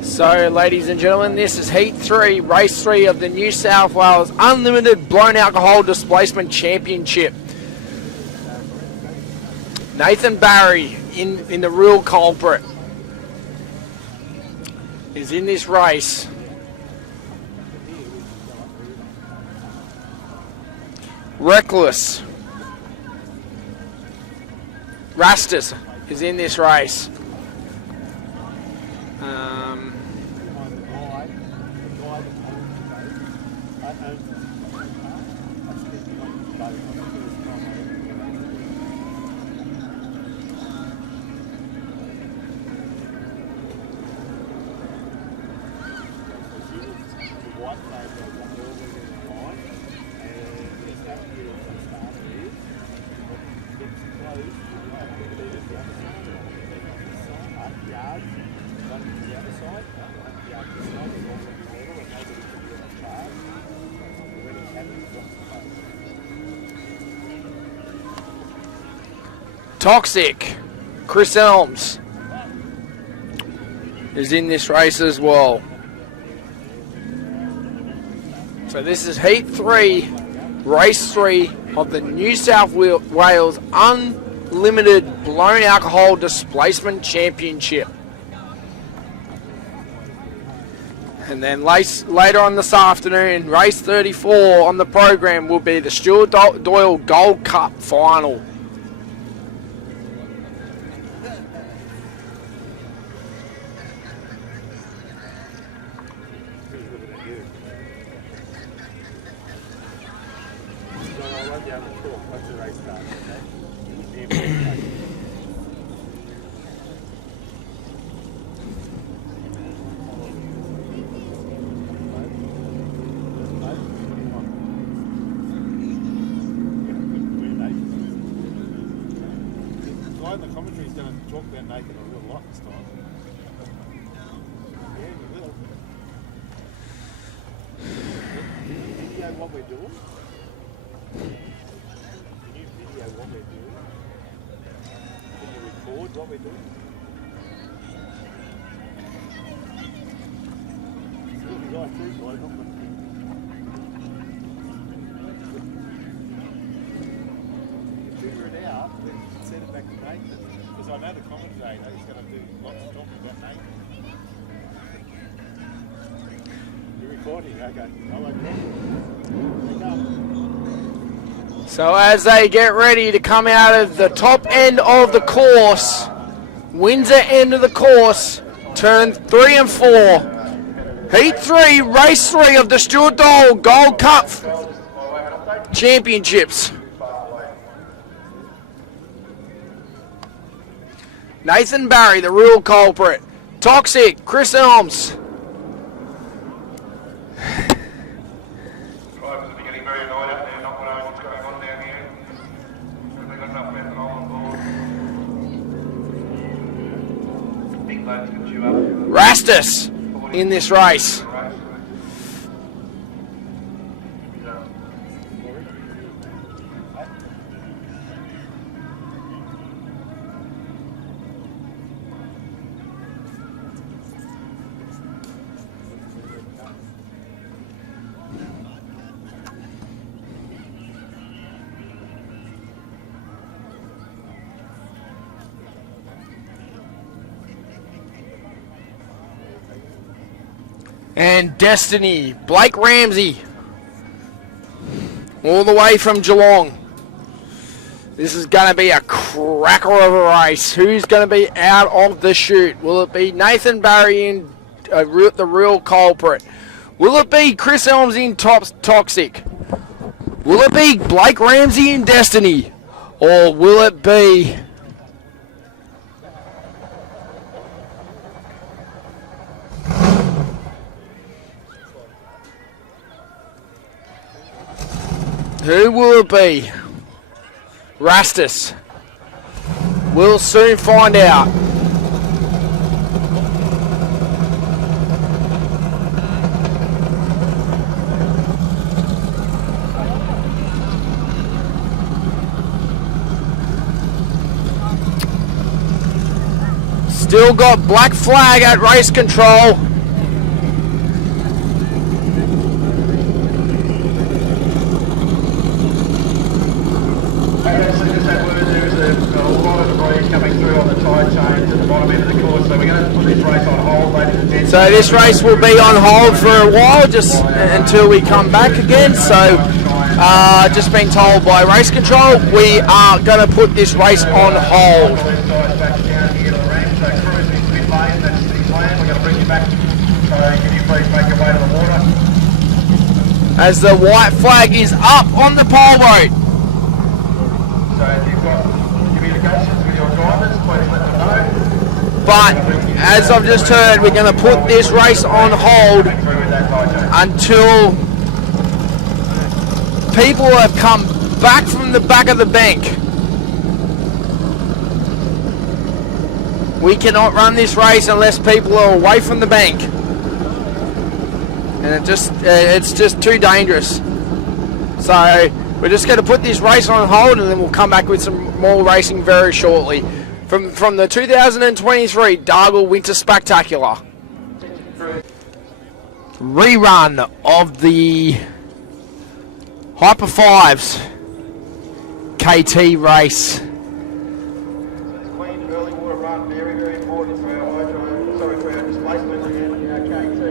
So, ladies and gentlemen, this is Heat 3, Race 3 of the New South Wales Unlimited Blown Alcohol Displacement Championship. Nathan Barry, in the real culprit, is in this race. Reckless Rastus is in this race. Toxic Chris Elms is in this race as well. So this is Heat 3, Race 3 of the New South Wales Unlimited Blown Alcohol Displacement Championship. And then later on this afternoon, race 34 on the program will be the Stuart Doyle Gold Cup final. The commentary's going to talk about naked a real lot this time. Yeah, we will. Video what we're doing? Can you video what we're doing? Can you record what we're doing? You'll be right through, boy, not much. Figure it out, then send it back to Nathan. Because I know the commentator, he's going to do lots of talking about Nathan. You're recording, okay. I won't talk. So as they get ready to come out of the top end of the course, Windsor end of the course, turn 3 and 4. Heat 3, race 3 of the Stuart Dole Gold Cup Championships. Nathan Barry, the real culprit. Toxic, Chris Elms. Drivers will be getting very annoyed out there, not knowing what's going on down here. They've got enough methanol on board. Big loads can chew up. Rastus in this race. And Destiny, Blake Ramsey, all the way from Geelong. This is going to be a cracker of a race. Who's going to be out of the chute? Will it be Nathan Barry in the real culprit? Will it be Chris Elms in Toxic? Will it be Blake Ramsey in Destiny? Or will it be... Who will it be? Rastus. We'll soon find out. Still got black flag at race control. So this race will be on hold for a while, just until we come back again. So, just been told by race control, we are going to put this race on hold. As the white flag is up on the Powerboat. So if you've got communications with your drivers, please let them know. But as I've just heard, we're going to put this race on hold until people have come back from the back of the bank. We cannot run this race unless people are away from the bank. And it's just too dangerous. So we're just going to put this race on hold, and then we'll come back with some more racing very shortly. From the 2023 Dargle Winter Spectacular. Rerun of the Hyper 5s KT race. Clean early water run, very, very important for our displacement in our KT.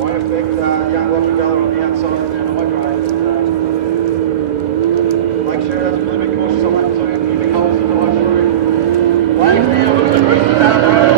Won't affect young Roger Bella on the outside and hydro. Make sure that's a little bit cautious on that too. Keeping holes in the right through. Flags now, look at the roof of that road.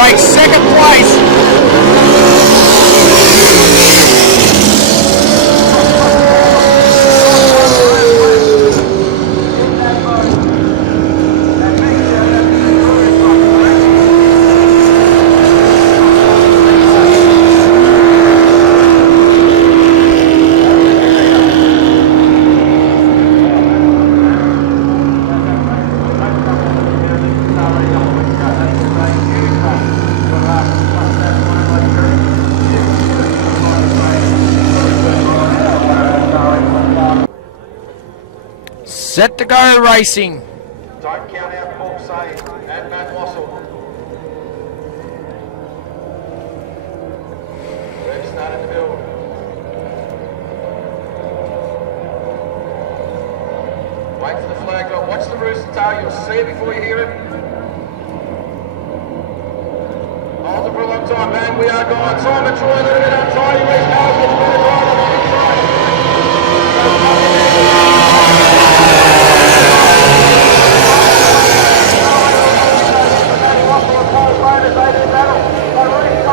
takes second place. Set to go racing. Don't count out Paul Say and Matt Wassel. They've started to build. Wait for the flag drop. Watch the rooster tail. You'll see it before you hear it. Hold it for a long time, man. We are gone. Simon Troy, a little bit untidy. Where's Carlos? Gets a bit of drive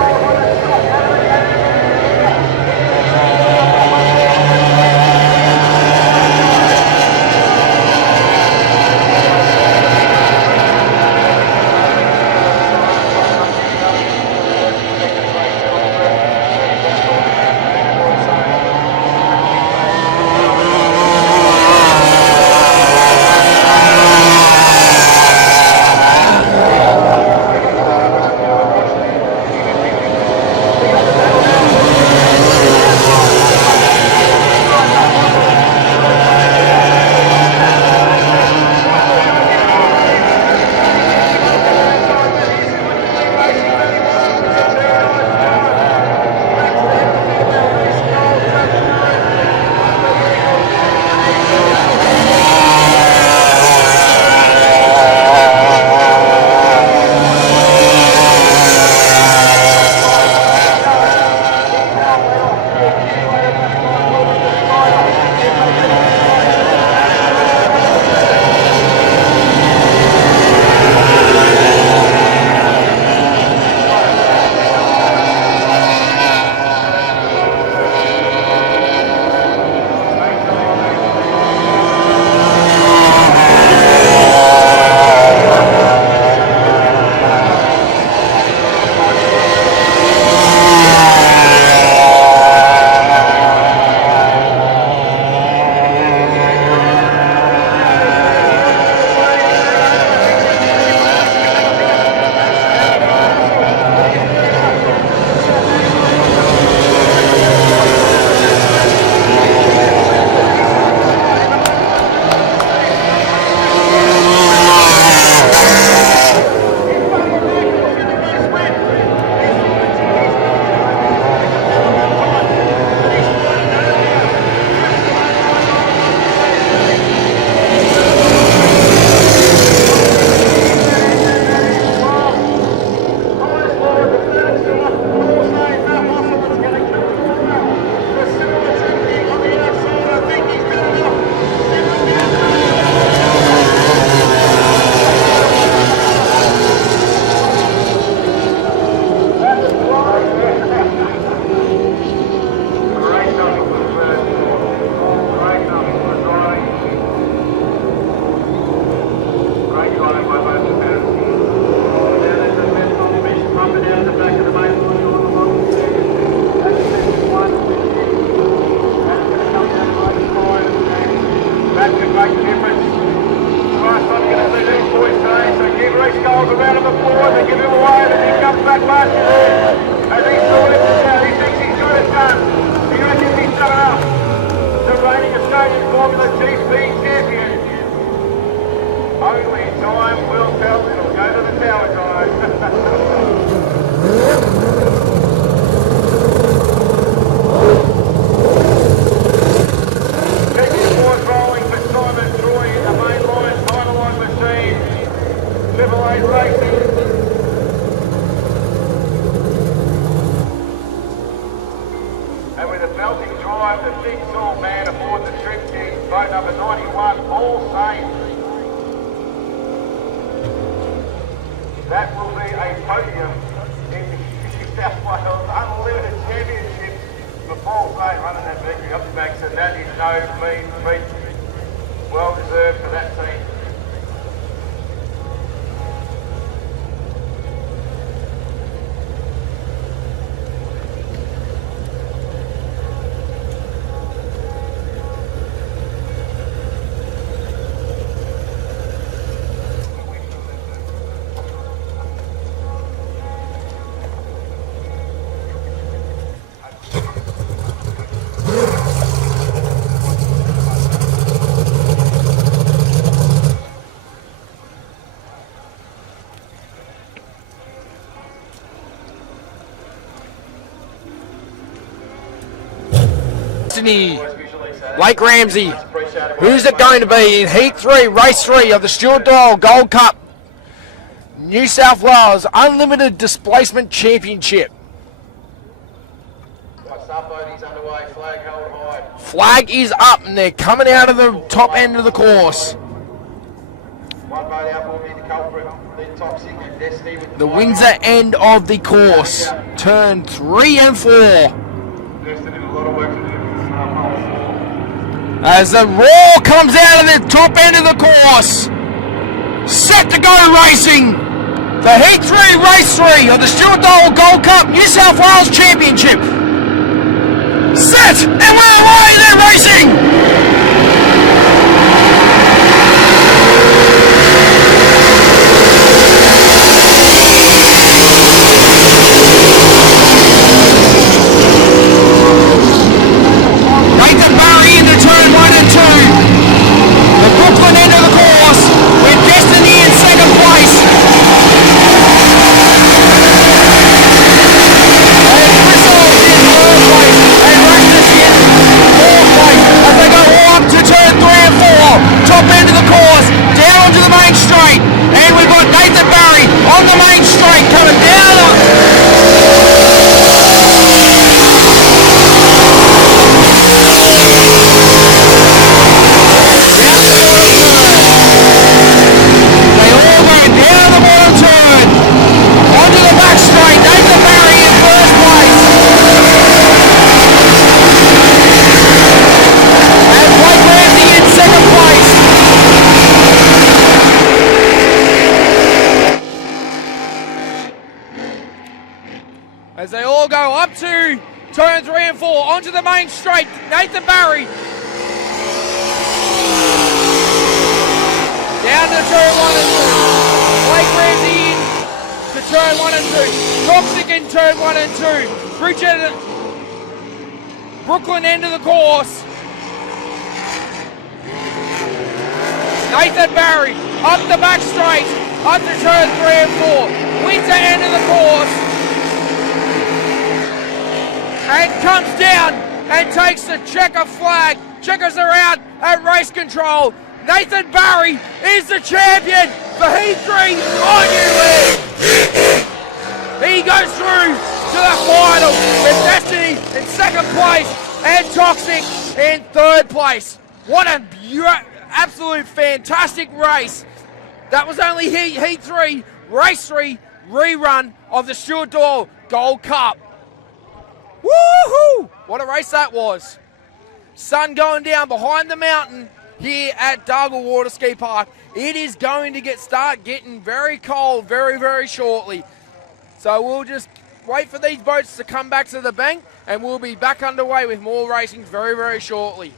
on the inside. And with a belting drive, the jigsaw man aboard the trip king, boat number 91, all safe. That will be a podium running that Mercury up the back, so that is no mean feat. Well deserved for that team. Blake Ramsey. Who's it going to be in Heat 3, Race 3 of the Stuart Doyle Gold Cup New South Wales Unlimited Displacement Championship? Flag is up and they're coming out of the top end of the course. The Windsor end of the course. Turn 3 and 4. As the roar comes out of the top end of the course, set to go racing, the Heat 3 Race 3 of the Stuart Doyle Gold Cup New South Wales Championship. Set, and we're away, they're racing! Turn 1 and 2. The Brooklyn end of the course with Destiny in second place. And Bristol in third place. And Rasmus in fourth place as they go all up to turn 3 and 4. Top end of the course, down onto the main straight. And we've got Nathan Barry on the main straight coming down. As they all go up to turn 3 and 4 onto the main straight. Nathan Barry down to turn 1 and 2. Blake Ramsey in to turn 1 and 2. Toxic in turn 1 and 2. Bridget, Brooklyn end of the course. Nathan Barry up the back straight, up to turn 3 and 4. Windsor end of the course. And comes down and takes the checker flag. Checkers are out at race control. Nathan Barry is the champion for Heat 3 on you lead. He goes through to the final with Destiny in second place and Toxic in third place. What a absolute fantastic race. That was only Heat 3, Race 3 rerun of the Stuart Doyle Gold Cup. Woohoo! What a race that was. Sun going down behind the mountain here at Dargle Water Ski Park. It is going to start getting very cold very, very shortly. So we'll just wait for these boats to come back to the bank and we'll be back underway with more racing very, very shortly.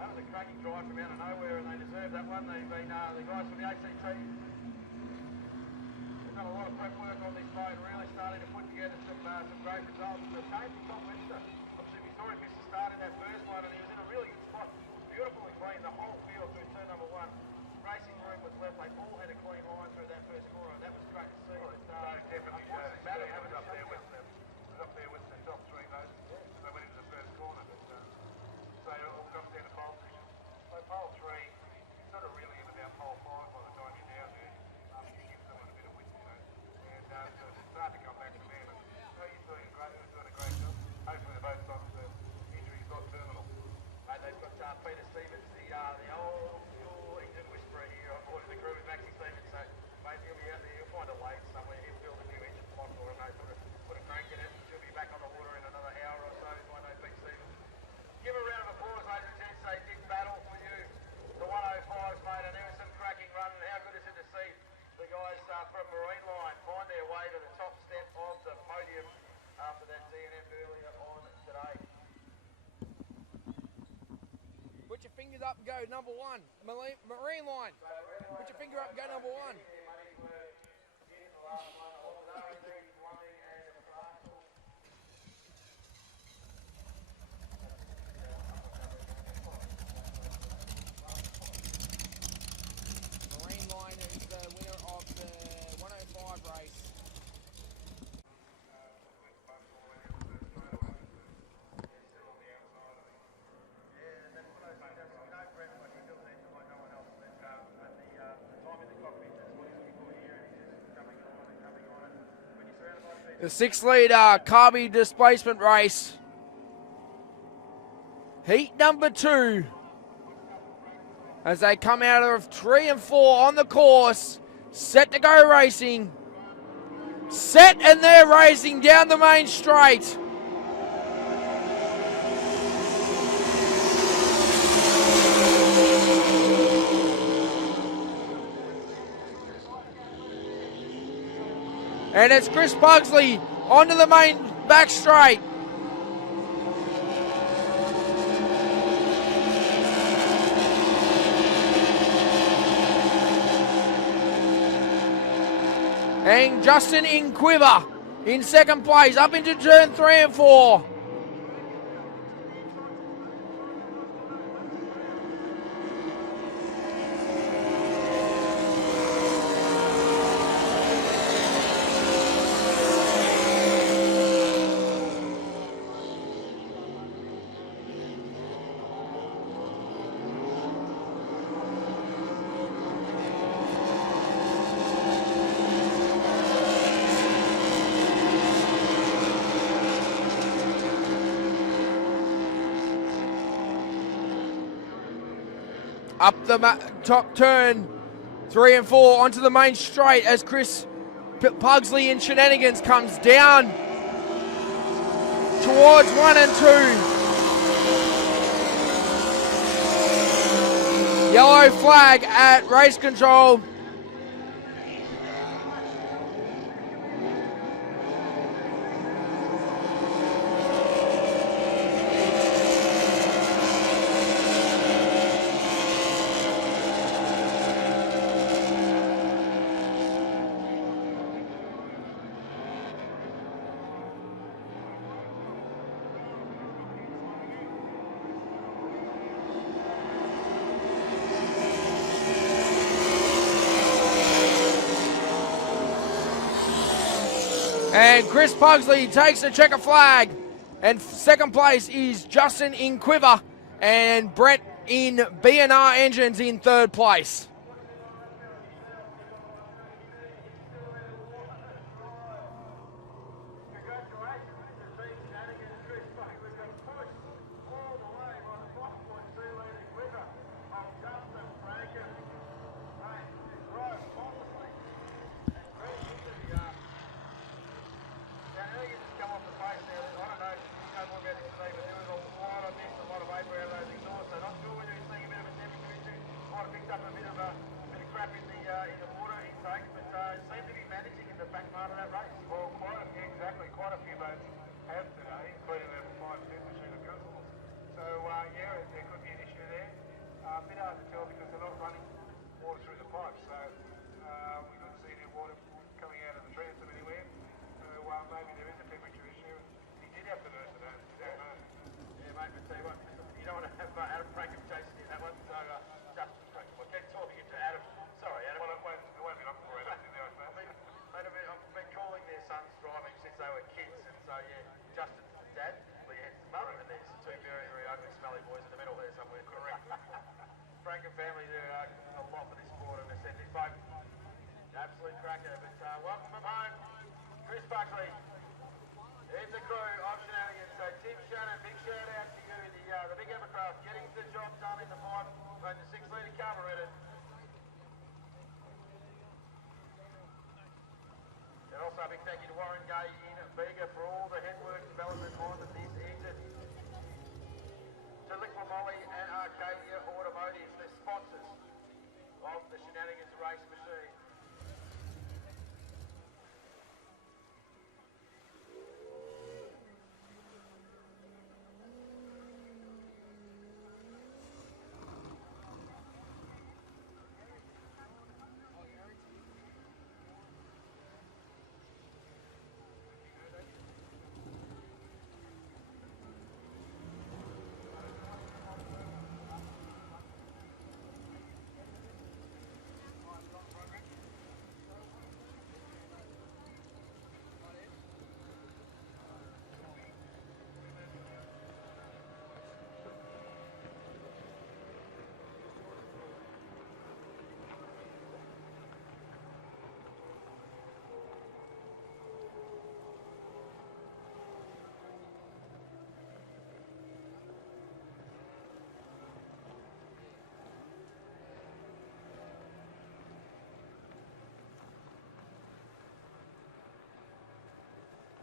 That was a cracking drive from out of nowhere, and they deserve that one. They've been the guys from the ACT. They've done a lot of prep work on this boat, really starting to put together some great results. The same for Tom Webster. Obviously, we saw him miss the start in that first one, and he was in a really good spot. Beautifully clean, the whole field through turn number one. Racing room was left. They all had a clean line through that first corner, and that was great to see. Definitely Matt was up there with them. Was up there with the top three votes. They went into the first corner, but so it all comes down to pole position. So pole three, it's not really in about pole five by the time you're down there. You give someone a bit of width, you know, and so it's hard to come back from there. But so he's doing a great job. Hopefully the boat's not injury's not terminal. Mate, they've got Peter Stevens, the old school engine whisperer here on board the crew with Maxie Stevens. So, mate, he'll be out there. He'll find a lathe somewhere. He'll build a new engine block for him, mate. Put a crank in it. He'll be back on the water in another hour or so. I know Pete Stevens. Give a round of applause, ladies and gents. They did battle for you. The 105s, mate, and there was some cracking running. How good is it to see the guys from Marine Line find their way to the top step of the podium after that DNF earlier on today. Put your fingers up and go number one. Marine Line. Put your finger up and go number one. Marine Line is the winner of the 105 race. The 6-litre Carby displacement race. Heat number 2. As they come out of 3 and 4 on the course. Set to go racing. Set and they're racing down the main straight. And it's Chris Pugsley onto the main back straight. And Justin Inquiver in second place, up into turn 3 and 4. Up the top turn, 3 and 4 onto the main straight as Chris Pugsley in Shenanigans comes down towards 1 and 2. Yellow flag at race control. And Chris Pugsley takes the checker flag. And second place is Justin Inquiver and Brett in BNR Engines in third place. Crap in the water intake, but seemed to be managing in the back part of that race. Frank and family do a lot for this sport, and they said this bloke, absolute cracker. But welcome him home, Chris Buckley. Here's the crew of Shenanigans. So Tim Shannon, big shout out to you, the big Evercraft, getting the job done in the 5 and the 6 litre carburetted. And also a big thank you to Warren Gay in Bega for all the headwork development on this engine. To Liquid Molly and Arcadia Automotive, the sponsors of the Shenanigans race machine.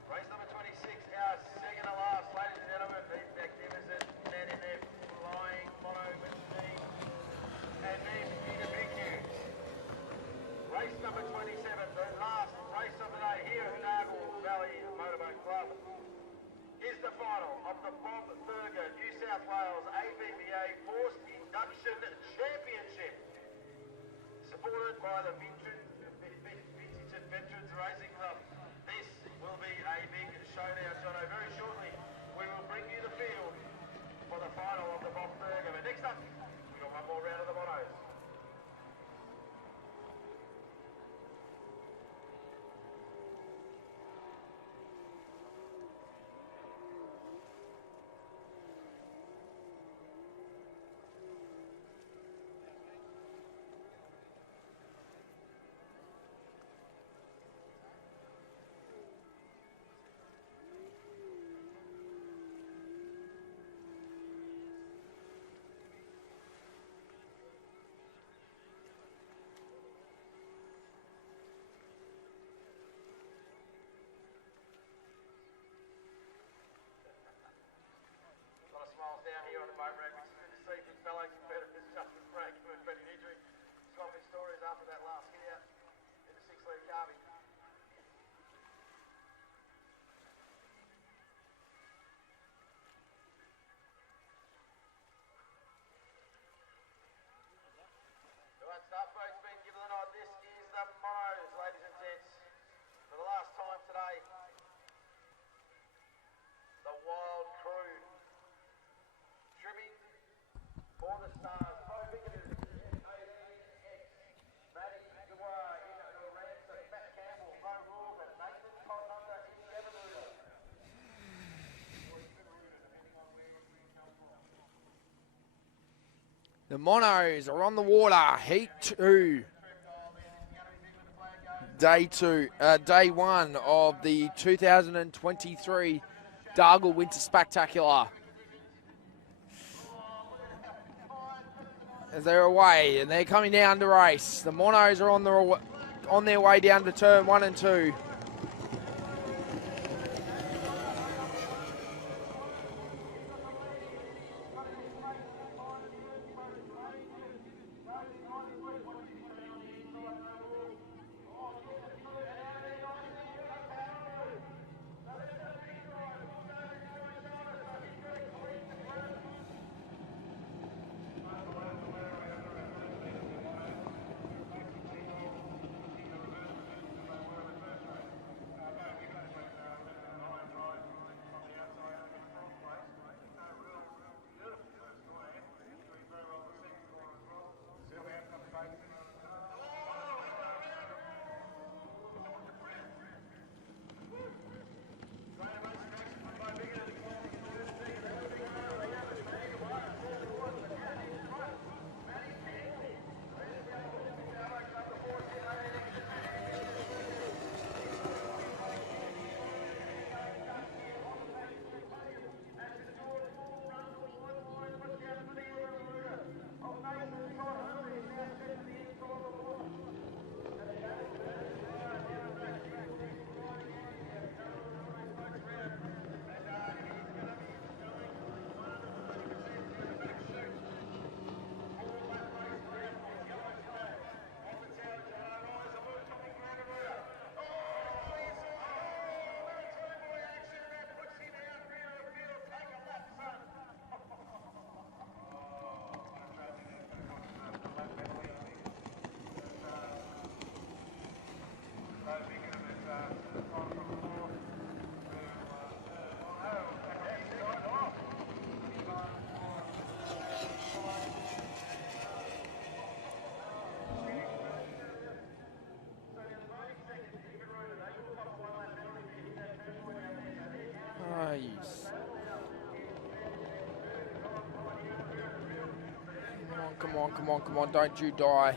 Race number 26, our second to last, ladies and gentlemen, the magnificent men in their flying mono machine and these individuals. Race number 27, the last race of the day here at Dargle Valley Motorboat Club, is the final of the Bob Thurger New South Wales ABBA Forced Induction Championship, supported by the Vintage Veterans Racing Club. This will be a big showdown, Jono. Very shortly, we will bring you the field for the final of the Bob Thurger. But next up, we've got one more round of the monos. Smiles down here on the boat ramp. It's good to see big fellows competitors Justin Frank who had been an injury. Swapping stories after that last hit out in the 6 litre carby. Right, start boat's been given the nod. This is the monos, ladies and gents. For the last time today, the Wild Crew. Trimming for the stars. Bo Biggins, S18X, Matty Dewar in the Ransom, Matt Campbell, Mo Rules, and Nathan Totnumber in the Everruder. The Monos are on the water. Heat 2. Day 1 of the 2023 Dargle Winter Spectacular. As they're away and they're coming down to race. The Monos are on their way down to turn 1 and 2. Nice. Come on, don't you die.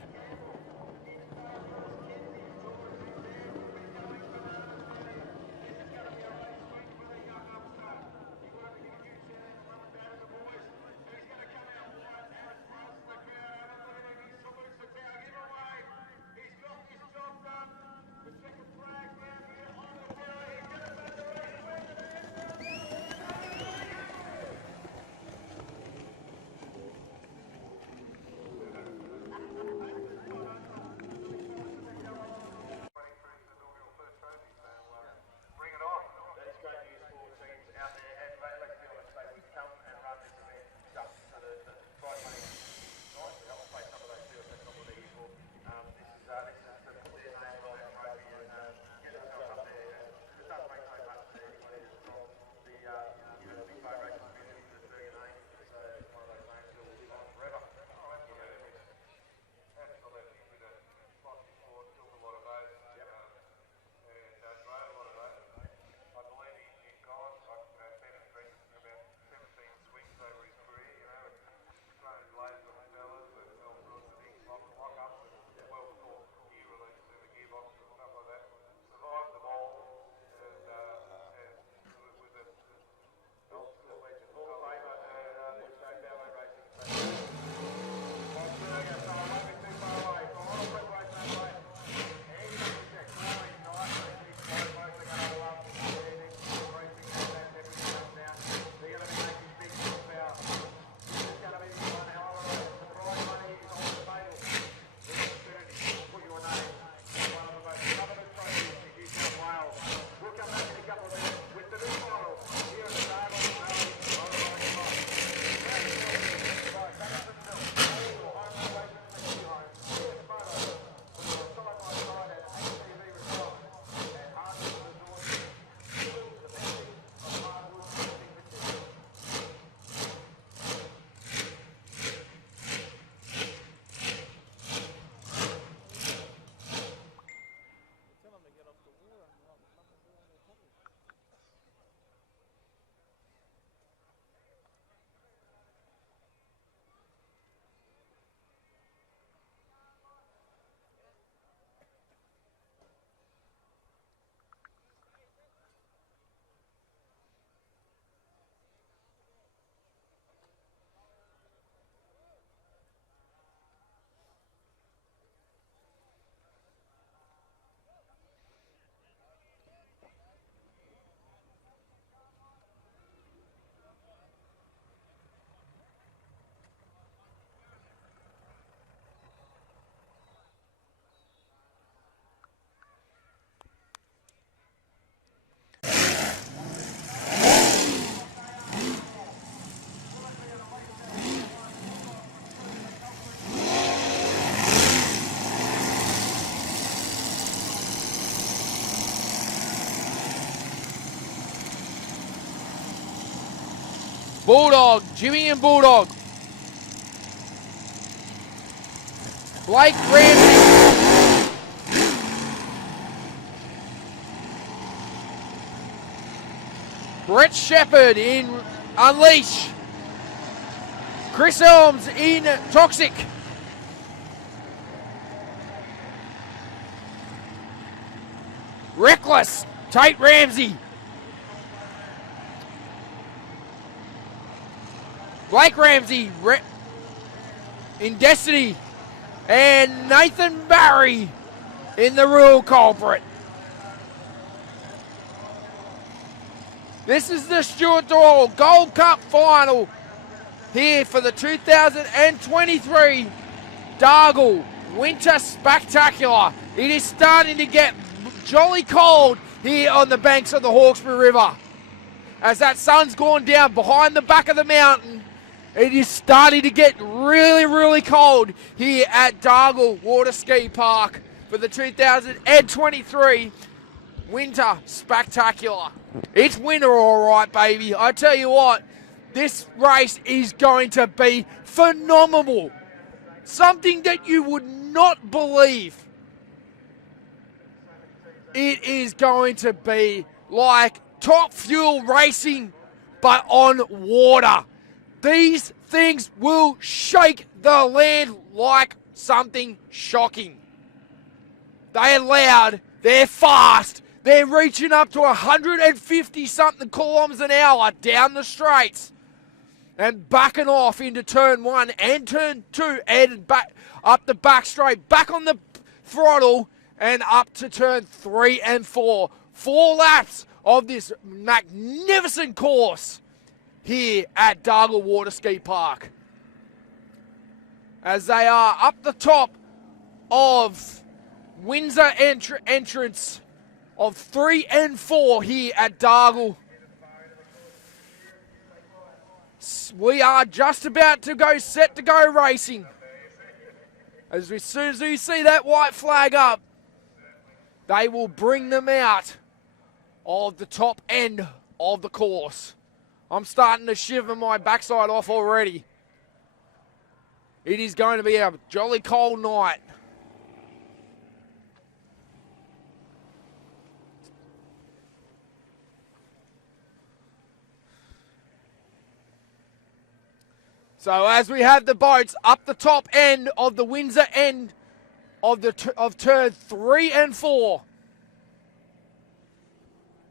Bring it on. That's great news for teams out there, and let's be honest, they would come and run this event just for the prize money. Nice to help play some of those deals that's not what they're here for. This is to put their name on that trophy and get themselves up there. It does make so much to anybody that's from the big boat racing community that's doing a name. It's one of those names that will live on forever. Absolutely. With a spicy sport, killed a lot of boats, and drove a lot of boats. I believe he's gone. Ben has been about 17 swings over his career, and thrown blades on the fellas and all sorts of things, lock-ups, and well before gear release and the gearbox and stuff like that. Survived them all, and with a Legend. Hall of Famer, Powerboat racing. We'll come back in a couple of minutes with the new model here at the table. Bulldog, Jimmy and Bulldog. Blake Ramsey. Brett Shepherd in Unleash. Chris Elms in Toxic. Reckless, Tate Ramsey. Blake Ramsey in Destiny, and Nathan Barry in the real culprit. This is the Stuart Doyle Gold Cup final here for the 2023 Dargle Winter Spectacular. It is starting to get jolly cold here on the banks of the Hawkesbury River. As that sun's gone down behind the back of the mountain, it is starting to get really, really cold here at Dargle Water Ski Park for the 2023 Winter Spectacular. It's winter all right, baby. I tell you what, this race is going to be phenomenal. Something that you would not believe. It is going to be like top fuel racing, but on water. These things will shake the land like something shocking. They're loud, they're fast, they're reaching up to 150 something kilometers an hour down the straights and backing off into turn 1 and turn 2 and back up the back straight, back on the throttle and up to turn 3 and 4. 4 laps of this magnificent course here at Dargle Water Ski Park. As they are up the top of Windsor entrance of 3 and 4 here at Dargle. We are just about to go, set to go racing. As soon as we see that white flag up, they will bring them out of the top end of the course. I'm starting to shiver my backside off already. It is going to be a jolly cold night. So as we have the boats up the top end of the Windsor end of turn 3 and 4.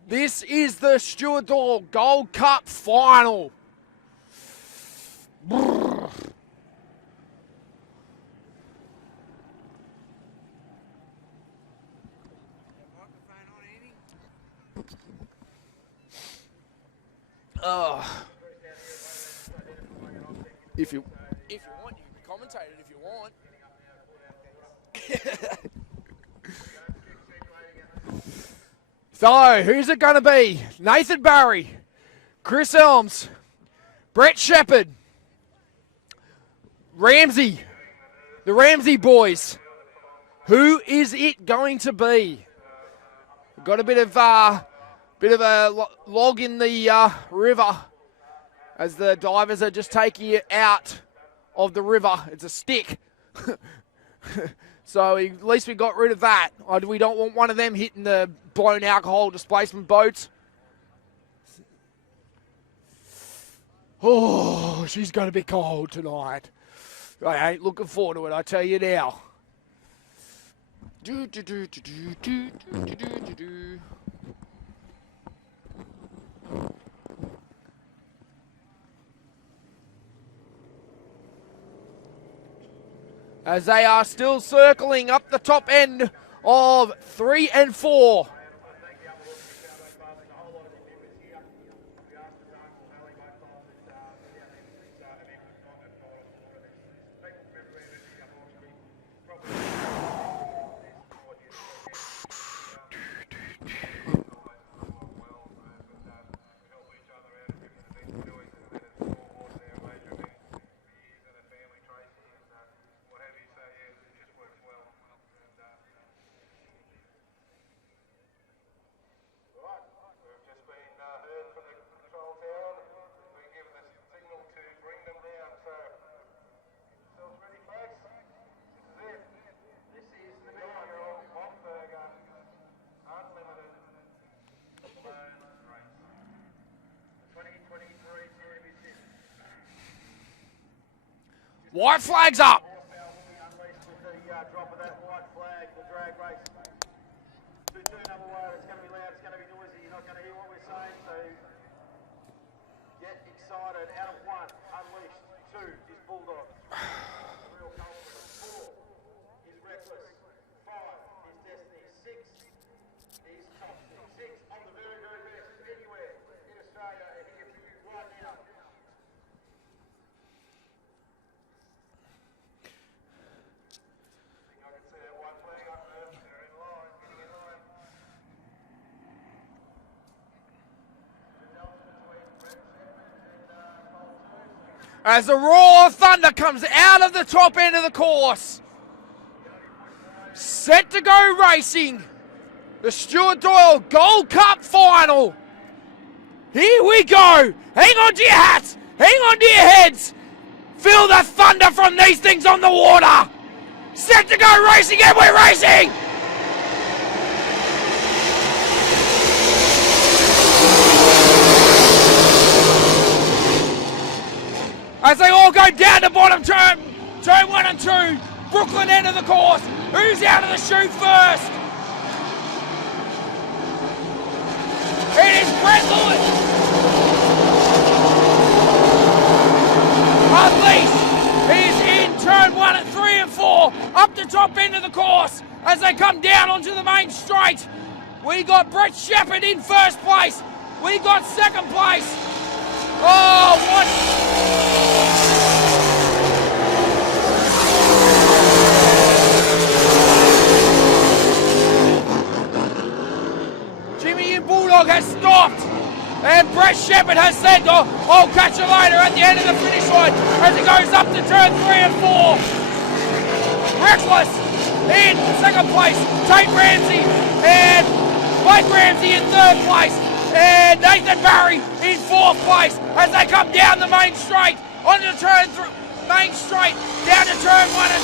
This is the Stuart Doyle Gold Cup final. If you want, you can commentate it if you want. So, who's it going to be? Nathan Barry, Chris Elms, Brett Shepherd, Ramsey, the Ramsey boys. Who is it going to be? We've got a bit of a log in the river as the divers are just taking it out of the river. It's a stick. So at least we got rid of that. We don't want one of them hitting the blown alcohol displacement boats. Oh, she's going to be cold tonight. I ain't looking forward to it, I tell you now. As they are still circling up the top end of 3 and 4. White flag's up. Drop of that white flag, the drag race. 2-2 number 1, it's going to be loud, it's going to be noisy, you're not going to hear what we're saying, so get excited. Out of 1, Unleashed. 2 is Bulldog. Real culprit. 4 is Reckless. 5 is Destiny. 6 is Toxic. 6 on the very, very best anywhere in Australia and here for you right now. As the roar of thunder comes out of the top end of the course. Set to go racing. The Stuart Doyle Gold Cup final. Here we go. Hang on to your hats. Hang on to your heads. Feel the thunder from these things on the water. Set to go racing, and we're racing. as they all go down the bottom turn. Turn 1 and 2. Brooklyn end of the course. Who's out of the chute first? It is Brett Lewis. Unleashed. He's in turn 1 and 3 and 4. Up the top end of the course as they come down onto the main straight. We got Brett Shepherd in first place. We got second place. Oh, what? Jimmy and Bulldog has stopped. And Brett Shepherd has said, oh, I'll catch you later at the end of the finish line as he goes up to turn 3 and 4. Reckless in second place. Tate Ramsey and Blake Ramsey in third place. And Nathan Barry in fourth place as they come down the main straight onto turn main straight down to turn 1 and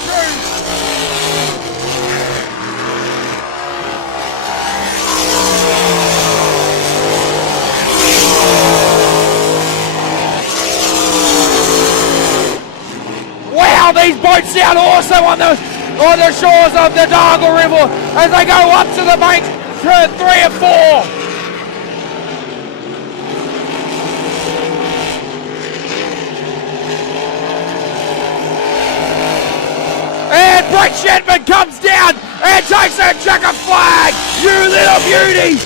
2. Wow, these boats sound awesome on the shores of the Dargle River as they go up to the main turn 3 and 4. And Brett Shepherd comes down and takes a checker flag. You little beauty.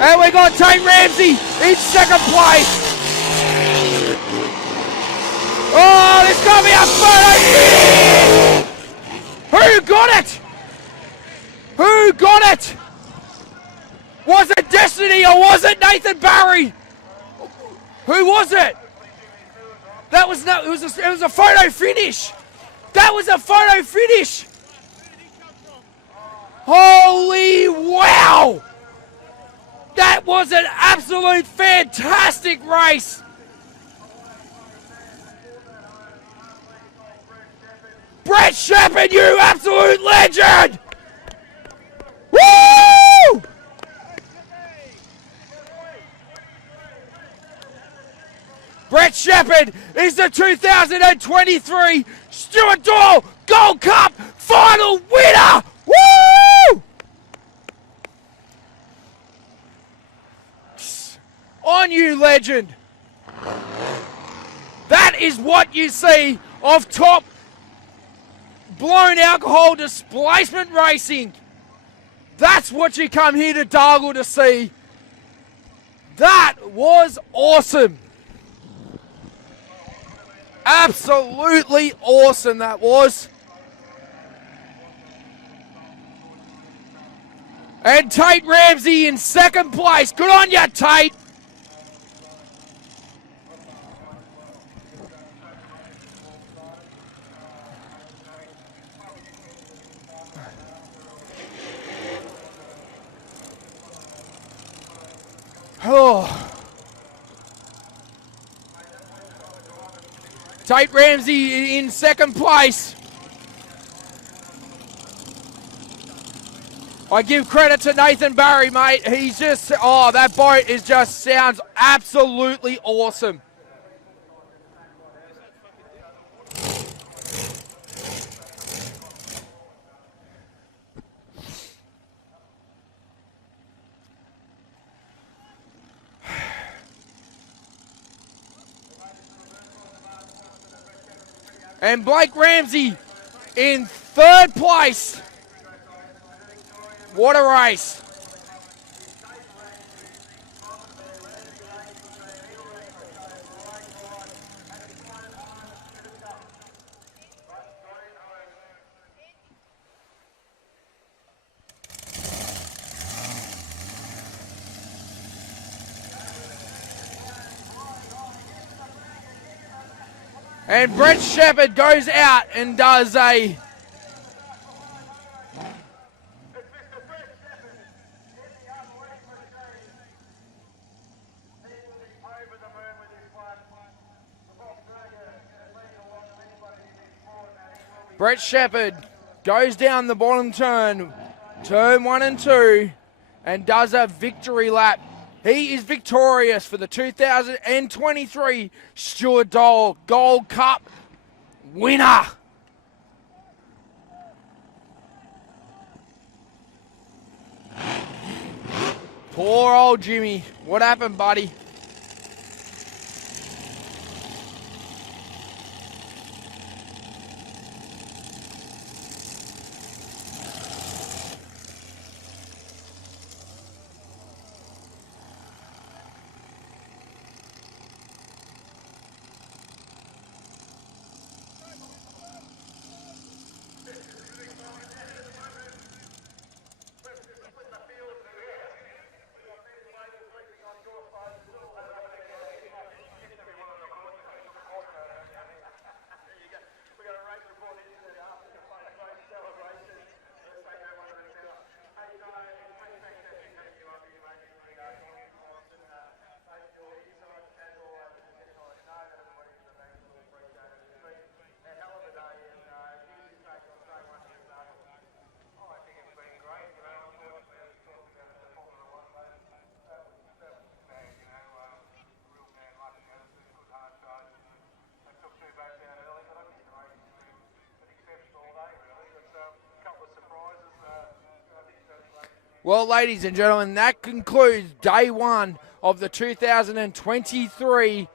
And we got Tate Ramsey in second place. Oh, there's going to be a photo. Who got it? Who got it? Was it Destiny or was it Nathan Barry? Who was it? That was no. It was a photo finish. That was a photo finish. Holy wow! That was an absolute fantastic race. Brett Shepherd, you absolute legend! Woo! Brett Shepherd is the 2023 Stuart Doyle Gold Cup final winner! Woo! On you, legend. That is what you see of top blown alcohol displacement racing. That's what you come here to Dargle to see. That was awesome. Absolutely awesome that was. And Tate Ramsey in second place. Good on you, Tate. Oh. Tate Ramsey in second place. I give credit to Nathan Barry, mate. He's just, oh, that boat is just sounds absolutely awesome. And Blake Ramsey in third place. What a race. And Brett Shepherd goes out and does a Brett Shepherd goes down the bottom turn 1 and 2, and does a victory lap He is victorious for the 2023 Stuart Dole Gold Cup winner. Poor old Jimmy. What happened, buddy? Well, ladies and gentlemen, that concludes day one of the 2023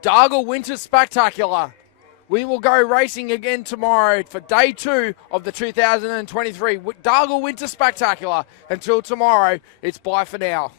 Dargle Winter Spectacular. We will go racing again tomorrow for day two of the 2023 Dargle Winter Spectacular. Until tomorrow, it's bye for now.